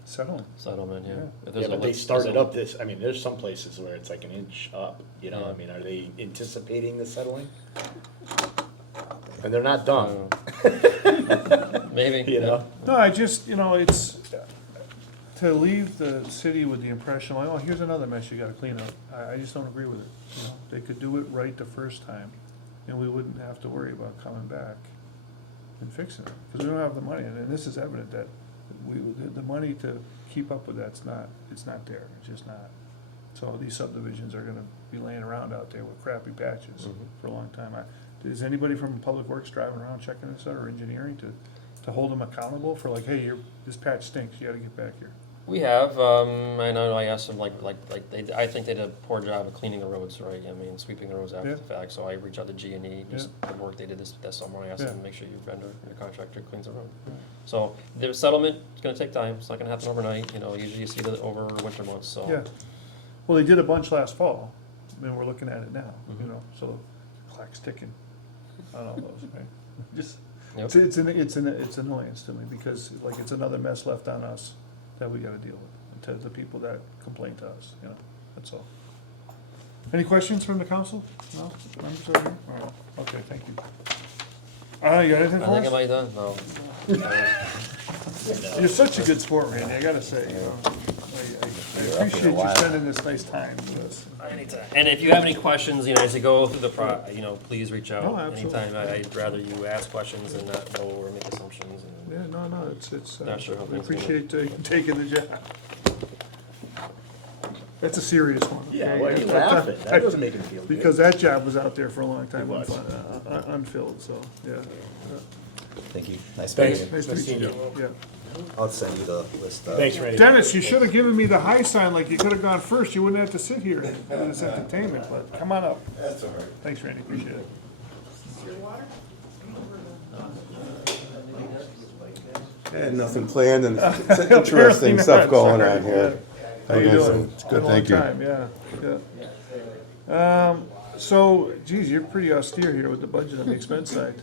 Settling. Settlement, yeah. Yeah. If there's Yeah, a but they lip- started there's a- up this, I mean, there's some places where it's like an inch up, you know, Yeah. I mean, are they anticipating the settling? And they're not done, Maybe, you yeah. know? No, I just, it's, to leave the city with the impression, like, oh, here's another mess you gotta clean up. I just don't agree with it. They could do it right the first time, and we wouldn't have to worry about coming back and fixing it, because we don't have the money, and this is evident that the money to keep up with that's not, it's not there, it's just not. So these subdivisions are gonna be laying around out there with crappy patches for a long time. Is anybody from Public Works driving around checking this out, or engineering, to hold them accountable for like, hey, this patch stinks, you gotta get back here? We have, I know I asked them, I think they did a poor job of cleaning the roads, right? I mean, sweeping the roads after Yeah. the fact, so I reached out to G&E, just the work they did this summer, I asked Yeah. them to make sure your vendor, your contractor cleans the road. So, the settlement, it's gonna take time, it's not gonna happen overnight, usually you see it over winter months, so. Yeah, well, they did a bunch last fall, and we're looking at it now, Mhm. so the clock's ticking on all those, right? Just, Yep. it's annoyance to me, because like, it's another mess left on us that we gotta deal with, to the people that complain to us, that's all. Any questions from the council? No? Members over here? All right, okay, thank you. You got anything I for think us? I might done, no. You're such a good sport, Randy, I gotta say, I appreciate you spending this nice time with us. Anytime. And if you have any questions, as you go through the please reach out Oh, absolutely. anytime. I'd rather you ask questions and not know or make assumptions. Yeah, no, it's, Not sure how we things will appreciate you taking the job. That's a serious one. Yeah, okay? why are you laughing? That doesn't make him feel good. Because that job was out there for a long time, It was. unfilled, so, yeah. Thank you. Nice Thanks. meeting you. Nice to meet you, yeah. I'll send you the list. Thanks, Randy. Dennis, you should have given me the high sign, like you could have gone first, you wouldn't have to sit here and do this entertainment, but come on up. That's all right. Thanks, Randy, appreciate it. Your water? Had nothing planned, and it's Apparently interesting not, stuff going sorry, on here. How you doing? It's Been good, a long thank you. time, yeah. So, geez, you're pretty austere here with the budget on the expense side.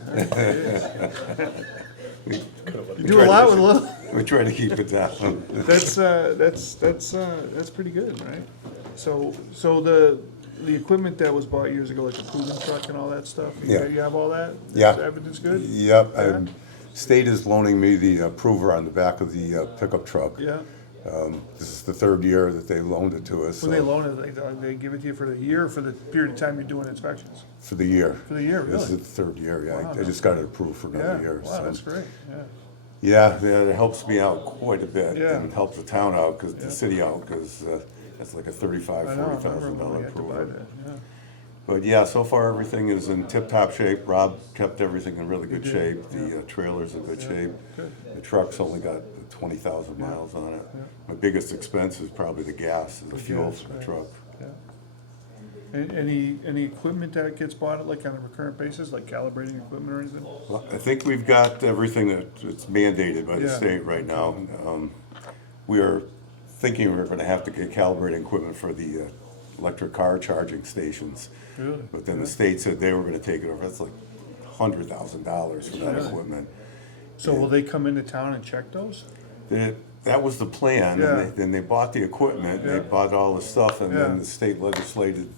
You do a lot with a little. We try to keep it down. That's pretty good, right? So the equipment that was bought years ago, like the proving truck and all that stuff, Yeah. you have all that? Yeah. Everything's good? Yep, Yeah? state is loaning me the prover on the back of the pickup truck. Yeah, This is the third year that they loaned it to us. when they so- loan it, they give it to you for the year or for the period of time you're doing inspections? For the year. For the year, This is really? the third year, yeah. Wow. I just got it approved for Yeah, another year. wow, so. that's great, yeah. Yeah, it helps me out quite a bit. Yeah. And helps the town out, Yeah. the city out, because that's like a $35,000, I know, I remember when we $40,000 had to buy approval. that, yeah. But yeah, so far everything is in tip-top shape. Rob kept everything in really good did, shape. The yeah. trailer's in good Yeah, shape. good. The truck's only got 20,000 miles on it. Yeah. My biggest expense is probably the gas, the The fuel gas, for the right. truck. Yeah. Any equipment that gets bought like on a recurrent basis, like calibrating equipment or anything? Well, I think we've got everything that's mandated by the Yeah. state right now. We are thinking we're gonna have to get calibrating equipment for the electric car charging stations. Really? But then Yeah. the state said they were gonna take it over. That's like $100,000 for that Really? equipment. So will they come into town and check those? That was the plan, Yeah. and then they bought the equipment, Yeah. they bought all the stuff, and Yeah. then the state legislated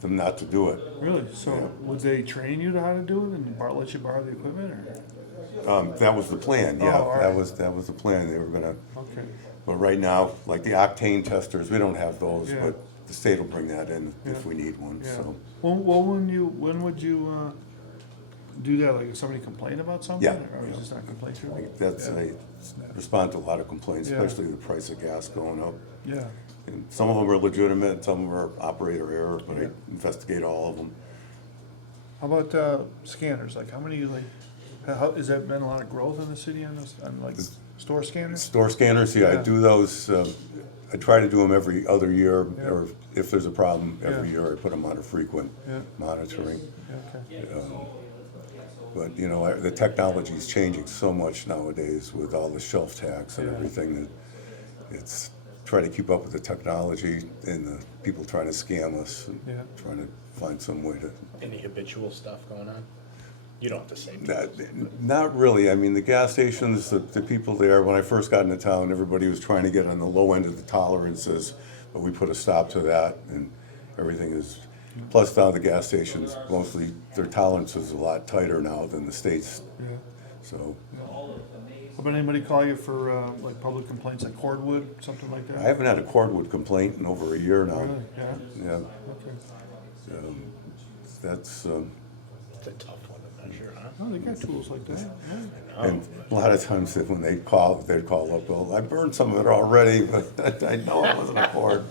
them not to do it. Really? So Yeah. would they train you to how to do it and let you borrow the equipment or? That was the plan, yeah, Oh, all right. that was the plan, they were gonna, Okay, but right now, like the octane testers, we don't have those, Yeah. but the state will bring that in if Yeah. we need one, yeah. so. When would you, do that? Like if somebody complain about something? Yeah. Or is this not complaint through? Like, that's, Yeah. I respond to a lot of complaints, Yeah. especially the price of gas going up. Yeah, And some of them are legitimate, and some of them are operator error, but I investigate all of them. How about scanners? Like, how many, like, has that been a lot of growth in the city on this, on like store scanners? Store scanners, yeah, I Yeah. do those, I try to do them every other year, Yeah. or if there's a problem, every Yeah. year I put them on a frequent Yeah. monitoring. Okay. But, you know, the technology's changing so much nowadays with all the shelf tax and Yeah. everything that it's trying to keep up with the technology and the people trying to scam us and Yeah. trying to find some way to. Any habitual stuff going on? You don't have to say. Not really. I mean, the gas stations, the people there, when I first got into town, everybody was trying to get on the low end of the tolerances, but we put a stop to that and everything is, plus now the gas stations, mostly, their tolerance is a lot tighter now than the states, Yeah. so. How about anybody call you for, like, public complaints like cordwood, something like that? I haven't had a cordwood complaint in over a year now. Really? Yeah? Yeah, Okay. that's, It's a tough one to measure, huh? Oh, they got tools like that. Yeah. and a lot of times that when they'd call up, well, I burned some of it already, but I know it wasn't a cord.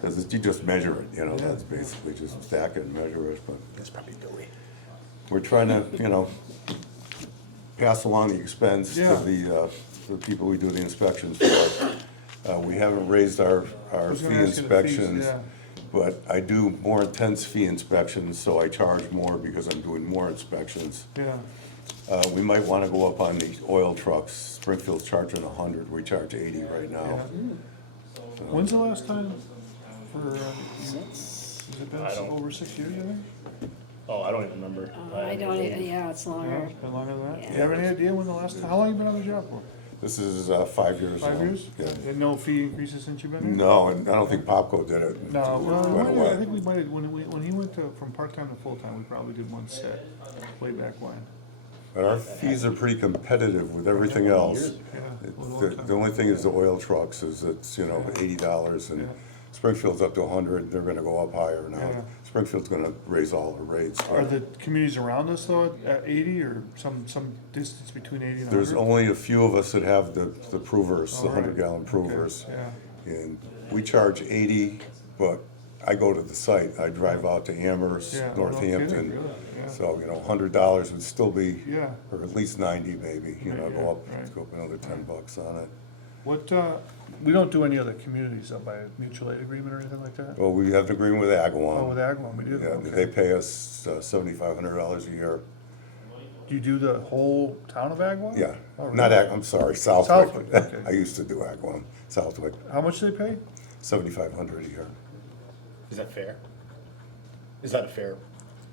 Because you just measure it, you know, that's basically just stack it and measure it, but That's probably Billy. we're trying to, you know, pass along the expense Yeah. to the people we do the inspections for. We haven't raised our was fee gonna ask you the fees, inspections, yeah. but I do more intense fee inspections, so I charge more because I'm doing more inspections. Yeah. We might wanna go up on the oil trucks. Springfield's charging 100, we charge 80 right now. Yeah. When's the last time for, has it been I don't- over 6 years, I think? Oh, I don't even remember. I don't, yeah, it's No, longer. it's been longer than that. Yeah. You have any idea when the last, how long you been on the job for? This is 5 years now. 5 years? Yeah. And no fee increases since you've been here? No, and I don't think Popco did it. No, well, Quite a I while. think we might have, when he went to, from part-time to full-time, we probably did one set way back when. But our fees are pretty competitive with everything else. Yeah, a long The time. the only thing is the oil trucks is it's, you know, $80 Yeah. and Springfield's up to 100, they're gonna go up higher Yeah. now. Springfield's gonna raise all the rates. Are the communities around us though at 80 or some distance between 80 and 100? There's only a few of us that have the provers, the Oh, right. 100-gallon Okay, provers. Yeah, And we charge 80, but I go to the site, I drive out to Amherst, Yeah, no kidding, Northampton. really, yeah. So, you know, $100 would still be, yeah. or at least 90 maybe, you know, Right, go up, right. go up another 10 bucks on it. What, we don't do any other communities up by mutual aid agreement or anything like that? Well, we have an agreement with Agawam. Oh, with Agawam, we do? Yeah, Okay. they pay us $7,500 a year. Do you do the whole town of Agawam? Yeah, Oh, not really? I'm sorry, Southwick. Southwick, okay. I used to do Agawam, Southwick, How much do they pay? $7,500 a year. Is that fair? Is that a fair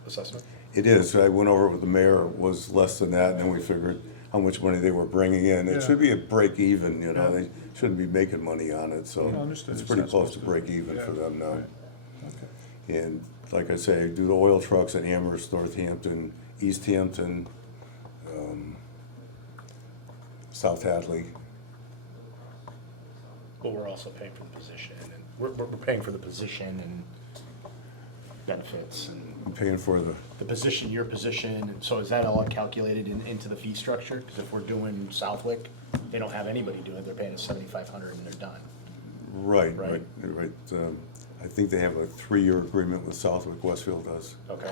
assessment? It is, I went over with the mayor, it was less than that, and then we figured how much money they were bringing in. Yeah. It should be a break even, you know, Yeah. they shouldn't be making money on it, so Yeah, understood. it's It's pretty not close to supposed to. break even for Yeah, them now. right. Okay. And like I say, I do the oil trucks at Amherst, Northampton, East Hampton, South Hadley. But we're also paying for the position, and we're paying for the position and benefits and I'm paying for the position, your position, and so is that all calculated into the fee structure? Because if we're doing Southwick, they don't have anybody do it, they're paying us 7,500 and they're done. Right, Right. right. I think they have a 3-year agreement with Southwick, Westfield does. Okay.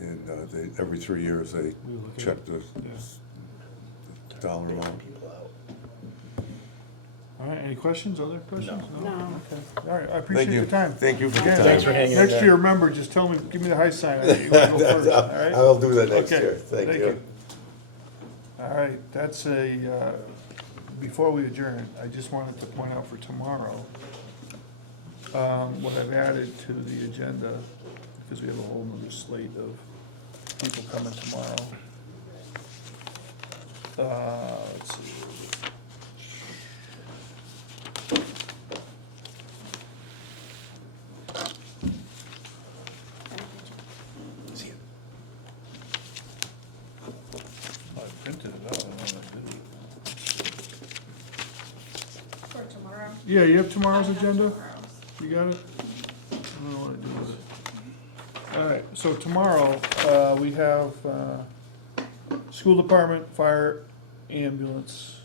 And every 3 years, they look at check it. the dollar amount. People out. All right, any questions, other questions? No. Okay, all right, I appreciate you. your time. Thank you for your Again, time. Thanks for hanging in Next there. year, remember, just tell me, give me the high sign, you wanna go first, all right? I will do that next Okay, year. Thank you. All right, that's before we adjourn, I just wanted to point out for tomorrow, what I've added to the agenda, because we have a whole nother slate of people coming tomorrow. Let's see. See you. I printed it out, I don't know if I did. For tomorrow? Yeah, you have tomorrow's I have agenda? tomorrow's. You got it? I don't know what to do with it. All right, so tomorrow, we have, school department, fire, ambulance.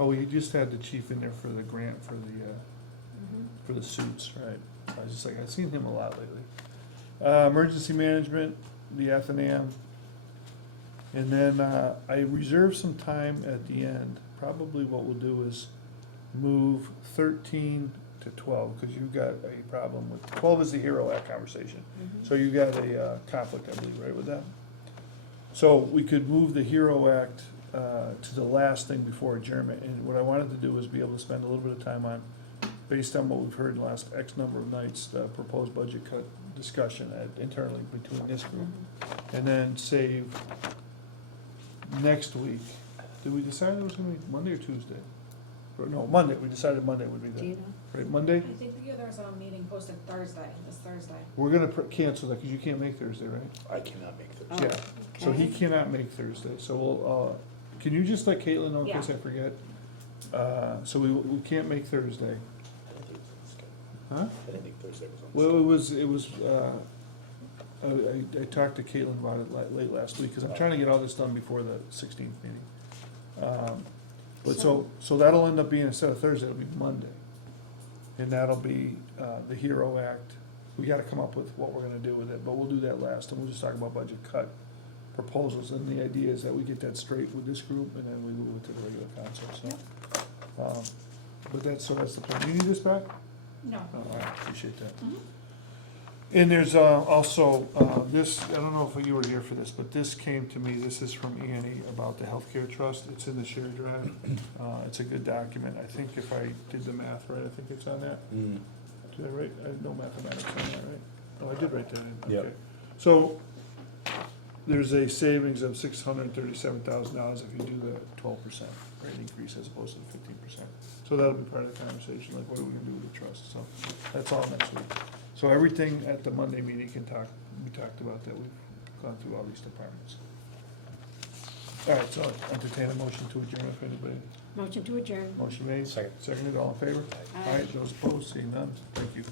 Oh, we just had the chief in there for the grant for the suits, right? I was just like, I've seen him a lot lately. Emergency management, the Athenaeum. And then, I reserved some time at the end. Probably what we'll do is move 13 to 12, because you've got a problem with, 12 is the Hero Act conversation. So you got a conflict, I believe, right, with that? So we could move the Hero Act to the last thing before adjournment, and what I wanted to do was be able to spend a little bit of time on, based on what we've heard in the last X number of nights, the proposed budget cut discussion internally between this group, and then save next week. Did we decide it was gonna be Monday or Tuesday? Or no, Monday, we decided Monday would be Do you the, know? right, Monday? I think there's a meeting posted Thursday, this Thursday. We're gonna cancel that, because you can't make Thursday, right? I cannot make Thursday. Yeah, so he Okay. cannot make Thursday, so we'll, can you just let Caitlin know in case I forget? So we can't make Thursday. I didn't think it was good. Huh? I didn't think Thursday was on. Well, it was, I talked to Caitlin about it late last week, because I'm trying to get all this done before the 16th meeting. But so that'll end up being, instead of Thursday, it'll be Monday. And that'll be, the Hero Act. We gotta come up with what we're gonna do with it, but we'll do that last, and we'll just talk about budget cut proposals. And the idea is that we get that straight with this group, and then we move it to the regular council, so. But that's the plan. You need this back? No. Oh, I appreciate that. And there's also, this, I don't know if you were here for this, but this came to me, this is from Annie about the healthcare trust. It's in the shared drive. It's a good document. I think if I did the math right, I think it's on that. Did I write, I have no mathematics on that, right? Oh, I did write that in, Yep. okay. So, there's a savings of $637,000 if you do the 12% rate increase as opposed to the 15%. So that'll be part of the conversation, like what are we gonna do with the trust, so that's all next week. So everything at the Monday meeting we talked about that we've gone through all these departments. All right, so entertain a motion to adjourn if anybody, Motion to adjourn. motion made. Second. Seconded, all in favor? Aye. All right, those opposed, seeing none, thank you.